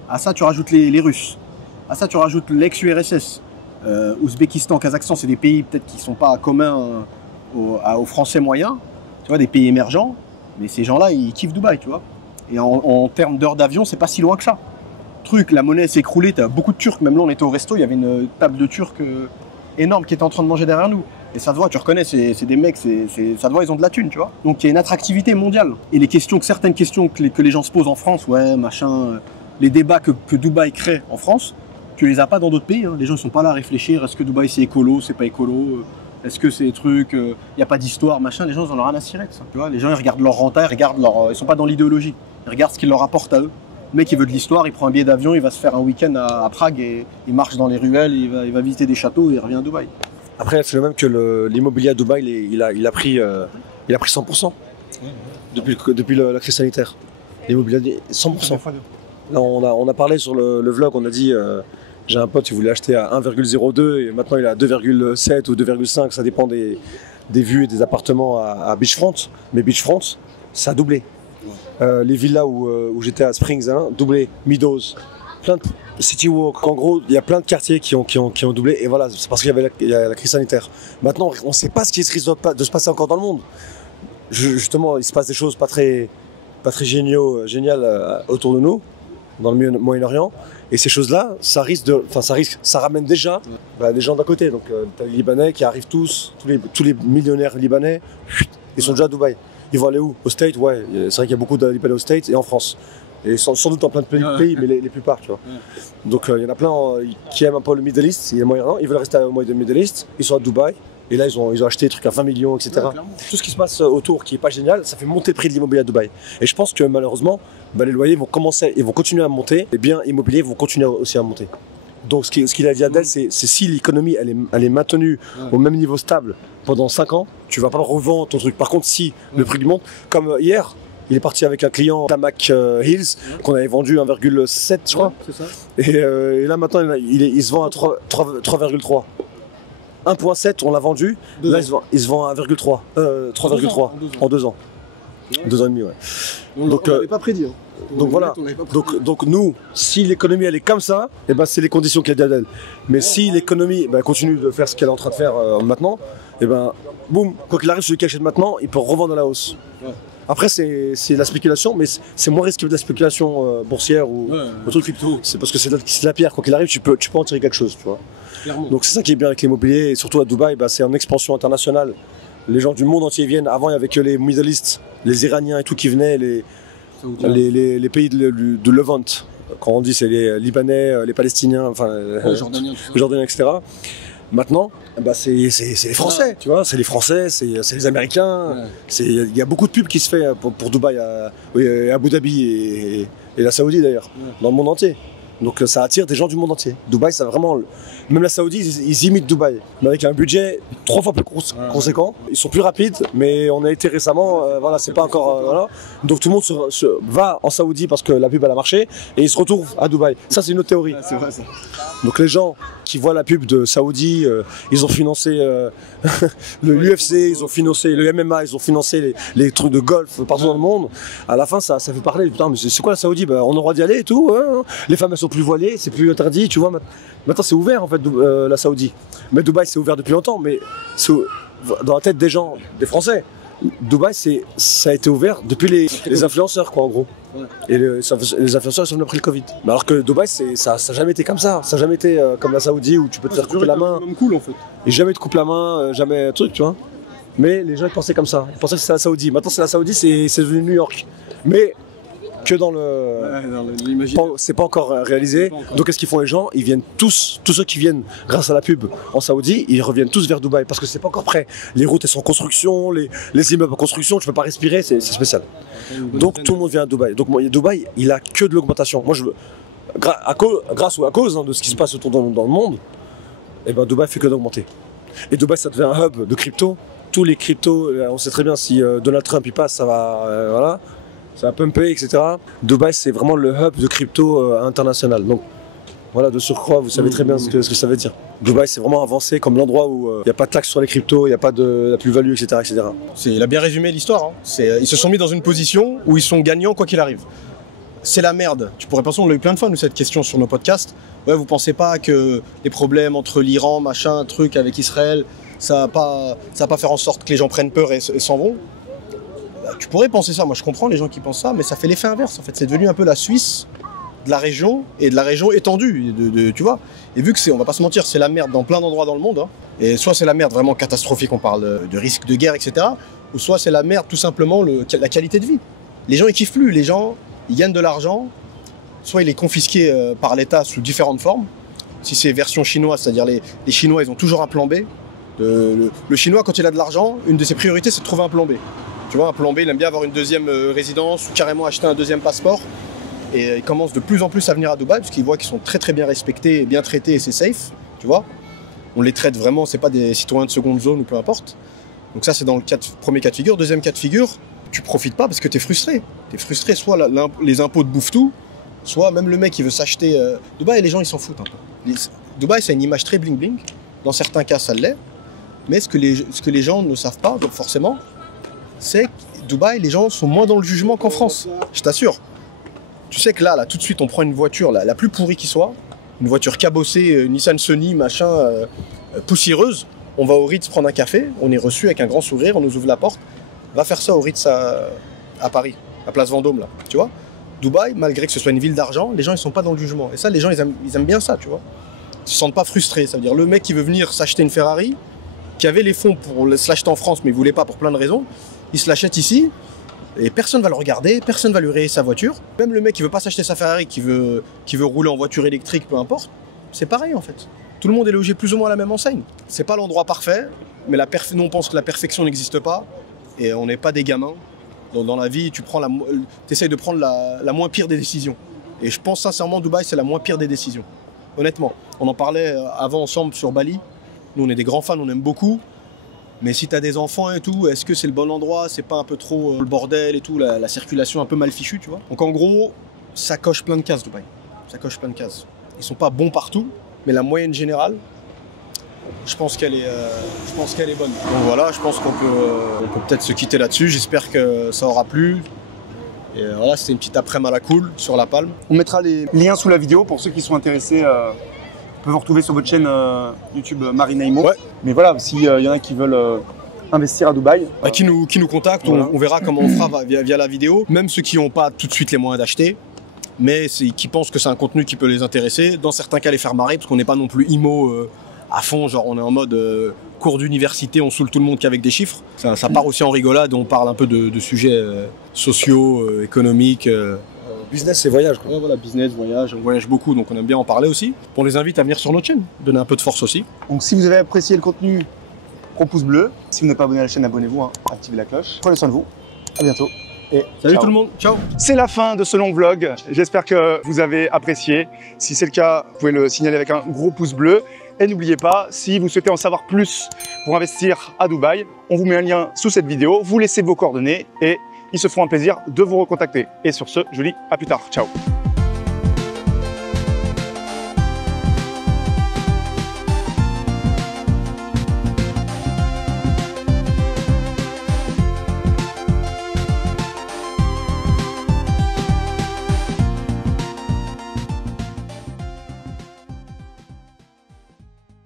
À ça, tu rajoutes les Russes. À ça, tu rajoutes l'ex-URSS. Ouzbékistan, Kazakhstan, c'est des pays peut-être qui ne sont pas communs aux Français moyens, tu vois, des pays émergents. Mais ces gens-là, ils kiffent Dubaï, tu vois. Et en termes d'heures d'avion, c'est pas si loin que ça. La monnaie s'est écroulée, t'as beaucoup de Turcs. Même là, on était au resto, il y avait une table de Turcs énorme qui était en train de manger derrière nous. Et ça te voit, tu reconnais, c'est des mecs, ça te voit, ils ont de la thune, tu vois. Donc il y a une attractivité mondiale. Et certaines questions que les gens se posent en France, ouais, machin, les débats que Dubaï crée en France, tu les as pas dans d'autres pays. Hein. Les gens ne sont pas là à réfléchir, est-ce que Dubaï c'est écolo, c'est pas écolo, est-ce que c'est des trucs, il n'y a pas d'histoire, machin. Les gens, ils en ont rien à cirer de ça. Tu vois, les gens, ils regardent leur renta, ils sont pas dans l'idéologie. Ils regardent ce qui leur apporte à eux. Le mec, il veut de l'histoire, il prend un billet d'avion, il va se faire un week-end à Prague et il marche dans les ruelles, il va visiter des châteaux et il revient à Dubaï. Après, c'est le même que l'immobilier à Dubaï, il a pris 100% depuis la crise sanitaire. L'immobilier, 100%. Là, on a parlé sur le vlog, on a dit, j'ai un pote qui voulait acheter à 1,02 et maintenant il est à 2,7 ou 2,5, ça dépend des vues et des appartements à Beachfront. Mais Beachfront, ça a doublé. Les villas où j'étais à Springs, hein, doublé, Meadows, plein de City Walk. En gros, il y a plein de quartiers qui ont doublé. Et voilà, c'est parce qu'il y a la crise sanitaire. Maintenant, on ne sait pas ce qui risque de se passer encore dans le monde. Justement, il se passe des choses pas très géniales autour de nous, dans le Moyen-Orient. Et ces choses-là, ça ramène déjà des gens d'à côté. Donc, t'as les Libanais qui arrivent tous les millionnaires libanais, ils sont déjà à Dubaï. Ils vont aller où? Au States, ouais. C'est vrai qu'il y a beaucoup de Libanais aux States et en France. Et sans doute en plein de pays, mais les plupart, tu vois. Donc il y en a plein qui aiment un peu le Middle East, il y a Moyen-Orient, ils veulent rester au Middle East, ils sont à Dubaï, et là ils ont acheté des trucs à 20 millions, etc. Ouais, tout ce qui se passe autour qui n'est pas génial, ça fait monter le prix de l'immobilier à Dubaï. Et je pense que malheureusement, les loyers vont continuer à monter, les biens immobiliers vont continuer aussi à monter. Donc ce qu'il a dit Adel, c'est si l'économie elle est maintenue au même niveau stable pendant 5 ans, tu vas pas revendre ton truc. Par contre, si le prix monte, comme hier, il est parti avec un client Tamac Hills qu'on avait vendu 1,7 je crois. C'est ça. Et là maintenant il se vend à 3,3. 1,7 on l'a vendu, là il se vend à 1,3. 3,3 en 2 ans. 2 ans et demi, ouais. Donc, on l'avait pas prédit. Hein. Donc voilà. Donc nous, si l'économie elle est comme ça, et ben c'est les conditions qu'il y a d'elle. Mais si l'économie continue de faire ce qu'elle est en train de faire maintenant, et ben boum, quoi qu'il arrive, celui qui achète maintenant, il peut revendre à la hausse. Ouais. Après c'est de la spéculation, mais c'est moins risqué de la spéculation boursière ou truc crypto. C'est parce que c'est de la pierre. Quoi qu'il arrive, tu peux en tirer quelque chose, tu vois. Clairement. Donc c'est ça qui est bien avec l'immobilier, et surtout à Dubaï, c'est en expansion internationale. Les gens du monde entier viennent. Avant, il y avait que les Middle East, les Iraniens et tout qui venaient, les pays de Levant. Quand on dit, c'est les Libanais, les Palestiniens, enfin, les Jordaniens, etc. Maintenant, c'est les Français, tu vois, c'est les Français, c'est les Américains. Il y a beaucoup de pubs qui se fait pour Dubaï, Abu Dhabi et la Saoudie d'ailleurs, dans le monde entier. Donc ça attire des gens du monde entier. Dubaï, c'est vraiment... Même la Saoudie, ils imitent Dubaï. Mais avec un budget 3 fois plus conséquent. Ils sont plus rapides, mais on a été récemment... voilà, c'est pas encore... voilà. Donc tout le monde va en Saoudie parce que la pub, elle a marché, et ils se retrouvent à Dubaï. Ça, c'est une autre théorie. C'est vrai, ça. Donc les gens qui voient la pub de Saoudi, ils ont financé l'UFC, ils ont financé le MMA, ils ont financé les trucs de golf partout dans le monde. À la fin, ça fait parler. Putain, mais c'est quoi la Saoudie? On a le droit d'y aller et tout. Hein. Les femmes, elles sont plus voilées, c'est plus interdit, tu vois. Maintenant, c'est ouvert, en fait, la Saoudie. Mais Dubaï, c'est ouvert depuis longtemps, mais dans la tête des gens, des Français, Dubaï, ça a été ouvert depuis les influenceurs, quoi, en gros. Et les influenceurs, ils sont venus après le Covid. Mais alors que Dubaï, ça n'a jamais été comme ça. Ça n'a jamais été comme la Saoudie où tu peux te faire couper la main. C'est cool, en fait. Et jamais te coupe la main, jamais truc, tu vois. Mais les gens, ils pensaient comme ça. Ils pensaient que c'était la Saoudie. Maintenant, c'est la Saoudie, c'est devenu New York. Mais que dans l'imaginaire. C'est pas encore réalisé. Donc qu'est-ce qu'ils font les gens? Ils viennent tous ceux qui viennent grâce à la pub en Saoudie, ils reviennent tous vers Dubaï parce que c'est pas encore prêt. Les routes elles sont en construction, les immeubles en construction, tu peux pas respirer, c'est spécial. Donc tout le monde vient à Dubaï. Donc Dubaï, il a que de l'augmentation. Moi grâce ou à cause de ce qui se passe autour dans le monde, et ben Dubaï fait que d'augmenter. Et Dubaï ça devient un hub de crypto. Tous les cryptos, on sait très bien si Donald Trump il passe, ça va voilà. Ça va pumper, etc. Dubaï, c'est vraiment le hub de crypto international. Donc, voilà, de surcroît, vous savez très bien ce que ça veut dire. Dubaï, c'est vraiment avancé comme l'endroit où il n'y a pas de taxe sur les cryptos, il n'y a pas de la plus-value, etc., etc. Il a bien résumé l'histoire. Hein. Ils se sont mis dans une position où ils sont gagnants quoi qu'il arrive. c'est la merde. Tu pourrais penser, on l'a eu plein de fois, nous, cette question sur nos podcasts. Ouais, vous pensez pas que les problèmes entre l'Iran, machin, truc avec Israël, ça va pas faire en sorte que les gens prennent peur et s'en vont? Bah, tu pourrais penser ça, moi je comprends les gens qui pensent ça, mais ça fait l'effet inverse en fait. C'est devenu un peu la Suisse de la région et de la région étendue, tu vois. Et vu que c'est, on va pas se mentir, c'est la merde dans plein d'endroits dans le monde, hein, et soit c'est la merde vraiment catastrophique, on parle de risque de guerre, etc., ou soit c'est la merde tout simplement la qualité de vie. Les gens ils kiffent plus, les gens ils gagnent de l'argent, soit il est confisqué par l'État sous différentes formes. Si c'est version chinoise, c'est-à-dire les Chinois ils ont toujours un plan B. Le Chinois quand il a de l'argent, une de ses priorités c'est de trouver un plan B. Tu vois, un plan B, il aime bien avoir une deuxième résidence ou carrément acheter un deuxième passeport. Et il commence de plus en plus à venir à Dubaï parce qu'ils voient qu'ils sont très très bien respectés, bien traités et c'est safe, tu vois. On les traite vraiment, c'est pas des citoyens de seconde zone ou peu importe. Donc ça c'est dans le premier cas de figure. Deuxième cas de figure, tu profites pas parce que tu es frustré. Tu es frustré, soit les impôts te bouffent tout, soit même le mec qui veut s'acheter... Dubaï, les gens ils s'en foutent un peu. Dubaï c'est une image très bling bling, dans certains cas ça l'est, mais ce que les gens ne savent pas, donc forcément, c'est que Dubaï, les gens sont moins dans le jugement qu'en France, je t'assure. Tu sais que là, tout de suite, on prend une voiture la plus pourrie qui soit, une voiture cabossée, Nissan Sunny, machin, poussiéreuse. On va au Ritz prendre un café, on est reçu avec un grand sourire, on nous ouvre la porte. Va faire ça au Ritz à Paris, à Place Vendôme, là, tu vois. Dubaï, malgré que ce soit une ville d'argent, les gens, ils sont pas dans le jugement. Et ça, les gens, ils aiment bien ça, tu vois. Ils se sentent pas frustrés. Ça veut dire, le mec qui veut venir s'acheter une Ferrari, qui avait les fonds pour se l'acheter en France, mais il voulait pas pour plein de raisons, il se l'achète ici. Et personne va le regarder, personne va lui rayer sa voiture. Même le mec qui veut pas s'acheter sa Ferrari, qui veut rouler en voiture électrique, peu importe, c'est pareil en fait. Tout le monde est logé plus ou moins à la même enseigne. C'est pas l'endroit parfait, mais nous on pense que la perfection n'existe pas, et on n'est pas des gamins. Dans la vie, tu essayes de prendre la moins pire des décisions. Et je pense sincèrement, Dubaï, c'est la moins pire des décisions. Honnêtement, on en parlait avant ensemble sur Bali. Nous, on est des grands fans, on aime beaucoup. Mais si t'as des enfants et tout, est-ce que c'est le bon endroit? C'est pas un peu trop le bordel et tout, la circulation un peu mal fichue, tu vois? Donc en gros, ça coche plein de cases, Dubaï. Ça coche plein de cases. Ils sont pas bons partout, mais la moyenne générale, je pense qu'elle est bonne. Donc voilà, je pense qu'on peut peut-être se quitter là-dessus. J'espère que ça aura plu. Et voilà, c'était une petite après-midi à la cool sur la Palme. On mettra les liens sous la vidéo pour ceux qui sont intéressés. Peuvent vous retrouver sur votre chaîne YouTube Marina Imo. Ouais. Mais voilà, s'il y en a qui veulent investir à Dubaï. Qui nous contactent, voilà. On verra comment on fera via la vidéo. Même ceux qui n'ont pas tout de suite les moyens d'acheter, mais qui pensent que c'est un contenu qui peut les intéresser. Dans certains cas, les faire marrer, parce qu'on n'est pas non plus Imo à fond, genre on est en mode cours d'université, on saoule tout le monde qu'avec des chiffres. Ça part aussi en rigolade, on parle un peu de sujets sociaux, économiques. Business et voyage. Ouais, voilà, business, voyage, on voyage beaucoup, donc on aime bien en parler aussi. On les invite à venir sur notre chaîne, donner un peu de force aussi. Donc si vous avez apprécié le contenu, gros pouce bleu. Si vous n'êtes pas abonné à la chaîne, abonnez-vous, hein, activez la cloche. Prenez soin de vous, à bientôt. Et salut ciao. tout le monde, ciao. C'est la fin de ce long vlog, j'espère que vous avez apprécié. Si c'est le cas, vous pouvez le signaler avec un gros pouce bleu. Et n'oubliez pas, si vous souhaitez en savoir plus pour investir à Dubaï, on vous met un lien sous cette vidéo, vous laissez vos coordonnées et ils se feront un plaisir de vous recontacter. Et sur ce, je vous dis à plus tard. Ciao.